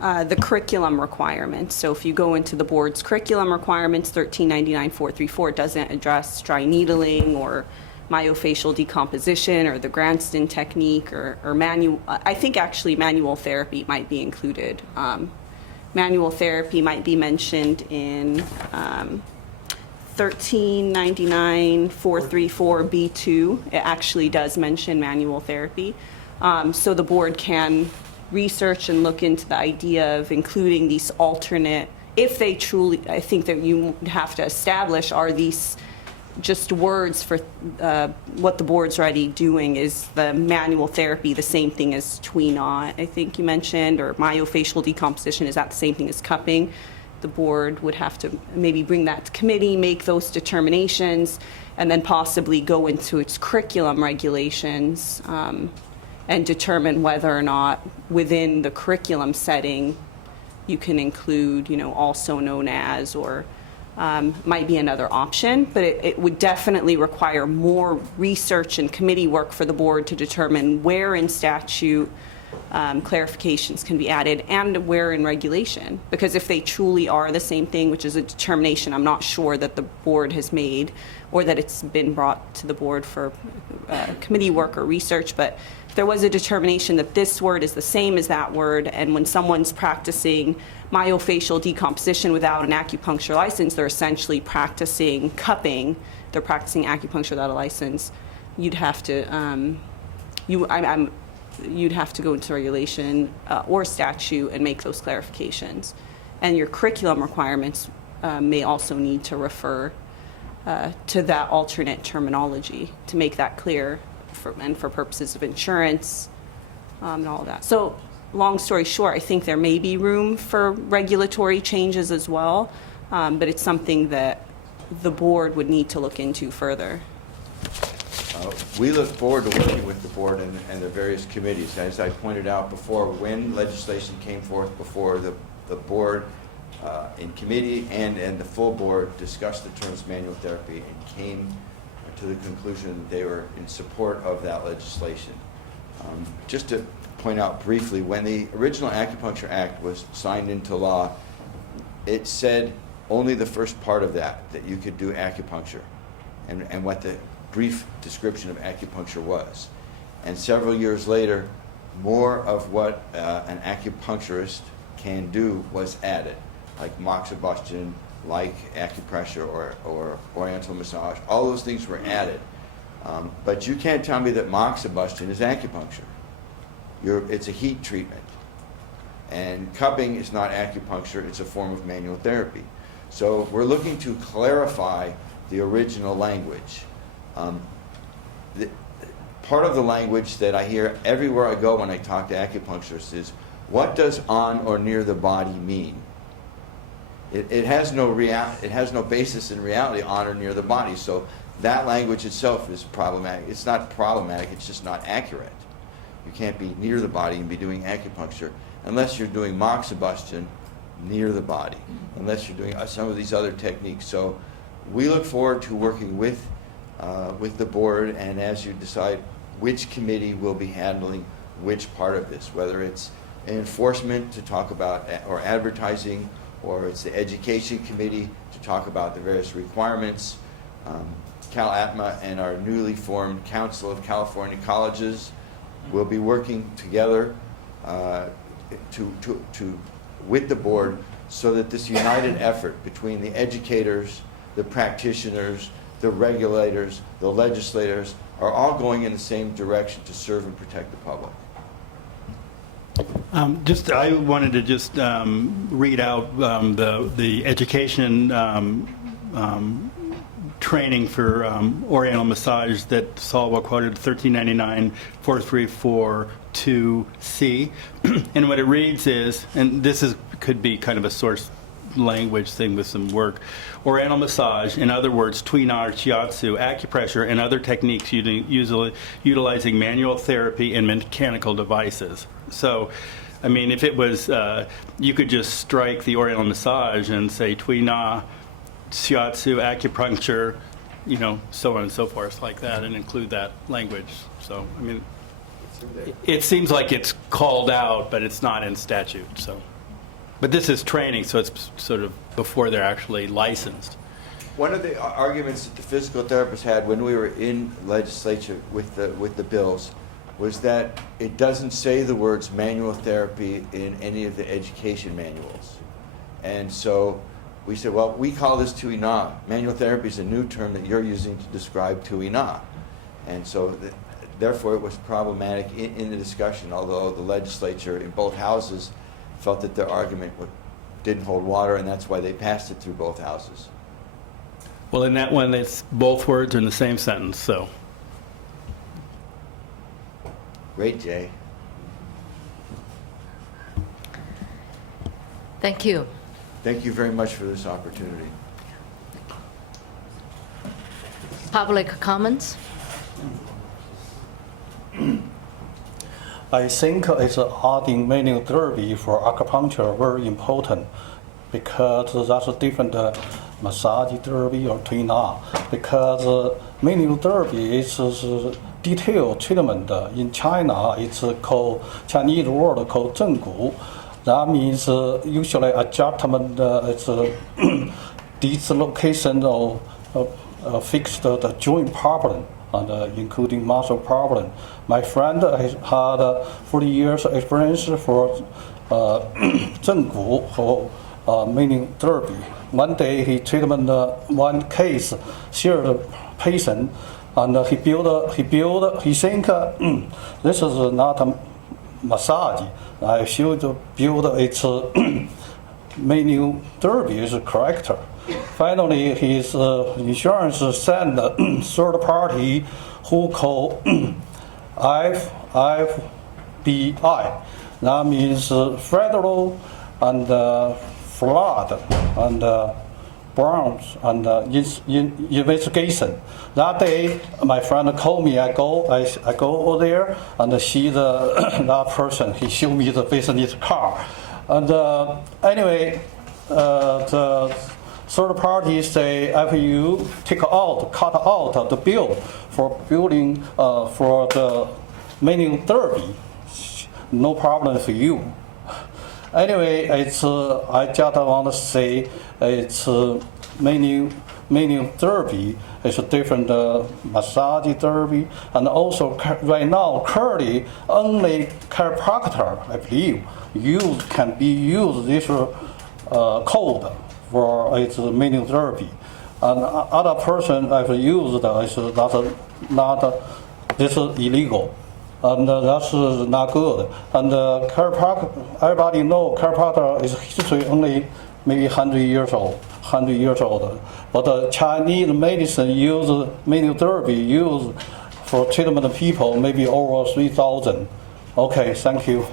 the curriculum requirements. So if you go into the board's curriculum requirements, 1399-434 doesn't address dry needling or myofascial decomposition or the Granston technique or manual. I think actually manual therapy might be included. Manual therapy might be mentioned in 1399-434B2. It actually does mention manual therapy. So the board can research and look into the idea of including these alternate, if they truly, I think that you have to establish, are these just words for what the board's already doing? Is the manual therapy the same thing as Twee-Knot, I think you mentioned, or myofascial decomposition, is that the same thing as cupping? The board would have to maybe bring that to committee, make those determinations, and then possibly go into its curriculum regulations and determine whether or not within the curriculum setting you can include, also known as, or might be another option, but it would definitely require more research and committee work for the board to determine where in statute clarifications can be added and where in regulation. Because if they truly are the same thing, which is a determination I'm not sure that the board has made or that it's been brought to the board for committee work or research, but if there was a determination that this word is the same as that word, and when someone's practicing myofascial decomposition without an acupuncture license, they're essentially practicing cupping, they're practicing acupuncture without a license, you'd have to you'd have to go into regulation or statute and make those clarifications. And your curriculum requirements may also need to refer to that alternate terminology to make that clear and for purposes of insurance and all of that. So long story short, I think there may be room for regulatory changes as well, but it's something that the board would need to look into further. We look forward to working with the board and the various committees. As I pointed out before, when legislation came forth before the board in committee and the full board discussed the terms manual therapy and came to the conclusion that they were in support of that legislation. Just to point out briefly, when the original Acupuncture Act was signed into law, it said only the first part of that you could do acupuncture, and what the brief description of acupuncture was. And several years later, more of what an acupuncturist can do was added, like moxibustion, like acupressure or Oriental massage. All those things were added. But you can't tell me that moxibustion is acupuncture. It's a heat treatment. And cupping is not acupuncture, it's a form of manual therapy. So we're looking to clarify the original language. Part of the language that I hear everywhere I go when I talk to acupuncturists is, what does on or near the body mean? It has no basis in reality, on or near the body. So that language itself is problematic. It's not problematic, it's just not accurate. You can't be near the body and be doing acupuncture unless you're doing moxibustion near the body, unless you're doing some of these other techniques. So we look forward to working with the board, and as you decide which committee will be handling which part of this, whether it's enforcement to talk about, or advertising, or it's the education committee to talk about the various requirements. CalAtma and our newly formed Council of California Colleges will be working together with the board, so that this united effort between the educators, the practitioners, the regulators, the legislators are all going in the same direction to serve and protect the public. I wanted to just read out the education training for Oriental massage that Salwa quoted, 1399-4342C. And what it reads is, and this could be kind of a source language thing with some work, Oriental massage, in other words, Tuinar, Shiatsu, acupressure, and other techniques utilizing manual therapy and mechanical devices. So, I mean, if it was, you could just strike the Oriental massage and say Tuinar, Shiatsu, acupuncture, so on and so forth, like that, and include that language. So, I mean, it seems like it's called out, but it's not in statute. So, but this is training, so it's sort of before they're actually licensed. One of the arguments that the physical therapists had when we were in legislature with the bills was that it doesn't say the words manual therapy in any of the education manuals. And so we said, well, we call this Tuina. Manual therapy is a new term that you're using to describe Tuina. And so therefore it was problematic in the discussion, although the legislature in both houses felt that their argument didn't hold water, and that's why they passed it through both houses. Well, in that one, it's both words are in the same sentence, so. Great, Jay. Thank you. Thank you very much for this opportunity. Public comments? I think it's adding manual therapy for acupuncture very important, because that's a different massage therapy or tuina. Because manual therapy is detailed treatment. In China, it's called, Chinese word called 正骨. That means usually adjustment, it's dislocation or fix the joint problem, and including muscle problem. My friend has had 40 years experience for 正骨 for manual therapy. One day he treated one case, shared patient, and he think this is not a massage. I should build its manual therapy is correct. Finally, his insurance sent a third party who called FBI. That means federal and fraud and Browns and investigation. That day, my friend called me. I go over there and see that person. He showed me the business card. And anyway, the third party say, if you cut out the bill for building for the manual therapy, no problem for you. Anyway, it's I just want to say it's manual therapy. It's a different massage therapy, and also right now currently only chiropractor, I believe, can be used this code for its manual therapy, and other person have used is not this is illegal. And that's not good. And chiropractor, everybody know chiropractor is history only maybe 100 years old. But Chinese medicine use manual therapy used for treatment of people maybe over 3,000. Okay, thank you.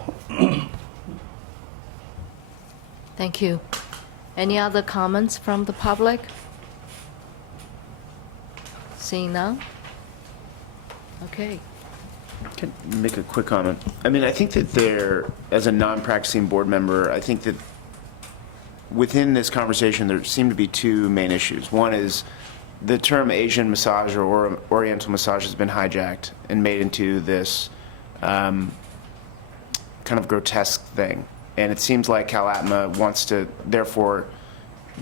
Thank you. Any other comments from the public? Seeing none? Okay. Can I make a quick comment? I mean, I think that as a non-practicing board member, I think that within this conversation, there seem to be two main issues. One is the term Asian massage or Oriental massage has been hijacked and made into this kind of grotesque thing. And it seems like CalAtma wants to, therefore,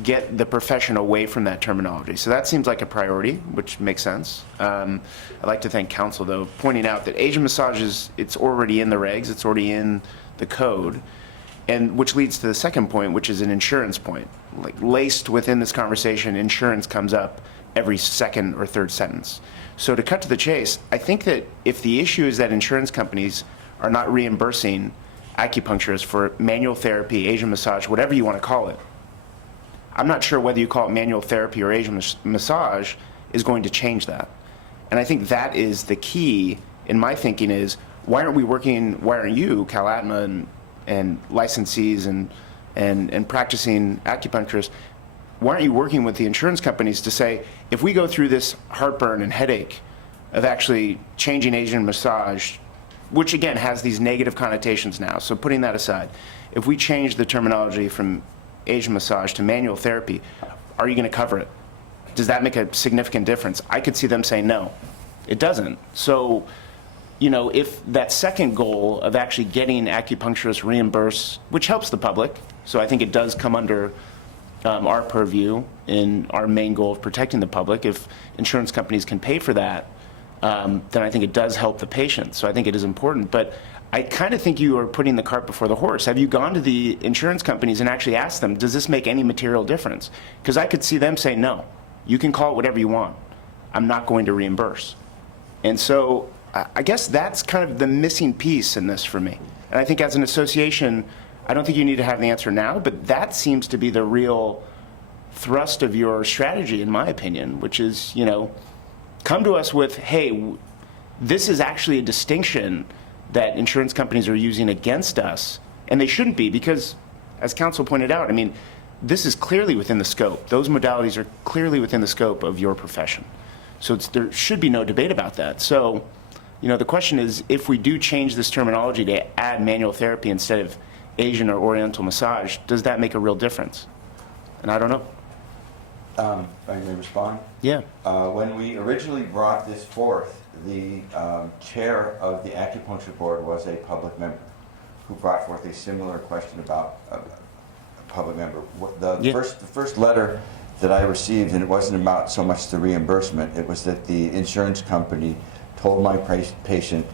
get the profession away from that terminology. So that seems like a priority, which makes sense. I'd like to thank council, though, pointing out that Asian massages, it's already in the regs, it's already in the code, and which leads to the second point, which is an insurance point. Like laced within this conversation, insurance comes up every second or third sentence. So to cut to the chase, I think that if the issue is that insurance companies are not reimbursing acupuncturists for manual therapy, Asian massage, whatever you want to call it, I'm not sure whether you call it manual therapy or Asian massage is going to change that. And I think that is the key in my thinking is, why aren't you, CalAtma and licensees and practicing acupuncturists, why aren't you working with the insurance companies to say, if we go through this heartburn and headache of actually changing Asian massage, which again has these negative connotations now, so putting that aside, if we change the terminology from Asian massage to manual therapy, are you going to cover it? Does that make a significant difference? I could see them saying no, it doesn't. So, you know, if that second goal of actually getting acupuncturists reimbursed, which helps the public, so I think it does come under our purview in our main goal of protecting the public. If insurance companies can pay for that, then I think it does help the patient. So I think it is important. But I kind of think you are putting the cart before the horse. Have you gone to the insurance companies and actually asked them, does this make any material difference? Because I could see them say, no, you can call it whatever you want. I'm not going to reimburse. And so I guess that's kind of the missing piece in this for me. And I think as an association, I don't think you need to have the answer now, but that seems to be the real thrust of your strategy, in my opinion, which is, you know, come to us with, hey, this is actually a distinction that insurance companies are using against us, and they shouldn't be, because, as counsel pointed out, I mean, this is clearly within the scope. Those modalities are clearly within the scope of your profession. So there should be no debate about that. So, you know, the question is, if we do change this terminology to add manual therapy instead of Asian or Oriental massage, does that make a real difference? And I don't know. If I may respond? Yeah. When we originally brought this forth, the chair of the acupuncture board was a public member who brought forth a similar question about a public member. The first letter that I received, and it wasn't about so much the reimbursement, it was that the insurance company told my patient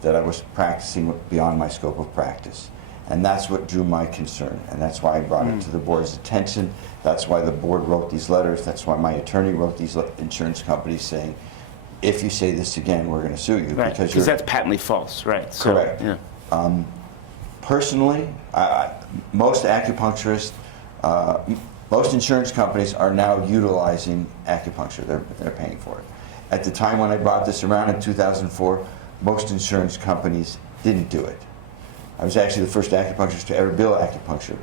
that I was practicing beyond my scope of practice. And that's what drew my concern, and that's why I brought it to the board's attention. That's why the board wrote these letters. That's why my attorney wrote these insurance companies saying, if you say this again, we're going to sue you. Right, because that's patently false, right? Correct. So, yeah. Personally, most acupuncturists, most insurance companies are now utilizing acupuncture. They're paying for it. At the time when I brought this around in 2004, most insurance companies didn't do it. I was actually the first acupuncturist to ever bill acupuncture.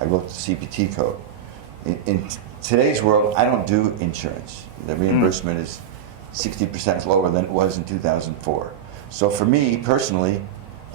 I wrote the CPT code. In today's world, I don't do insurance. The reimbursement is 60% lower than it was in 2004. So for me personally,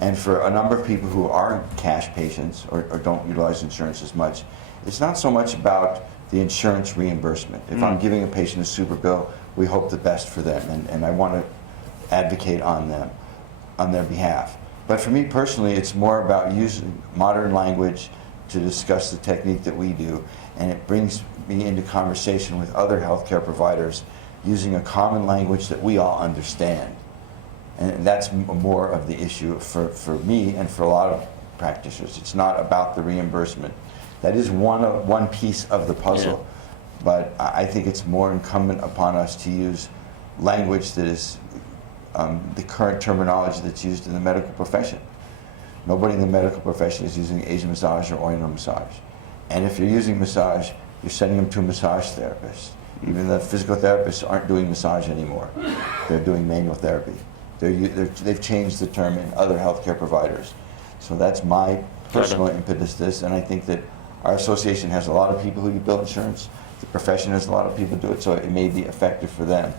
and for a number of people who are cash patients or don't utilize insurance as much, it's not so much about the insurance reimbursement. If I'm giving a patient a super bill, we hope the best for them, and I want to advocate on their behalf. But for me personally, it's more about using modern language to discuss the technique that we do, and it brings me into conversation with other healthcare providers using a common language that we all understand. And that's more of the issue for me and for a lot of practitioners. It's not about the reimbursement. That is one piece of the puzzle, but I think it's more incumbent upon us to use language that is the current terminology that's used in the medical profession. Nobody in the medical profession is using Asian massage or Oriental massage. And if you're using massage, you're sending them to a massage therapist. Even the physical therapists aren't doing massage anymore. They're doing manual therapy. They've changed the term in other healthcare providers. So that's my personal impetus to this, and I think that our association has a lot of people who bill insurance. The profession has a lot of people who do it, so it may be effective for them.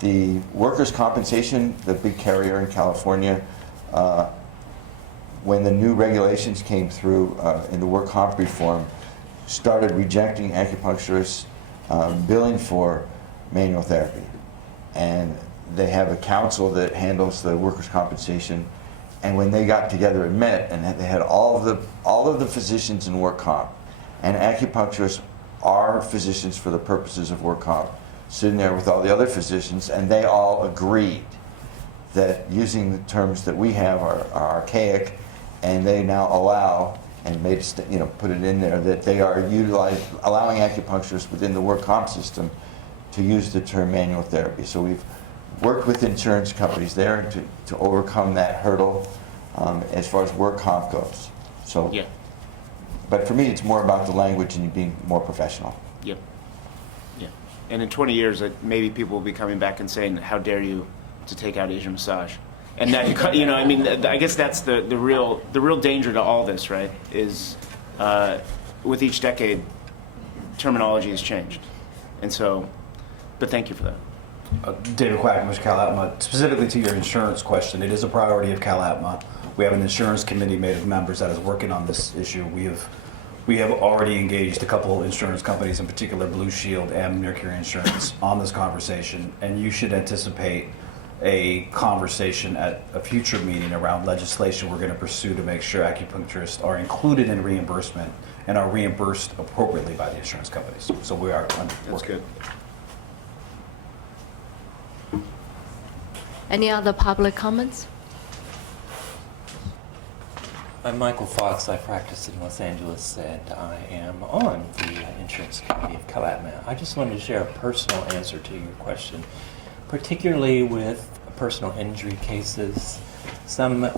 The workers' compensation, the big carrier in California, when the new regulations came through in the work comp reform, started rejecting acupuncturists billing for manual therapy. And they have a council that handles the workers' compensation. And when they got together and met, and they had all of the physicians in work comp, and acupuncturists are physicians for the purposes of work comp, sitting there with all the other physicians, and they all agreed that using the terms that we have are archaic, and they now allow, and put it in there, that they are allowing acupuncturists within the work comp system to use the term manual therapy. So we've worked with insurance companies there to overcome that hurdle as far as work comp goes. So, Yeah. But for me, it's more about the language and being more professional. Yep. Yeah. And in 20 years, maybe people will be coming back and saying, "How dare you to take out Asian massage?" And that I guess that's the real danger to all this, right? Is with each decade, terminology has changed, and so. But thank you for that. David Quackenbush, CalAtma. Specifically to your insurance question, it is a priority of CalAtma. We have an insurance committee made of members that is working on this issue. We have already engaged a couple insurance companies, in particular Blue Shield and Mercury Insurance, on this conversation, and you should anticipate a conversation at a future meeting around legislation we're going to pursue to make sure acupuncturists are included in reimbursement and are reimbursed appropriately by the insurance companies. So we are That's good. Any other public comments? I'm Michael Fox. I practice in Los Angeles, and I am on the insurance committee of CalAtma. I just wanted to share a personal answer to your question, particularly with personal injury cases. Some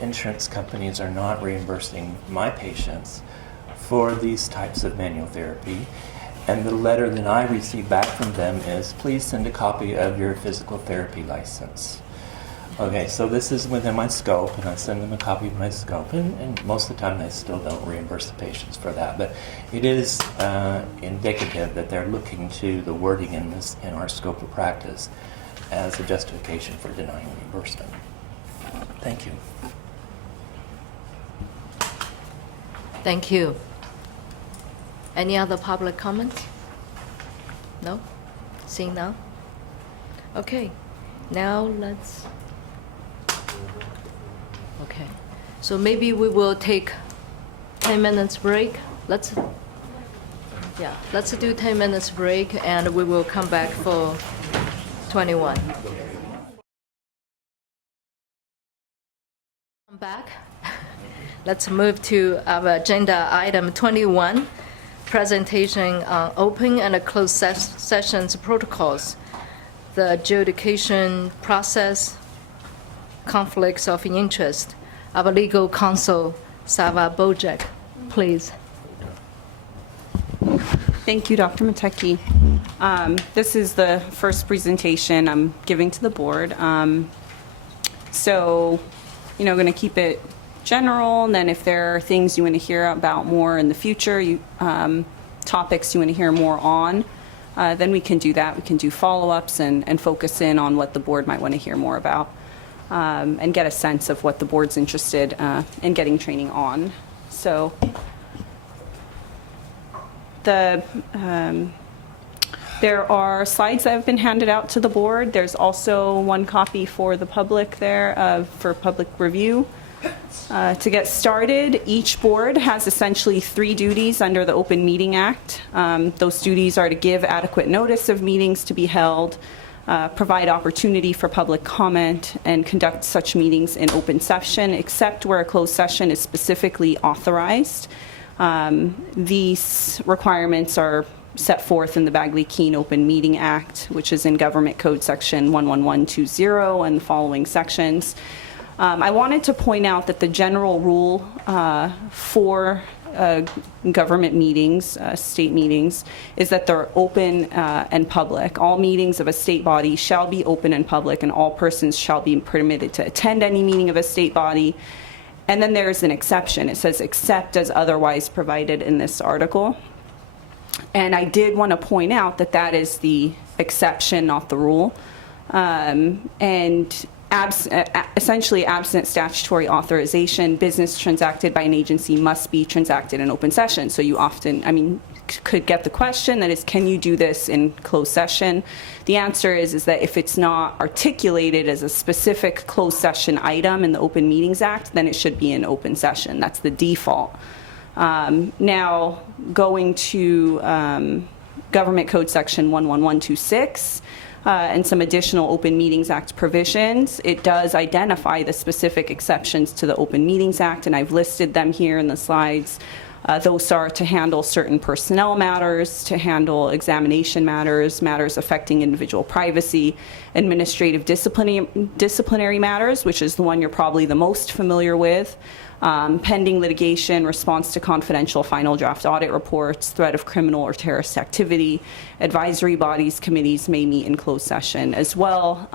insurance companies are not reimbursing my patients for these types of manual therapy, and the letter that I receive back from them is, please send a copy of your physical therapy license. Okay, so this is within my scope, and I send them a copy of my scope, and most of the time they still don't reimburse the patients for that. But it is indicative that they're looking to the wording in our scope of practice as a justification for denying reimbursement. Thank you. Thank you. Any other public comments? No? Seeing none? Okay, now let's... Okay, so maybe we will take 10 minutes break. Let's do 10 minutes break, and we will come back for 21. Come back. Let's move to our agenda item 21, presentation on open and closed sessions protocols, the adjudication process, conflicts of interest. Our legal counsel, Sava Bojek, please. Thank you, Dr. Matecki. This is the first presentation I'm giving to the board. So, going to keep it general, and then if there are things you want to hear about more in the future, topics you want to hear more on, then we can do that. We can do follow-ups and focus in on what the board might want to hear more about, and get a sense of what the board's interested in getting training on. So the There are slides that have been handed out to the board. There's also one copy for the public there for public review. To get started, each board has essentially 3 duties under the Open Meeting Act. Those duties are to give adequate notice of meetings to be held, provide opportunity for public comment, and conduct such meetings in open session, except where a closed session is specifically authorized. These requirements are set forth in the Bagley-Keene Open Meeting Act, which is in Government Code Section 11120 and the following sections. I wanted to point out that the general rule for government meetings, state meetings, is that they're open and public. All meetings of a state body shall be open and public, and all persons shall be permitted to attend any meeting of a state body. And then there's an exception. It says, except as otherwise provided in this article. And I did want to point out that that is the exception, not the rule. Essentially, absent statutory authorization, business transacted by an agency must be transacted in open session. So you often, could get the question that is, can you do this in closed session? The answer is that if it's not articulated as a specific closed session item in the Open Meetings Act, then it should be in open session. That's the default. Now, going to Government Code Section 11126, and some additional Open Meetings Act provisions, it does identify the specific exceptions to the Open Meetings Act, and I've listed them here in the slides. Those are to handle certain personnel matters, to handle examination matters, matters affecting individual privacy, administrative disciplinary matters, which is the one you're probably the most familiar with, pending litigation, response to confidential final draft audit reports, threat of criminal or terrorist activity. Advisory bodies, committees may meet in closed session as well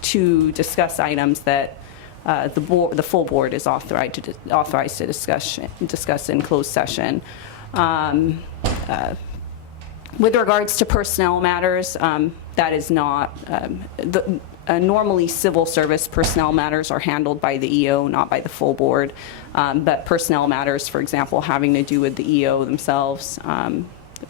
to discuss items that the full board is authorized to discuss in closed session. With regards to personnel matters, that is not normally civil service personnel matters are handled by the EO, not by the full board. But personnel matters, for example, having to do with the EO themselves,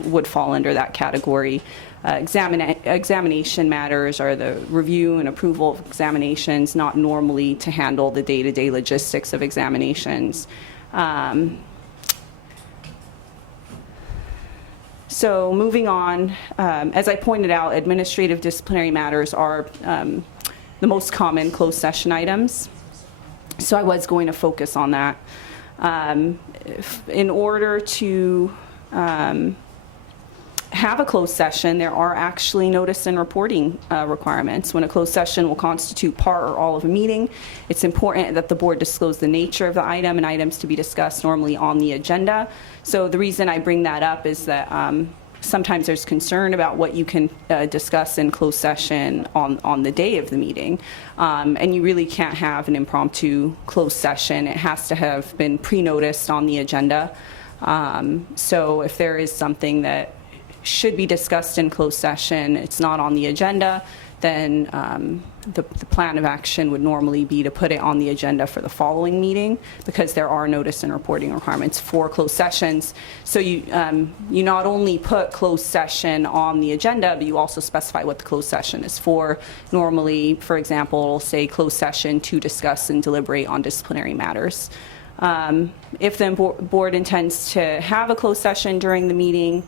would fall under that category. Examination matters are the review and approval of examinations, not normally to handle the day-to-day logistics of examinations. So moving on, as I pointed out, administrative disciplinary matters are the most common closed session items. So I was going to focus on that. In order to have a closed session, there are actually notice and reporting requirements. When a closed session will constitute part or all of a meeting, it's important that the board disclose the nature of the item and items to be discussed normally on the agenda. So the reason I bring that up is that sometimes there's concern about what you can discuss in closed session on the day of the meeting. And you really can't have an impromptu closed session. It has to have been pre-noticed on the agenda. So if there is something that should be discussed in closed session, it's not on the agenda, then the plan of action would normally be to put it on the agenda for the following meeting, because there are notice and reporting requirements for closed sessions. So you not only put closed session on the agenda, but you also specify what the closed session is for. Normally, for example, it'll say closed session to discuss and deliberate on disciplinary matters. If the board intends to have a closed session during the meeting,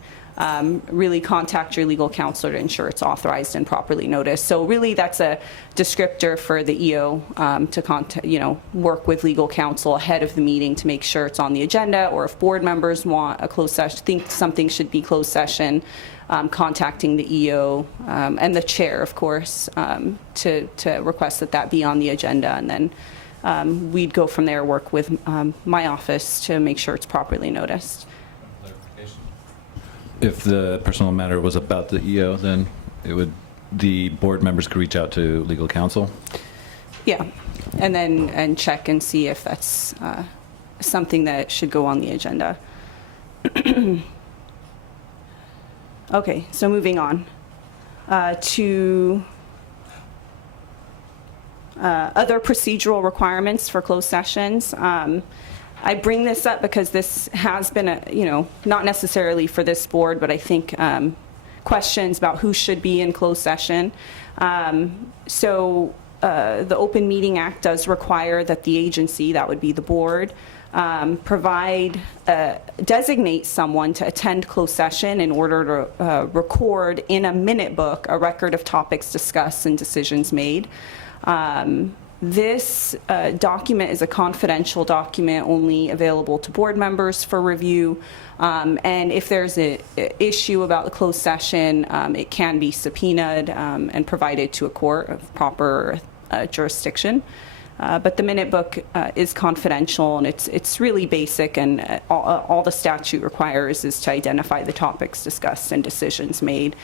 really contact your legal counselor to ensure it's authorized and properly noticed. So really that's a descriptor for the EO to work with legal counsel ahead of the meeting to make sure it's on the agenda, or if board members want a closed session, think something should be closed session, contacting the EO and the chair, of course, to request that be on the agenda, and then we'd go from there, work with my office to make sure it's properly noticed. If the personal matter was about the EO, then the board members could reach out to legal counsel? Yeah, and check and see if that's something that should go on the agenda. Okay, so moving on to other procedural requirements for closed sessions. I bring this up because this has been not necessarily for this board, but I think questions about who should be in closed session. The Open Meeting Act does require that the agency, that would be the board, designate someone to attend closed session in order to record in a minute book a record of topics discussed and decisions made. This document is a confidential document only available to board members for review. And if there's an issue about the closed session, it can be subpoenaed and provided to a court of proper jurisdiction. But the minute book is confidential, and it's really basic, and all the statute requires is to identify the topics discussed and decisions made.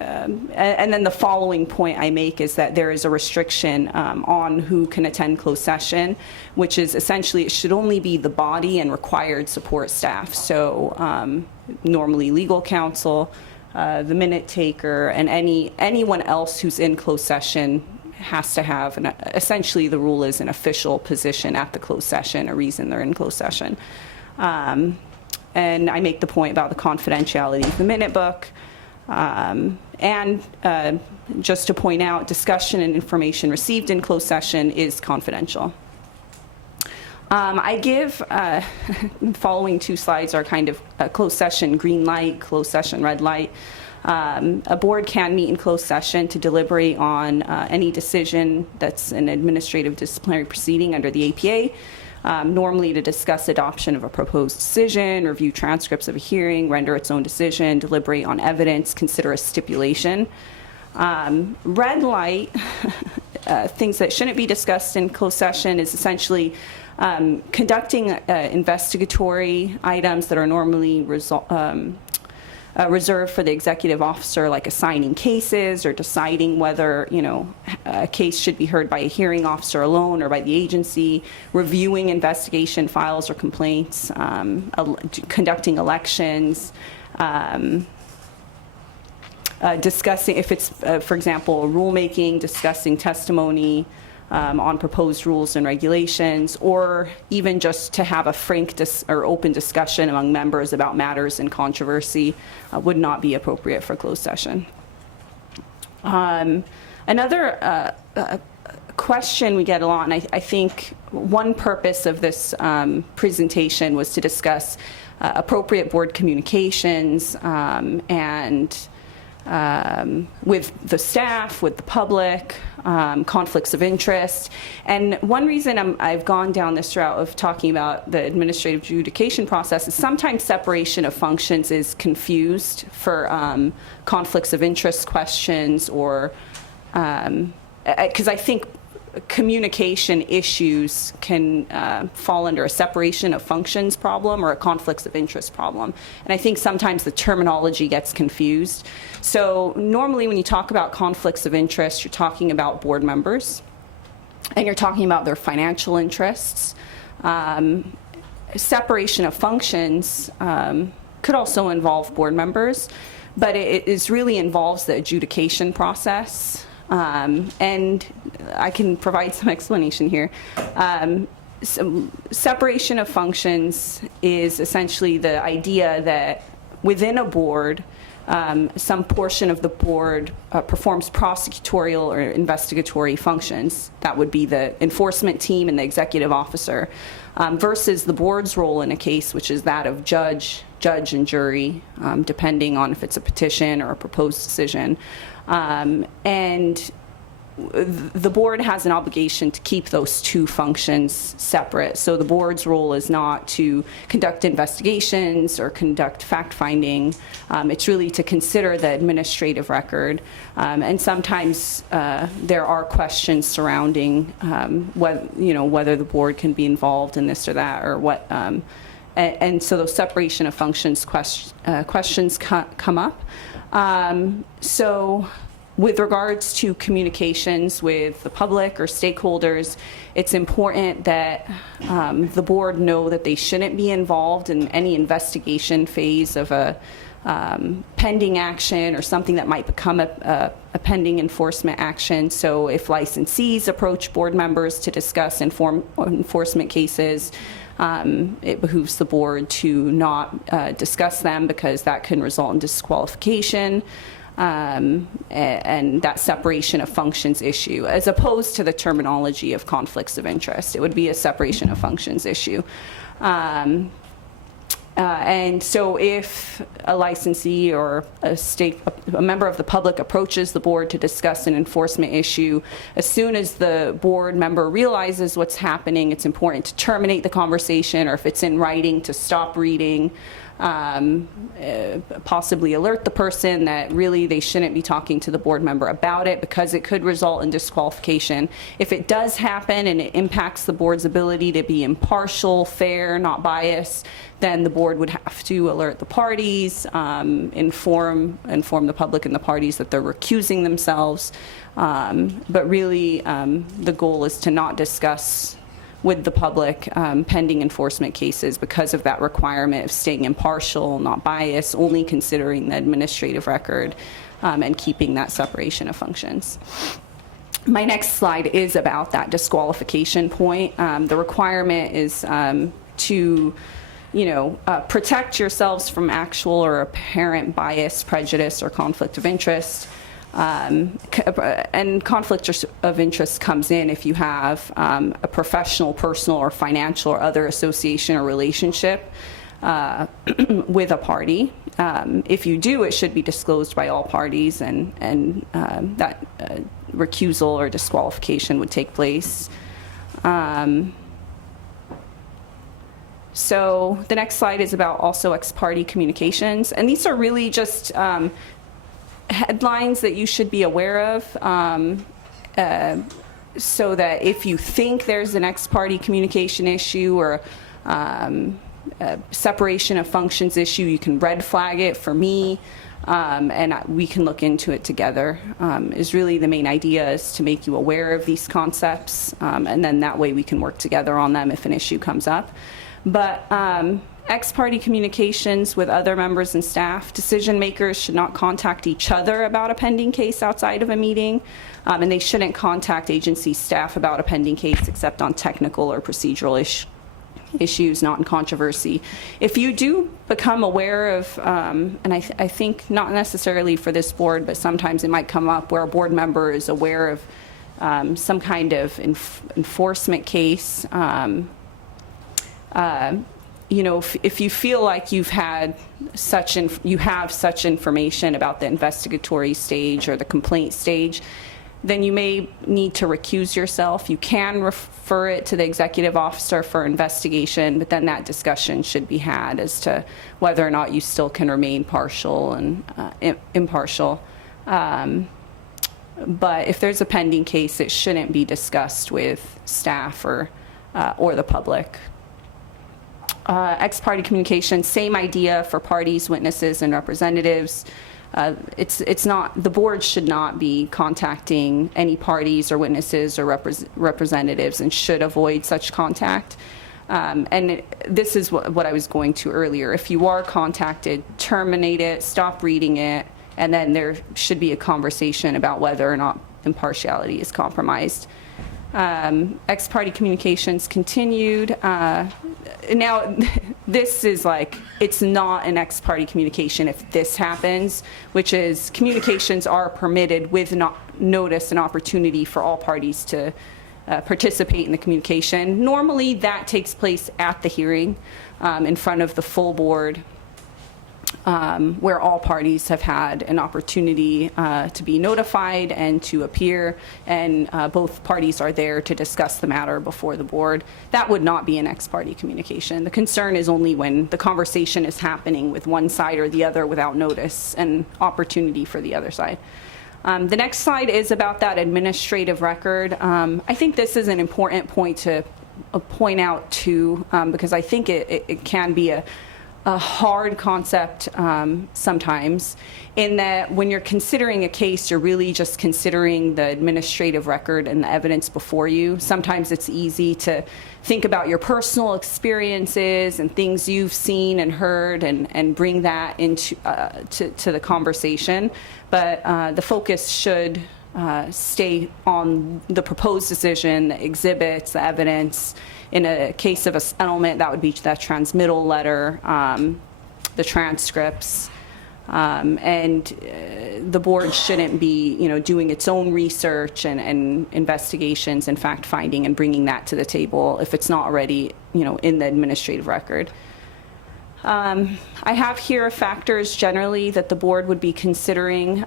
And then the following point I make is that there is a restriction on who can attend closed session, which is essentially it should only be the body and required support staff. So normally legal counsel, the minute taker, and anyone else who's in closed session has to have, essentially the rule is an official position at the closed session, a reason they're in closed session. And I make the point about the confidentiality of the minute book. And just to point out, discussion and information received in closed session is confidential. I give, following two slides are kind of a closed session green light, closed session red light. A board can meet in closed session to deliberate on any decision that's an administrative disciplinary proceeding under the APA. Normally to discuss adoption of a proposed decision, review transcripts of a hearing, render its own decision, deliberate on evidence, consider a stipulation. Red light, things that shouldn't be discussed in closed session is essentially conducting investigatory items that are normally reserved for the executive officer, like assigning cases or deciding whether, a case should be heard by a hearing officer alone or by the agency, reviewing investigation files or complaints, conducting elections, discussing, if it's, for example, rulemaking, discussing testimony on proposed rules and regulations, or even just to have a frank or open discussion among members about matters in controversy would not be appropriate for closed session. Another question we get a lot, and I think one purpose of this presentation was to discuss appropriate board communications and with the staff, with the public, conflicts of interest. And one reason I've gone down this route of talking about the administrative adjudication process is sometimes separation of functions is confused for conflicts of interest questions, or because I think communication issues can fall under a separation of functions problem or a conflicts of interest problem. And I think sometimes the terminology gets confused. So normally when you talk about conflicts of interest, you're talking about board members and you're talking about their financial interests. Separation of functions could also involve board members, but it really involves the adjudication process. And I can provide some explanation here. Some separation of functions is essentially the idea that within a board, some portion of the board performs prosecutorial or investigatory functions. That would be the enforcement team and the executive officer, versus the board's role in a case, which is that of judge and jury, depending on if it's a petition or a proposed decision. And the board has an obligation to keep those two functions separate. So the board's role is not to conduct investigations or conduct fact-finding. It's really to consider the administrative record. And sometimes there are questions surrounding whether the board can be involved in this or that, or what. And so those separation of functions questions come up. So with regards to communications with the public or stakeholders, it's important that the board know that they shouldn't be involved in any investigation phase of a pending action or something that might become a pending enforcement action. So if licensees approach board members to discuss enforcement cases, it behooves the board to not discuss them because that can result in disqualification. And that separation of functions issue, as opposed to the terminology of conflicts of interest. It would be a separation of functions issue. And so if a licensee or a member of the public approaches the board to discuss an enforcement issue, as soon as the board member realizes what's happening, it's important to terminate the conversation, or if it's in writing, to stop reading, possibly alert the person that really they shouldn't be talking to the board member about it because it could result in disqualification. If it does happen and it impacts the board's ability to be impartial, fair, not biased, then the board would have to alert the parties, inform the public and the parties that they're recusing themselves. But really, the goal is to not discuss with the public pending enforcement cases because of that requirement of staying impartial, not biased, only considering the administrative record and keeping that separation of functions. My next slide is about that disqualification point. The requirement is to protect yourselves from actual or apparent bias, prejudice, or conflict of interest. And conflict of interest comes in if you have a professional, personal, or financial or other association or relationship with a party. If you do, it should be disclosed by all parties, and that recusal or disqualification would take place. So the next slide is about also ex parte communications, and these are really just headlines that you should be aware of, so that if you think there's an ex parte communication issue or a separation of functions issue, you can red flag it for me, and we can look into it together. Is really the main idea, is to make you aware of these concepts, and then that way we can work together on them if an issue comes up. But ex parte communications with other members and staff, decision makers should not contact each other about a pending case outside of a meeting, and they shouldn't contact agency staff about a pending case except on technical or procedural issues, not in controversy. If you do become aware of, and I think not necessarily for this board, but sometimes it might come up where a board member is aware of some kind of enforcement case, if you feel like you have such information about the investigatory stage or the complaint stage, then you may need to recuse yourself. You can refer it to the executive officer for investigation, but then that discussion should be had as to whether or not you still can remain partial and impartial. But if there's a pending case, it shouldn't be discussed with staff or the public. Ex parte communication, same idea for parties, witnesses, and representatives. It's not, the board should not be contacting any parties or witnesses or representatives, and should avoid such contact. And this is what I was going to earlier. If you are contacted, terminate it, stop reading it, and then there should be a conversation about whether or not impartiality is compromised. Ex parte communications continued. Now, this is like, it's not an ex parte communication if this happens, which is communications are permitted with notice and opportunity for all parties to participate in the communication. Normally, that takes place at the hearing in front of the full board, where all parties have had an opportunity to be notified and to appear, and both parties are there to discuss the matter before the board. That would not be an ex parte communication. The concern is only when the conversation is happening with one side or the other without notice and opportunity for the other side. The next slide is about that administrative record. I think this is an important point to point out too, because I think it can be a hard concept sometimes, in that when you're considering a case, you're really just considering the administrative record and the evidence before you. Sometimes it's easy to think about your personal experiences and things you've seen and heard, and bring that into to the conversation. But the focus should stay on the proposed decision, the exhibits, the evidence. In a case of a settlement, that would be that transmittal letter, the transcripts. The board shouldn't be, doing its own research and investigations and fact-finding and bringing that to the table if it's not already, in the administrative record. I have here factors generally that the board would be considering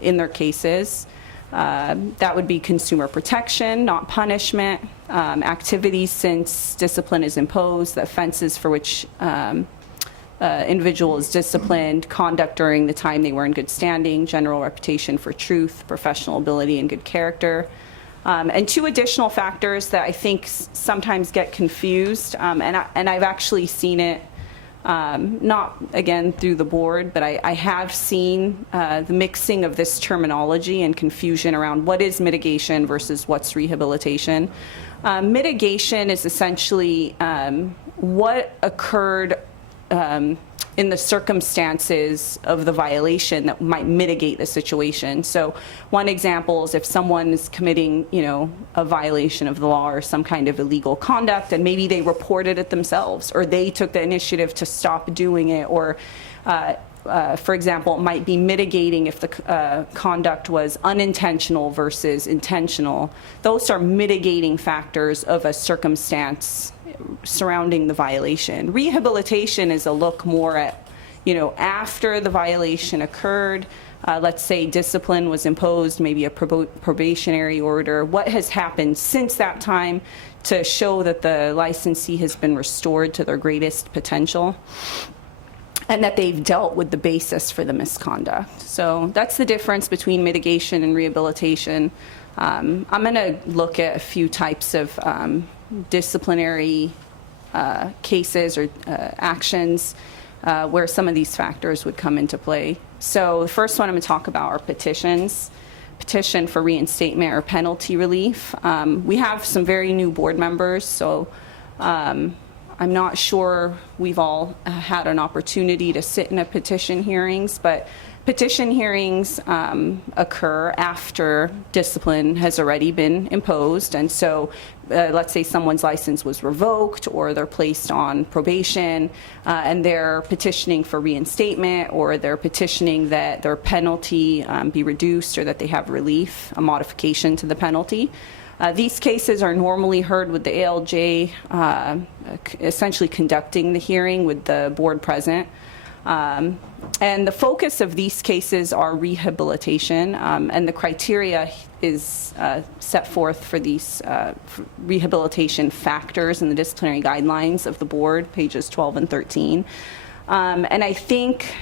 in their cases. That would be consumer protection, not punishment, activities since discipline is imposed, the offenses for which individual is disciplined, conduct during the time they were in good standing, general reputation for truth, professional ability, and good character. And two additional factors that I think sometimes get confused, and I've actually seen it, not again through the board, but I have seen the mixing of this terminology and confusion around what is mitigation versus what's rehabilitation. Mitigation is essentially what occurred in the circumstances of the violation that might mitigate the situation. So one example is if someone is committing, a violation of the law or some kind of illegal conduct, and maybe they reported it themselves, or they took the initiative to stop doing it, or for example, it might be mitigating if the conduct was unintentional versus intentional. Those are mitigating factors of a circumstance surrounding the violation. Rehabilitation is a look more at, after the violation occurred, let's say discipline was imposed, maybe a probationary order, what has happened since that time to show that the licensee has been restored to their greatest potential and that they've dealt with the basis for the misconduct. So that's the difference between mitigation and rehabilitation. I'm going to look at a few types of disciplinary cases or actions where some of these factors would come into play. So the first one I'm going to talk about are petitions. Petition for reinstatement or penalty relief. We have some very new board members, so I'm not sure we've all had an opportunity to sit in a petition hearings, but petition hearings occur after discipline has already been imposed. And so let's say someone's license was revoked or they're placed on probation and they're petitioning for reinstatement, or they're petitioning that their penalty be reduced or that they have relief, a modification to the penalty. These cases are normally heard with the ALJ essentially conducting the hearing with the board present. And the focus of these cases are rehabilitation, and the criteria is set forth for these rehabilitation factors in the disciplinary guidelines of the board, pages 12 and 13. And I think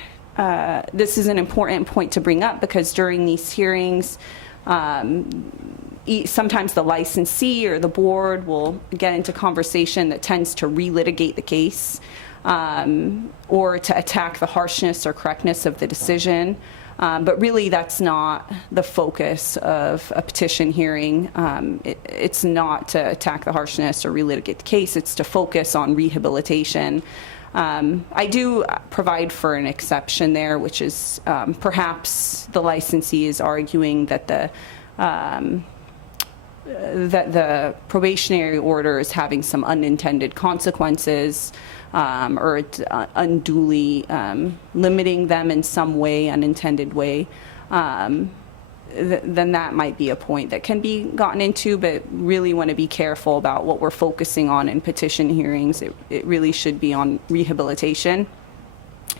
this is an important point to bring up because during these hearings, sometimes the licensee or the board will get into conversation that tends to relitigate the case. Or to attack the harshness or correctness of the decision. But really, that's not the focus of a petition hearing. It's not to attack the harshness or relitigate the case. It's to focus on rehabilitation. I do provide for an exception there, which is perhaps the licensee is arguing that the probationary order is having some unintended consequences, or it's unduly limiting them in some way, unintended way, then that might be a point that can be gotten into, but really want to be careful about what we're focusing on in petition hearings. It really should be on rehabilitation.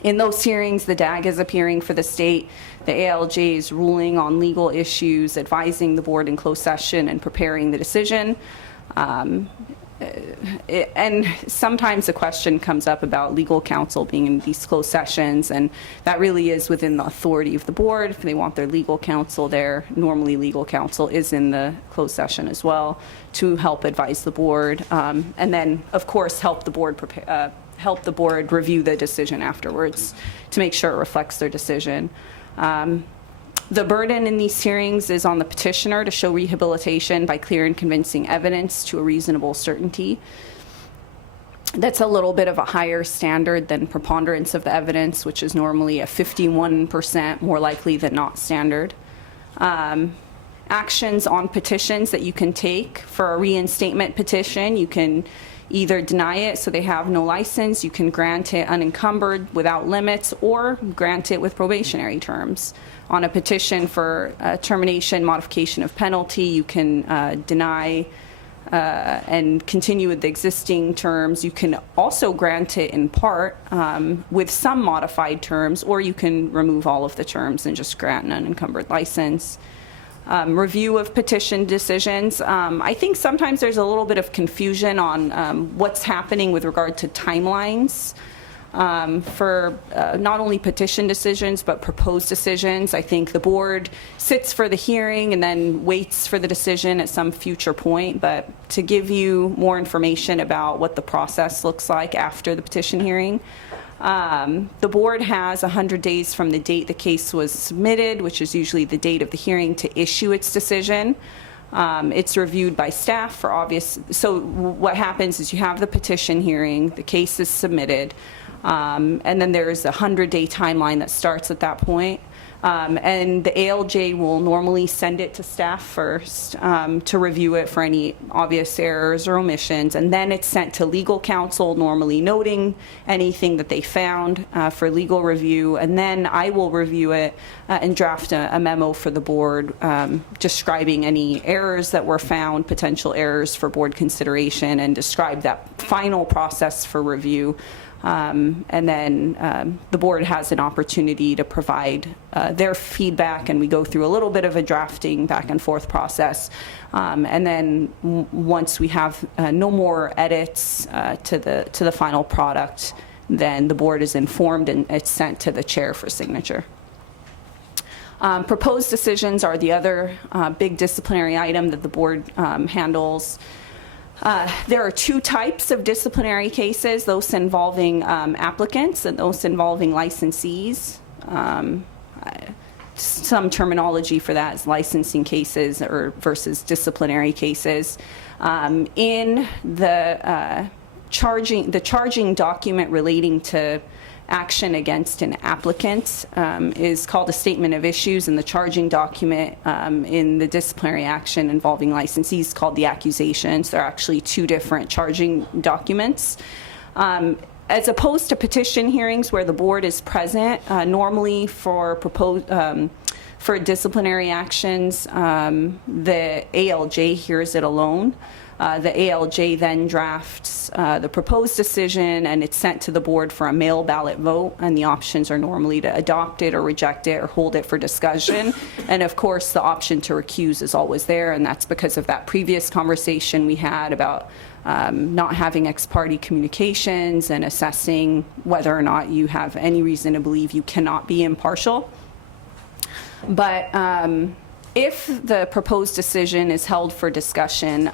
In those hearings, the DAG is appearing for the state, the ALJ is ruling on legal issues, advising the board in closed session, and preparing the decision. And sometimes a question comes up about legal counsel being in these closed sessions, and that really is within the authority of the board. If they want their legal counsel there, normally legal counsel is in the closed session as well to help advise the board, and then of course help the board review the decision afterwards to make sure it reflects their decision. The burden in these hearings is on the petitioner to show rehabilitation by clear and convincing evidence to a reasonable certainty. That's a little bit of a higher standard than preponderance of the evidence, which is normally a 51% more likely than not standard. Actions on petitions that you can take. For a reinstatement petition, you can either deny it so they have no license, you can grant it unencumbered without limits, or grant it with probationary terms. On a petition for termination, modification of penalty, you can deny and continue with the existing terms. You can also grant it in part with some modified terms, or you can remove all of the terms and just grant an unencumbered license. Review of petition decisions. I think sometimes there's a little bit of confusion on what's happening with regard to timelines for not only petition decisions but proposed decisions. I think the board sits for the hearing and then waits for the decision at some future point. But to give you more information about what the process looks like after the petition hearing, the board has 100 days from the date the case was submitted, which is usually the date of the hearing, to issue its decision. It's reviewed by staff for obvious. So what happens is you have the petition hearing, the case is submitted, and then there's a 100-day timeline that starts at that point. And the ALJ will normally send it to staff first to review it for any obvious errors or omissions, and then it's sent to legal counsel, normally noting anything that they found for legal review, and then I will review it and draft a memo for the board describing any errors that were found, potential errors for board consideration, and describe that final process for review. And then the board has an opportunity to provide their feedback, and we go through a little bit of a drafting back and forth process. And then once we have no more edits to the final product, then the board is informed and it's sent to the chair for signature. Proposed decisions are the other big disciplinary item that the board handles. There are two types of disciplinary cases, those involving applicants and those involving licensees. Some terminology for that is licensing cases versus disciplinary cases. In the charging document relating to action against an applicant is called a statement of issues, and the charging document in the disciplinary action involving licensees is called the accusations. They're actually two different charging documents. As opposed to petition hearings where the board is present, normally for disciplinary actions, the ALJ hears it alone. The ALJ then drafts the proposed decision, and it's sent to the board for a mail ballot vote, and the options are normally to adopt it or reject it or hold it for discussion. And of course, the option to recuse is always there, and that's because of that previous conversation we had about not having ex parte communications and assessing whether or not you have any reason to believe you cannot be impartial. But if the proposed decision is held for discussion,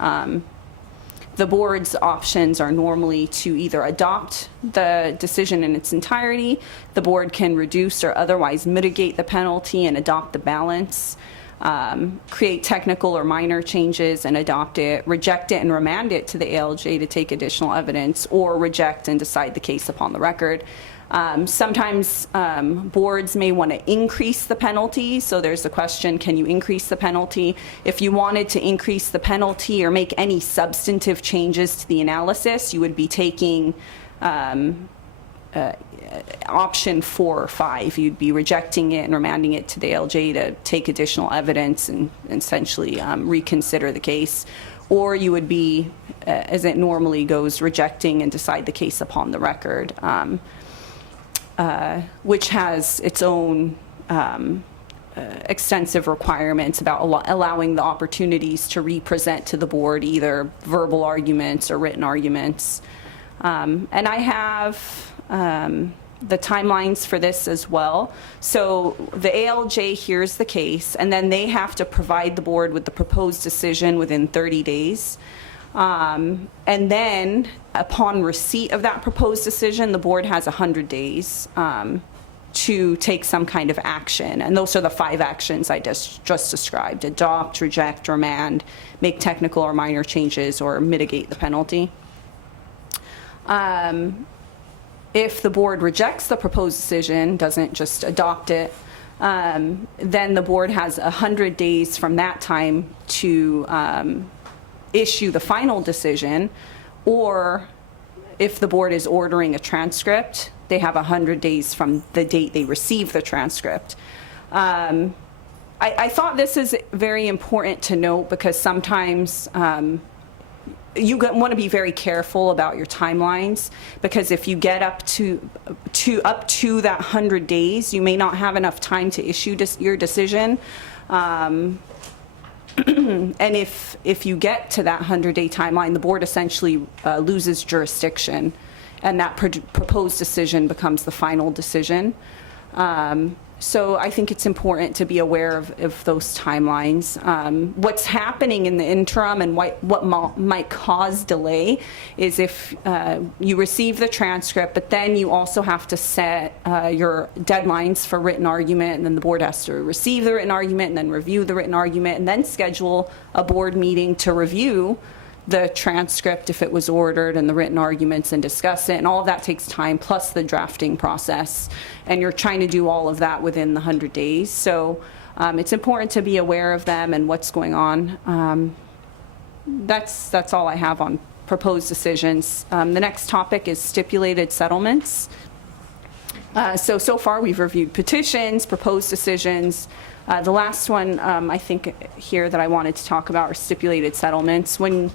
the board's options are normally to either adopt the decision in its entirety, the board can reduce or otherwise mitigate the penalty and adopt the balance, create technical or minor changes and adopt it, reject it and remand it to the ALJ to take additional evidence, or reject and decide the case upon the record. Sometimes boards may want to increase the penalty, so there's the question, can you increase the penalty? If you wanted to increase the penalty or make any substantive changes to the analysis, you would be taking option 4 or 5. You'd be rejecting it and remanding it to the ALJ to take additional evidence and essentially reconsider the case. Or you would be, as it normally goes, rejecting and decide the case upon the record. Which has its own extensive requirements about allowing the opportunities to represent to the board either verbal arguments or written arguments. And I have the timelines for this as well. So the ALJ hears the case, and then they have to provide the board with the proposed decision within 30 days. And then upon receipt of that proposed decision, the board has 100 days to take some kind of action. And those are the 5 actions I just described: adopt, reject, remand, make technical or minor changes, or mitigate the penalty. If the board rejects the proposed decision, doesn't just adopt it, then the board has 100 days from that time to issue the final decision, or if the board is ordering a transcript, they have 100 days from the date they receive the transcript. I thought this is very important to note because sometimes you want to be very careful about your timelines, because if you get up to that 100 days, you may not have enough time to issue your decision. And if you get to that 100-day timeline, the board essentially loses jurisdiction, and that proposed decision becomes the final decision. So I think it's important to be aware of those timelines. What's happening in the interim and what might cause delay is if you receive the transcript, but then you also have to set your deadlines for written argument, and then the board has to receive the written argument and then review the written argument and then schedule a board meeting to review the transcript if it was ordered and the written arguments and discuss it, and all of that takes time, plus the drafting process, and you're trying to do all of that within the 100 days. So it's important to be aware of them and what's going on. That's all I have on proposed decisions. The next topic is stipulated settlements. So far we've reviewed petitions, proposed decisions. The last one I think here that I wanted to talk about are stipulated settlements. When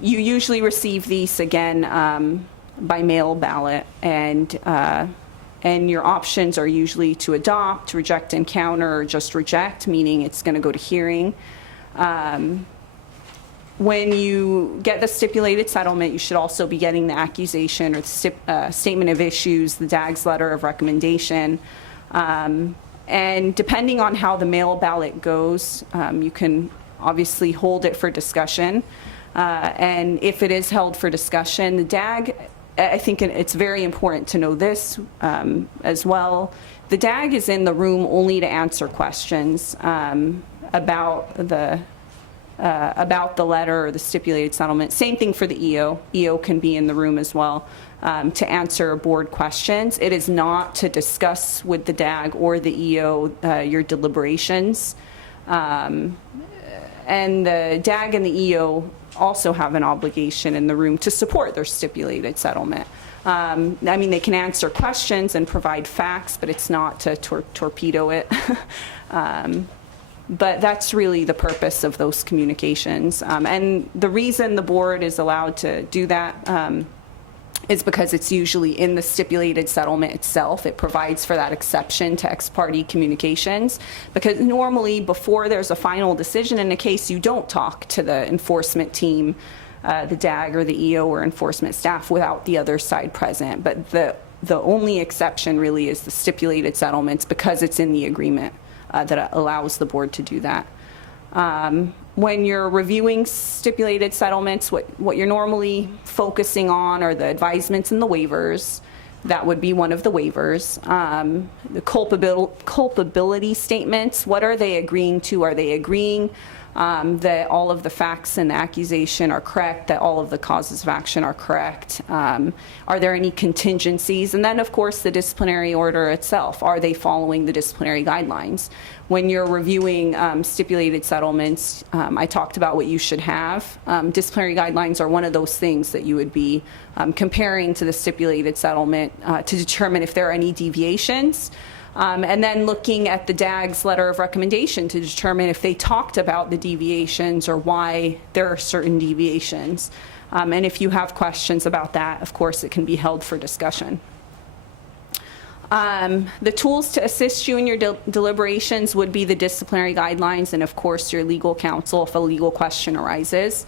you usually receive these again by mail ballot, and your options are usually to adopt, reject and counter, or just reject, meaning it's going to go to hearing. When you get the stipulated settlement, you should also be getting the accusation or the statement of issues, the DAG's letter of recommendation. And depending on how the mail ballot goes, you can obviously hold it for discussion. And if it is held for discussion, the DAG, I think it's very important to know this as well. The DAG is in the room only to answer questions about the letter or the stipulated settlement. Same thing for the EO. EO can be in the room as well to answer board questions. It is not to discuss with the DAG or the EO your deliberations. And the DAG and the EO also have an obligation in the room to support their stipulated settlement. I mean, they can answer questions and provide facts, but it's not to torpedo it. But that's really the purpose of those communications. And the reason the board is allowed to do that is because it's usually in the stipulated settlement itself. It provides for that exception to ex parte communications, because normally before there's a final decision in a case, you don't talk to the enforcement team, the DAG or the EO or enforcement staff without the other side present. But the only exception really is the stipulated settlements, because it's in the agreement that allows the board to do that. When you're reviewing stipulated settlements, what you're normally focusing on are the advisements and the waivers. That would be one of the waivers. The culpability statements, what are they agreeing to? Are they agreeing that all of the facts and the accusation are correct, that all of the causes of action are correct? Are there any contingencies? And then, of course, the disciplinary order itself. Are they following the disciplinary guidelines? When you're reviewing stipulated settlements, I talked about what you should have. Disciplinary guidelines are one of those things that you would be comparing to the stipulated settlement to determine if there are any deviations. And then looking at the DAG's letter of recommendation to determine if they talked about the deviations or why there are certain deviations. And if you have questions about that, of course, it can be held for discussion. The tools to assist you in your deliberations would be the disciplinary guidelines and, of course, your legal counsel if a legal question arises.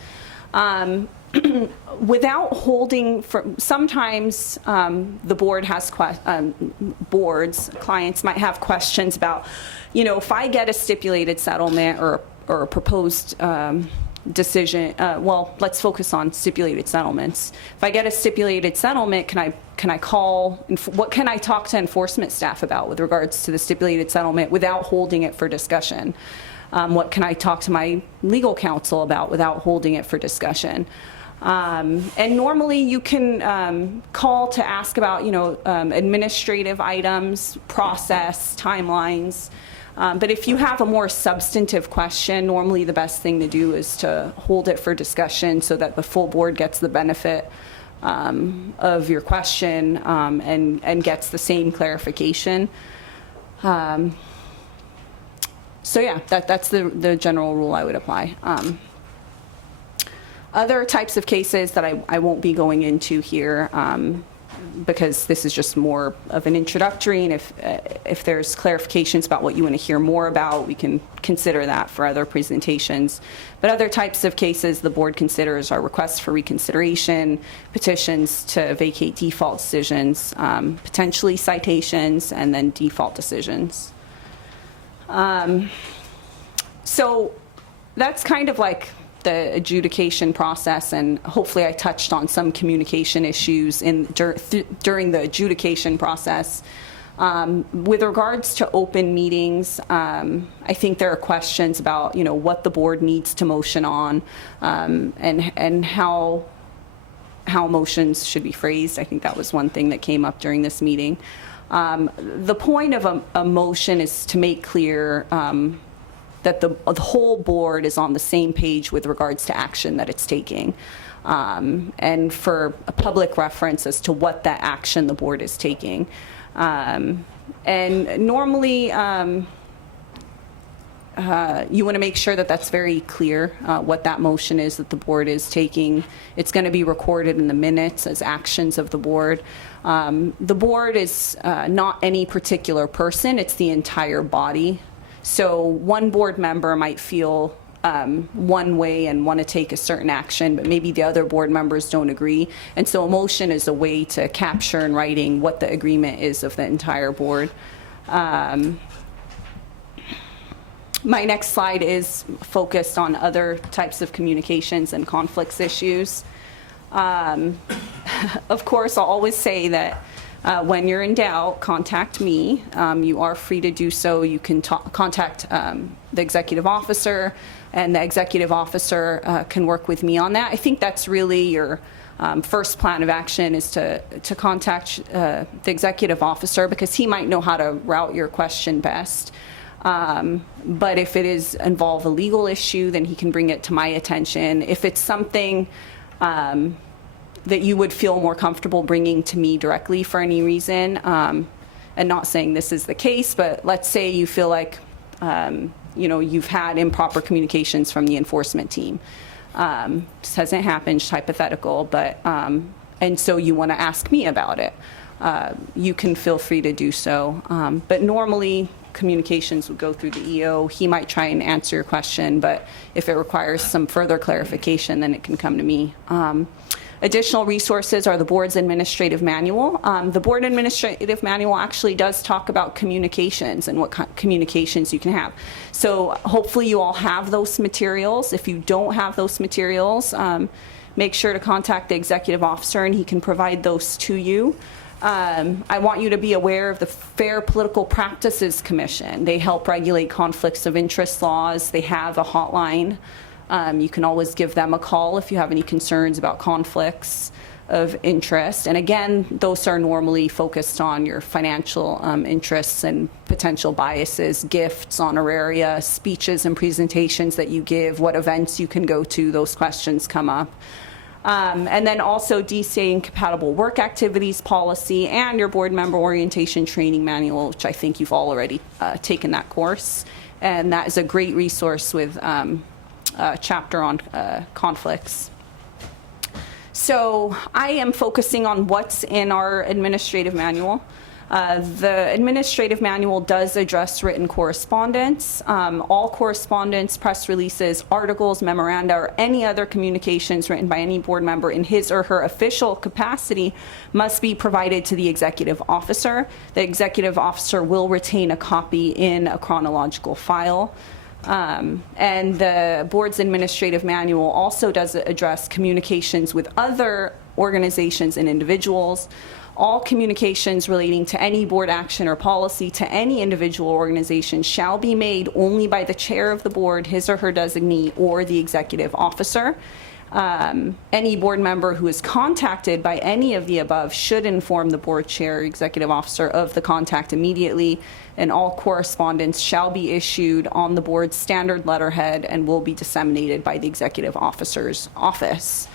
Without holding, sometimes the board has clients might have questions about, if I get a stipulated settlement or a proposed decision, well, let's focus on stipulated settlements. If I get a stipulated settlement, can I call, what can I talk to enforcement staff about with regards to the stipulated settlement without holding it for discussion? What can I talk to my legal counsel about without holding it for discussion? And normally you can call to ask about, administrative items, process, timelines. But if you have a more substantive question, normally the best thing to do is to hold it for discussion so that the full board gets the benefit of your question and gets the same clarification. So yeah, that's the general rule I would apply. Other types of cases that I won't be going into here because this is just more of an introductory, and if there's clarifications about what you want to hear more about, we can consider that for other presentations. But other types of cases the board considers are requests for reconsideration, petitions to vacate default decisions, potentially citations, and then default decisions. So that's kind of like the adjudication process, and hopefully I touched on some communication issues during the adjudication process. With regards to open meetings, I think there are questions about what the board needs to motion on, and how motions should be phrased. I think that was one thing that came up during this meeting. The point of a motion is to make clear that the whole board is on the same page with regards to action that it's taking, and for a public reference as to what that action the board is taking. And normally, you want to make sure that that's very clear, what that motion is that the board is taking. It's going to be recorded in the minutes as actions of the board. The board is not any particular person, it's the entire body. So one board member might feel one way and want to take a certain action, but maybe the other board members don't agree. And so a motion is a way to capture in writing what the agreement is of the entire board. My next slide is focused on other types of communications and conflicts issues. Of course, I'll always say that when you're in doubt, contact me. You are free to do so. You can contact the executive officer, and the executive officer can work with me on that. I think that's really your first plan of action, is to contact the executive officer, because he might know how to route your question best. But if it is involve a legal issue, then he can bring it to my attention. If it's something that you would feel more comfortable bringing to me directly for any reason, and not saying this is the case, but let's say you feel like you've had improper communications from the enforcement team. This hasn't happened, just hypothetical, but and so you want to ask me about it. You can feel free to do so, but normally communications would go through the EO. He might try and answer your question, but if it requires some further clarification, then it can come to me. Additional resources are the board's administrative manual. The board administrative manual actually does talk about communications and what communications you can have. So hopefully you all have those materials. If you don't have those materials, make sure to contact the executive officer and he can provide those to you. I want you to be aware of the Fair Political Practices Commission. They help regulate conflicts of interest laws. They have a hotline. You can always give them a call if you have any concerns about conflicts of interest. And again, those are normally focused on your financial interests and potential biases, gifts, honoraria, speeches and presentations that you give, what events you can go to, those questions come up. And then also DCA incompatible work activities policy and your board member orientation training manual, which I think you've all already taken that course. And that is a great resource with chapter on conflicts. So I am focusing on what's in our administrative manual. The administrative manual does address written correspondence. All correspondence, press releases, articles, memoranda, or any other communications written by any board member in his or her official capacity must be provided to the executive officer. The executive officer will retain a copy in a chronological file. And the board's administrative manual also does address communications with other organizations and individuals. All communications relating to any board action or policy to any individual organization shall be made only by the chair of the board, his or her designee, or the executive officer. Any board member who is contacted by any of the above should inform the board chair or executive officer of the contact immediately, and all correspondence shall be issued on the board's standard letterhead and will be disseminated by the executive officer's office.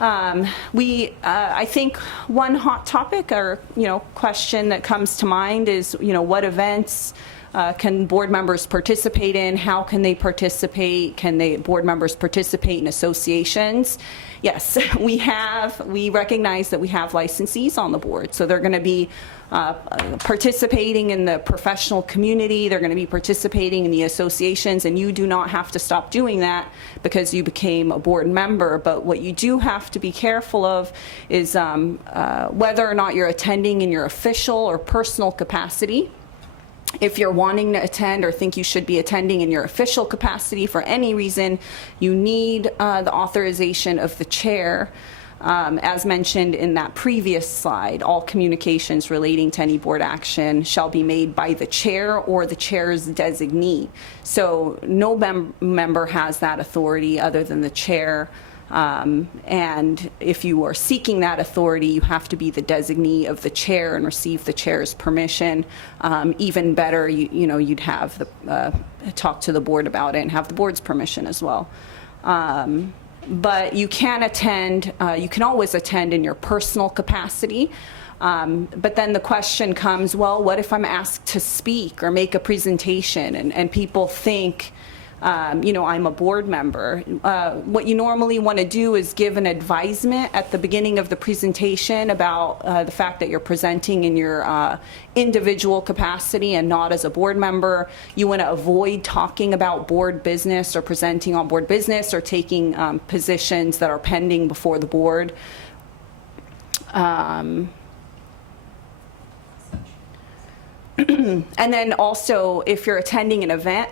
I think one hot topic or, question that comes to mind is, what events can board members participate in? How can they participate? Can board members participate in associations? Yes, we recognize that we have licensees on the board, so they're going to be participating in the professional community, they're going to be participating in the associations, and you do not have to stop doing that because you became a board member. But what you do have to be careful of is whether or not you're attending in your official or personal capacity. If you're wanting to attend or think you should be attending in your official capacity for any reason, you need the authorization of the chair. As mentioned in that previous slide, all communications relating to any board action shall be made by the chair or the chair's designee. So no member has that authority other than the chair. And if you are seeking that authority, you have to be the designee of the chair and receive the chair's permission. Even better, you'd have talk to the board about it and have the board's permission as well. But you can attend, you can always attend in your personal capacity. But then the question comes, well, what if I'm asked to speak or make a presentation and people think, I'm a board member? What you normally want to do is give an advisement at the beginning of the presentation about the fact that you're presenting in your individual capacity and not as a board member. You want to avoid talking about board business or presenting on board business or taking positions that are pending before the board. And then also, if you're attending an event,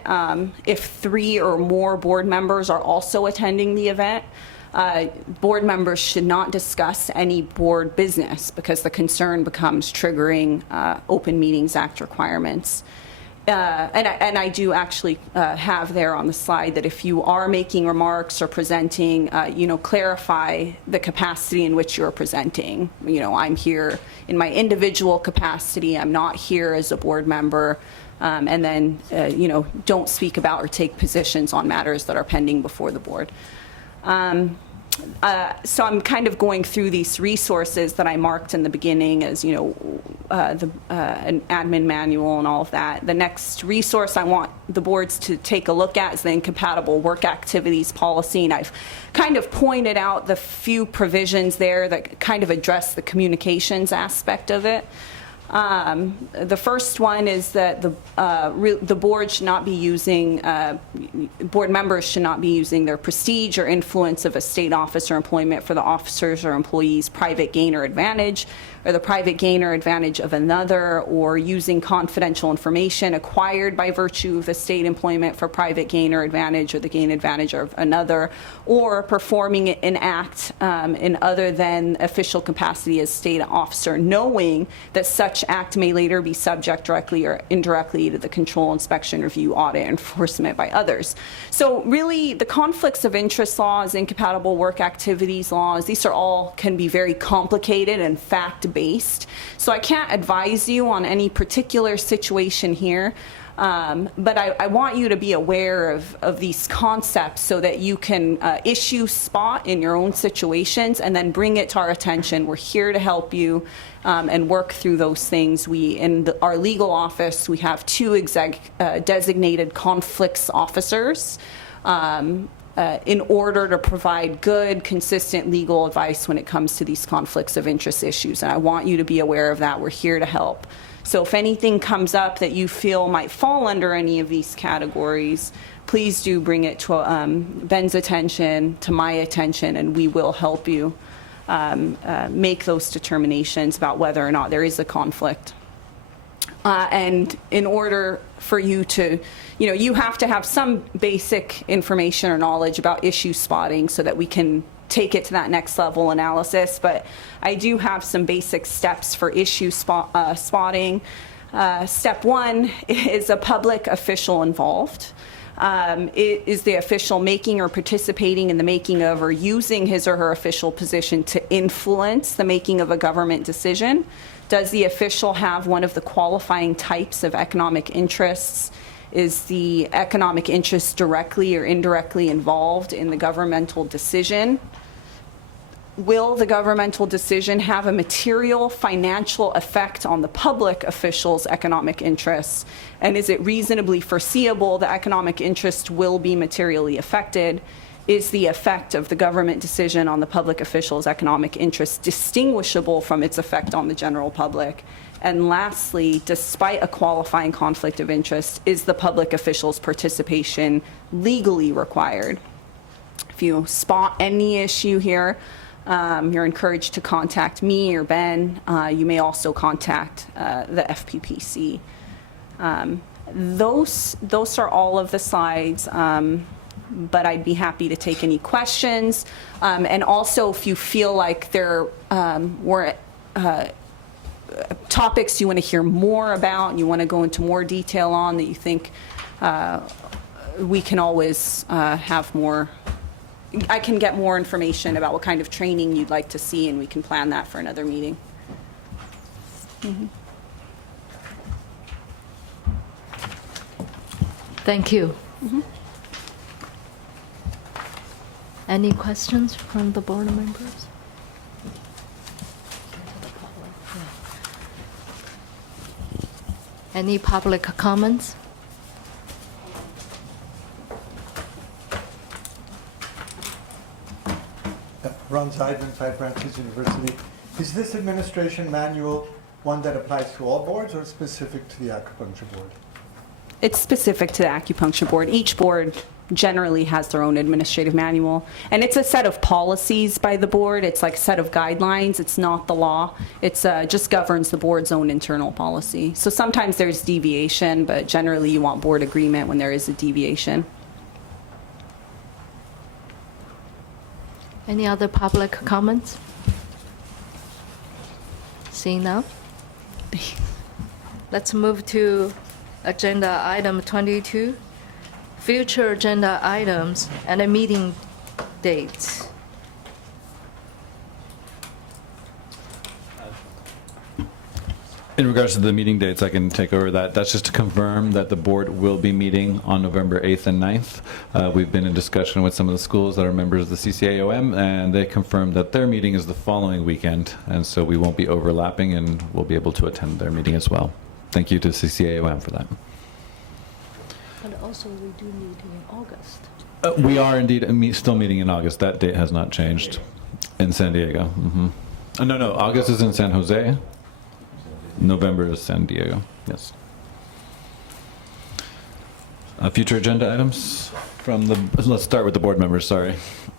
if 3 or more board members are also attending the event, board members should not discuss any board business because the concern becomes triggering Open Meetings Act requirements. And I do actually have there on the slide that if you are making remarks or presenting, clarify the capacity in which you're presenting. I'm here in my individual capacity. I'm not here as a board member. And then, don't speak about or take positions on matters that are pending before the board. So I'm kind of going through these resources that I marked in the beginning as, an admin manual and all of that. The next resource I want the boards to take a look at is the incompatible work activities policy. And I've kind of pointed out the few provisions there that kind of address the communications aspect of it. The first one is that the board should not be using, board members should not be using their prestige or influence of a state office or employment for the officers or employees' private gain or advantage, or the private gain or advantage of another, or using confidential information acquired by virtue of a state employment for private gain or advantage or the gain advantage of another, or performing an act in other than official capacity as state officer, knowing that such act may later be subject directly or indirectly to the control, inspection, review, audit, enforcement by others. So really, the conflicts of interest laws, incompatible work activities laws, these are all can be very complicated and fact-based. So I can't advise you on any particular situation here. But I want you to be aware of these concepts so that you can issue spot in your own situations and then bring it to our attention. We're here to help you and work through those things. In our legal office, we have 2 designated conflicts officers in order to provide good, consistent legal advice when it comes to these conflicts of interest issues. And I want you to be aware of that. We're here to help. So if anything comes up that you feel might fall under any of these categories, please do bring it to Ben's attention, to my attention, and we will help you make those determinations about whether or not there is a conflict. And in order for you to, you have to have some basic information or knowledge about issue spotting so that we can take it to that next level analysis. But I do have some basic steps for issue spotting. Step 1 is a public official involved. Is the official making or participating in the making of or using his or her official position to influence the making of a government decision? Does the official have one of the qualifying types of economic interests? Is the economic interest directly or indirectly involved in the governmental decision? Will the governmental decision have a material financial effect on the public official's economic interests? And is it reasonably foreseeable that economic interest will be materially affected? Is the effect of the government decision on the public official's economic interest distinguishable from its effect on the general public? And lastly, despite a qualifying conflict of interest, is the public official's participation legally required? If you spot any issue here, you're encouraged to contact me or Ben. You may also contact the FPPC. Those are all of the slides, but I'd be happy to take any questions. And also, if you feel like there were topics you want to hear more about and you want to go into more detail on that you think we can always have more. I can get more information about what kind of training you'd like to see, and we can plan that for another meeting. Thank you. Any questions from the board members? Any public comments? Ron Zeidman, Five Branches University. Is this administration manual one that applies to all boards or specific to the acupuncture board? It's specific to the acupuncture board. Each board generally has their own administrative manual. And it's a set of policies by the board. It's like a set of guidelines. It's not the law. It's just governs the board's own internal policy. So sometimes there's deviation, but generally you want board agreement when there is a deviation. Any other public comments? Seeing none? Let's move to agenda item 22, future agenda items and the meeting dates. In regards to the meeting dates, I can take over that. That's just to confirm that the board will be meeting on November 8th and 9th. We've been in discussion with some of the schools that are members of the CCAOM, and they confirmed that their meeting is the following weekend, and so we won't be overlapping, and we'll be able to attend their meeting as well. Thank you to CCAOM for that. And also we do meet in August. We are indeed still meeting in August. That date has not changed in San Diego. No, August is in San Jose. November is San Diego, yes. Future agenda items from the, let's start with the board members, sorry.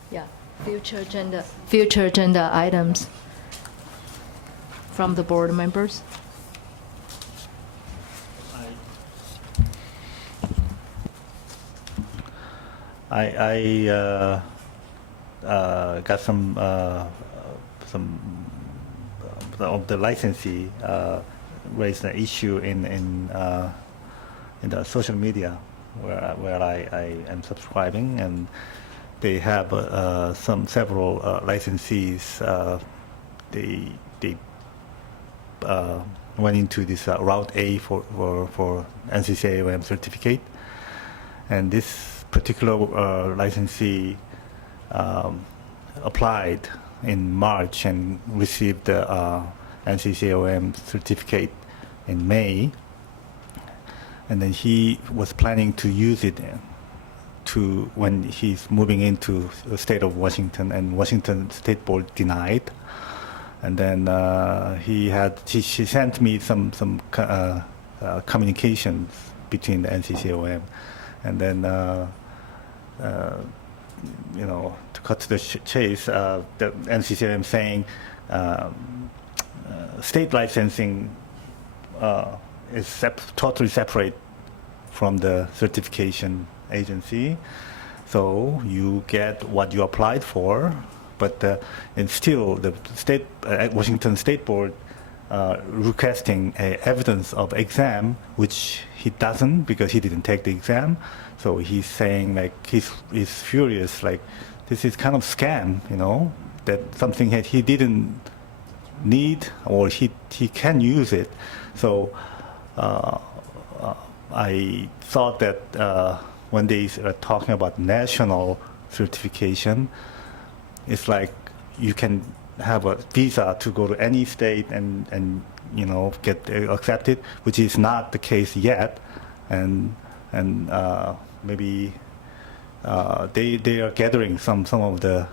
Yeah, future agenda items from the board members. I got some of the licensee raised an issue in the social media where I am subscribing, and they have several licensees. They went into this Route A for NCCAOM certificate, and this particular licensee applied in March and received the NCCAOM certificate in May, and then he was planning to use it to when he's moving into the state of Washington, and Washington State Board denied. And then she sent me some communications between the NCCAOM, and then to cut to the chase, the NCCAOM saying state licensing is totally separate from the certification agency, so you get what you applied for, but and still the state Washington State Board requesting evidence of exam, which he doesn't because he didn't take the exam. So he's saying like he's furious, like this is kind of scam, you know, that something that he didn't need or he can use it. So I thought that when they are talking about national certification, it's like you can have a visa to go to any state and you know get accepted, which is not the case yet, and maybe they are gathering some of the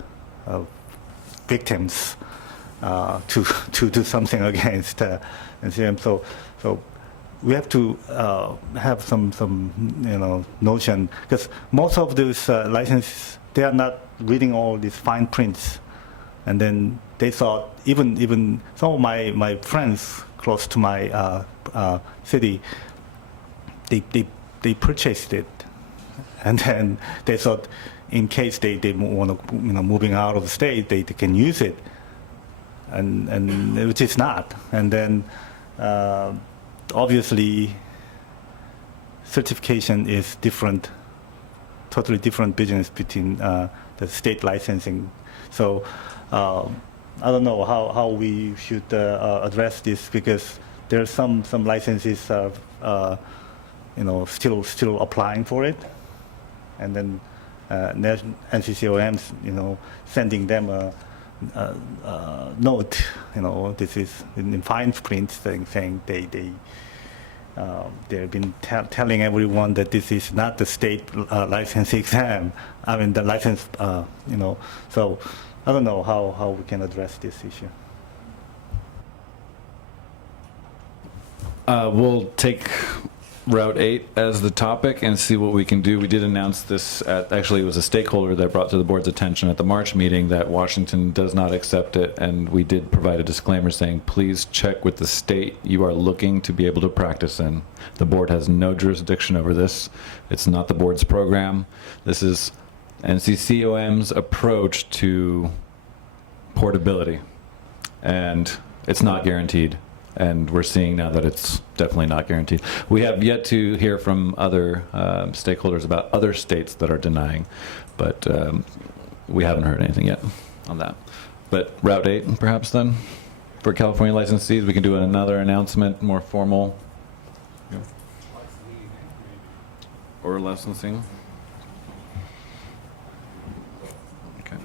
victims to do something against NCM. So we have to have some you know notion, because most of those licenses, they are not reading all these fine prints, and then they thought even some of my friends close to my city, they purchased it, and then they thought in case they want to moving out of the state, they can use it, and which is not. And then obviously certification is different, totally different business between the state licensing. So I don't know how we should address this, because there are some licenses you know still applying for it, and then NCCOMs you know sending them a note, you know, this is in fine print saying they've been telling everyone that this is not the state license exam. I mean the license, you know. So I don't know how we can address this issue. We'll take Route 8 as the topic and see what we can do. We did announce this actually it was a stakeholder that brought to the board's attention at the March meeting that Washington does not accept it, and we did provide a disclaimer saying please check with the state you are looking to be able to practice in. The board has no jurisdiction over this. It's not the board's program. This is NCCOM's approach to portability, and it's not guaranteed. And we're seeing now that it's definitely not guaranteed. We have yet to hear from other stakeholders about other states that are denying, but we haven't heard anything yet on that. But Route 8, perhaps then, for California licensees, we can do another announcement, more formal. Yeah. Or licensing. Okay.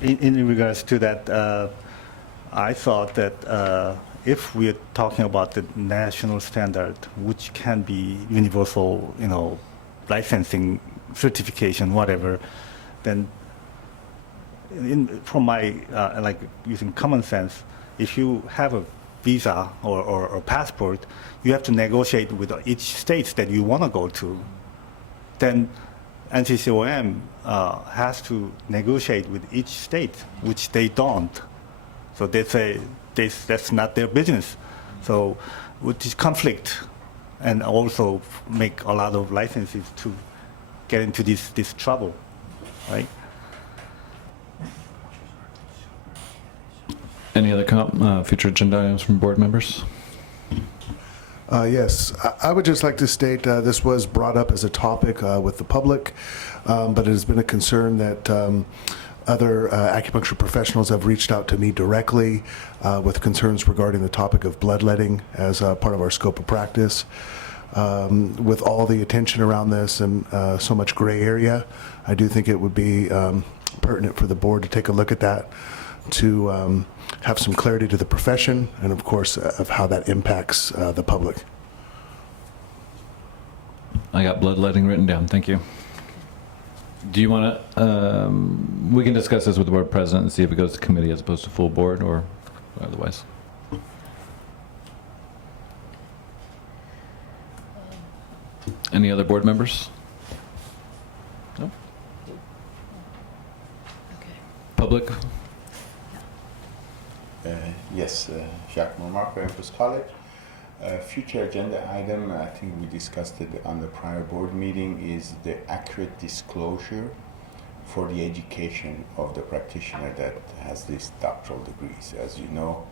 In regards to that, I thought that if we're talking about the national standard, which can be universal, you know, licensing, certification, whatever, then from my like using common sense, if you have a visa or passport, you have to negotiate with each state that you want to go to. Then NCCOM has to negotiate with each state, which they don't. So they say that's not their business. So which is conflict, and also make a lot of licenses to get into this trouble, right? Any other future agenda items from board members? Yes, I would just like to state this was brought up as a topic with the public, but it has been a concern that other acupuncture professionals have reached out to me directly with concerns regarding the topic of bloodletting as part of our scope of practice. With all the attention around this and so much gray area, I do think it would be pertinent for the board to take a look at that, to have some clarity to the profession, and of course of how that impacts the public. I got bloodletting written down. Thank you. Do you want to? We can discuss this with the board president and see if it goes to committee as opposed to full board, or otherwise. Any other board members? No. Okay. Public. Yes, Jacques Montmartre, Empress College. Future agenda item, I think we discussed it on the prior board meeting, is the accurate disclosure for the education of the practitioner that has these doctoral degrees. As you know,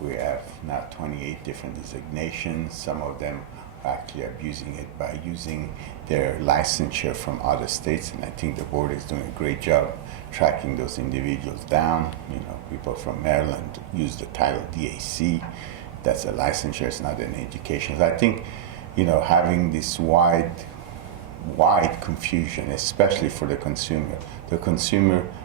we have now 28 different designations. Some of them are actually abusing it by using their licensure from other states, and I think the board is doing a great job tracking those individuals down. You know, people from Maryland use the title DAC. That's a licensure, it's not an education. So I think, you know, having this wide confusion, especially for the consumer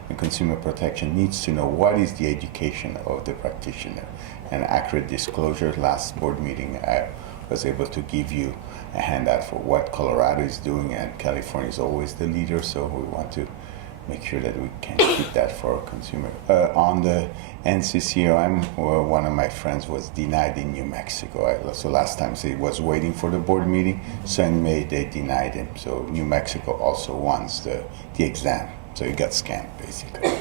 and consumer protection needs to know what is the education of the practitioner. And accurate disclosure. Last board meeting, I was able to give you a handout for what Colorado is doing, and California is always the leader, so we want to make sure that we can keep that for our consumer. On the NCCOM, one of my friends was denied in New Mexico. So last time he was waiting for the board meeting, so in May they denied him. So New Mexico also wants the exam. So he got scammed, basically.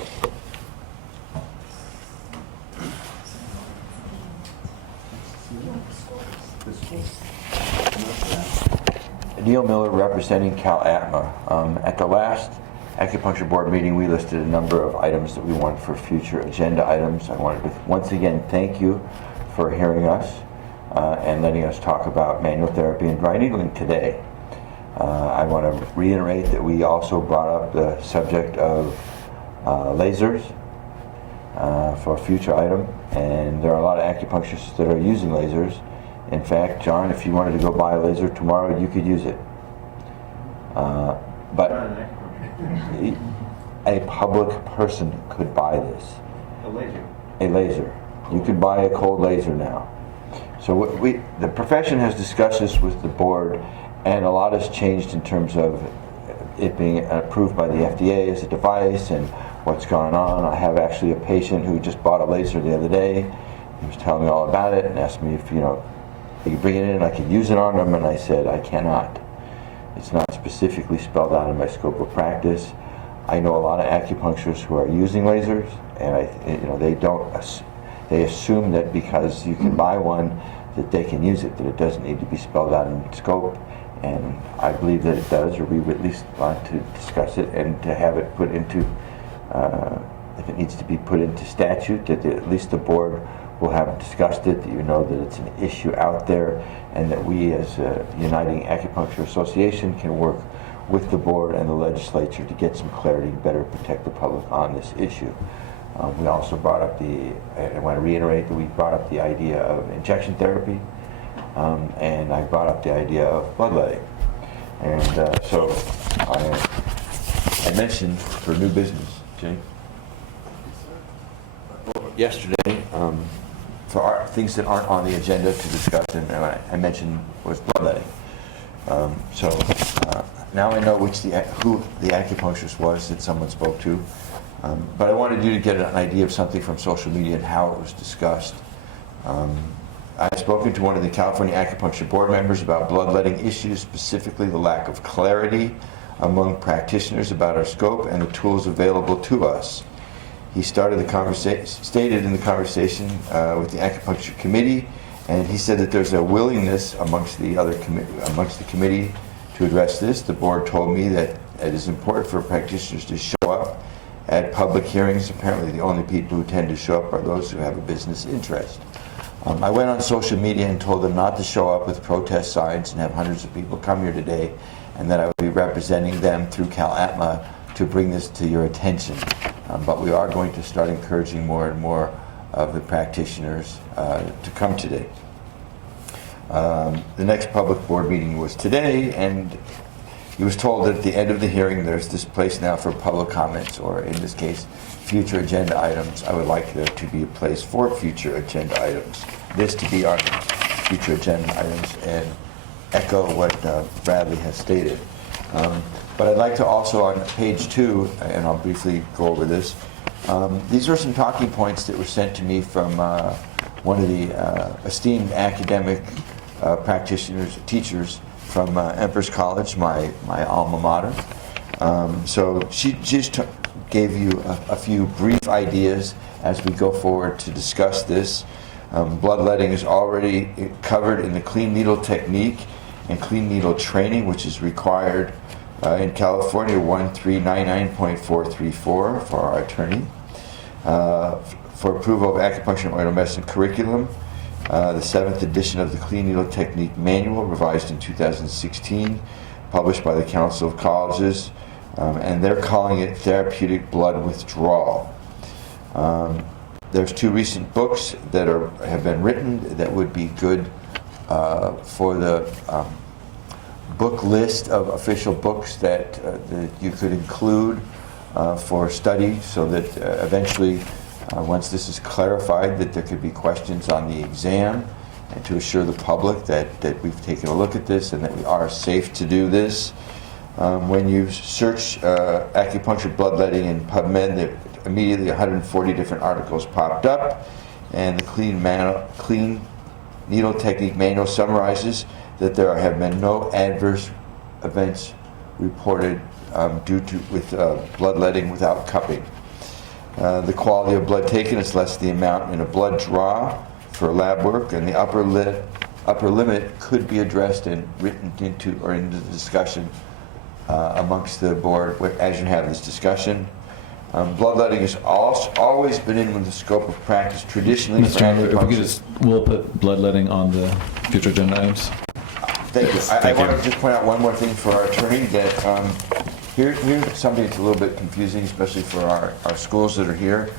Neil Miller representing CalAtma. At the last acupuncture board meeting, we listed a number of items that we want for future agenda items. I wanted to once again thank you for hearing us and letting us talk about manual therapy and dry needling today. I want to reiterate that we also brought up the subject of lasers for a future item, and there are a lot of acupuncturists that are using lasers. In fact, John, if you wanted to go buy a laser tomorrow, you could use it. But a public person could buy this. A laser. A laser. You could buy a cold laser now. So the profession has discussed this with the board, and a lot has changed in terms of it being approved by the FDA as a device and what's going on. I have actually a patient who just bought a laser the other day. He was telling me all about it and asked me if, you know, he could bring it in, I could use it on him, and I said, I cannot. It's not specifically spelled out in my scope of practice. I know a lot of acupuncturists who are using lasers, and they assume that because you can buy one that they can use it, that it doesn't need to be spelled out in scope, and I believe that it does, or we would at least want to discuss it and to have it put into, if it needs to be put into statute, that at least the board will have discussed it, that you know that it's an issue out there, and that we as a Uniting Acupuncture Association can work with the board and the legislature to get some clarity and better protect the public on this issue. We also brought up I want to reiterate that we brought up the idea of injection therapy, and I brought up the idea of bloodletting. And so I mentioned for new business, Jay, yesterday, for things that aren't on the agenda to discuss, and I mentioned was bloodletting. So now I know who the acupuncturist was that someone spoke to, but I wanted you to get an idea of something from social media and how it was discussed. I've spoken to one of the California Acupuncture Board members about bloodletting issues, specifically the lack of clarity among practitioners about our scope and the tools available to us. He stated in the conversation with the acupuncture committee, and he said that there's a willingness amongst the committee to address this. The board told me that it is important for practitioners to show up at public hearings. Apparently the only people who tend to show up are those who have a business interest. I went on social media and told them not to show up with protest signs and have hundreds of people come here today, and that I would be representing them through CalAtma to bring this to your attention. But we are going to start encouraging more and more of the practitioners to come today. The next public board meeting was today, and he was told that at the end of the hearing there's this place now for public comments, or in this case, future agenda items. I would like there to be a place for future agenda items. This to be our future agenda items, and echo what Bradley has stated. But I'd like to also, on page 2, and I'll briefly go over this, these are some talking points that were sent to me from one of the esteemed academic practitioners, teachers from Empress College, my alma mater. So she just gave you a few brief ideas as we go forward to discuss this. Bloodletting is already covered in the clean needle technique and clean needle training, which is required In California, 1399.434 for our attorney. For approval of acupuncture and Oriental medicine curriculum, the 7th edition of the Clean Needle Technique Manual, revised in 2016, published by the Council of Colleges, and they're calling it Therapeutic Blood Withdrawal. There's 2 recent books that have been written that would be good for the book list of official books that you could include for study, so that eventually, once this is clarified, that there could be questions on the exam, and to assure the public that we've taken a look at this and that we are safe to do this. When you search acupuncture bloodletting in PubMed, there immediately 140 different articles popped up, and the Clean Needle Technique Manual summarizes that there have been no adverse events reported with bloodletting without cupping. The quality of blood taken is less the amount in a blood draw for lab work, and the upper limit could be addressed and written into or into the discussion amongst the board as you have this discussion. Bloodletting has always been in the scope of practice traditionally. Mr. Chairman, if we could we'll put bloodletting on the future agenda items. Thank you. I want to just point out one more thing for our attorney, that here's something that's a little bit confusing, especially for our schools that are here.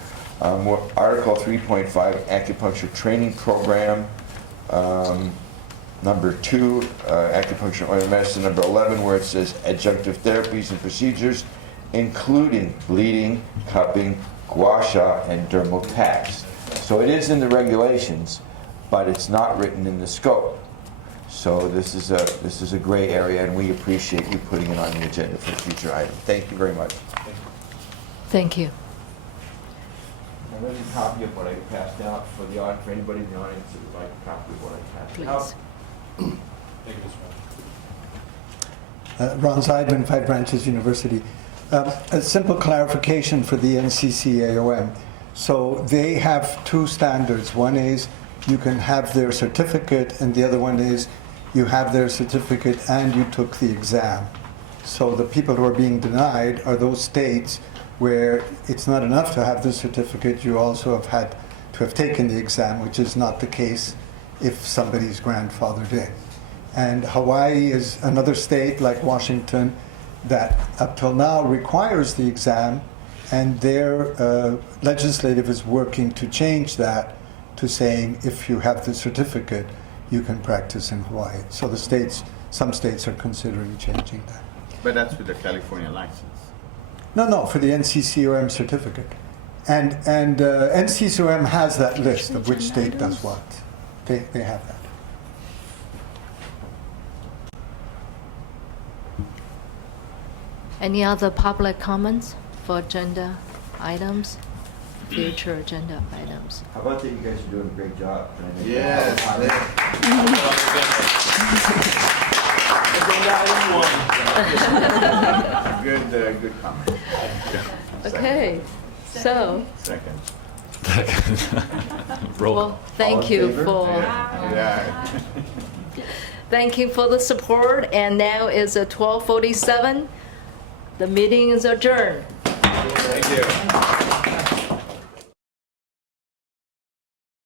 Article 3.5, Acupuncture Training Program, number 2, Acupuncture and Oriental Medicine, number 11, where it says adjunctive therapies and procedures, including bleeding, cupping, gua sha, and dermal taps. So it is in the regulations, but it's not written in the scope. So this is a gray area, and we appreciate you putting it on the agenda for a future item. Thank you very much. Thank you. Now, there's a copy of what I passed out for anybody in the audience that would like a copy of what I passed out. Please. Thank you, Mr. Ron Zeidman, Five Branches University. A simple clarification for the NCCAOM. So they have 2 standards. One is you can have their certificate, and the other one is you have their certificate and you took the exam. So the people who are being denied are those states where it's not enough to have the certificate, you also have had to have taken the exam, which is not the case if somebody's grandfathered in. And Hawaii is another state like Washington that up till now requires the exam, and their legislative is working to change that to saying if you have the certificate, you can practice in Hawaii. So some states are considering changing that. But that's with the California license. No, for the NCCOM certificate. And NCCOM has that list of which state does what. They have that. Any other public comments for agenda items, future agenda items? How about that? You guys are doing a great job. Yes. Good comment. Okay, so, Second. Roll. well, thank you for, Yeah. thank you for the support, and now is 12:47. The meeting is adjourned. Thank you.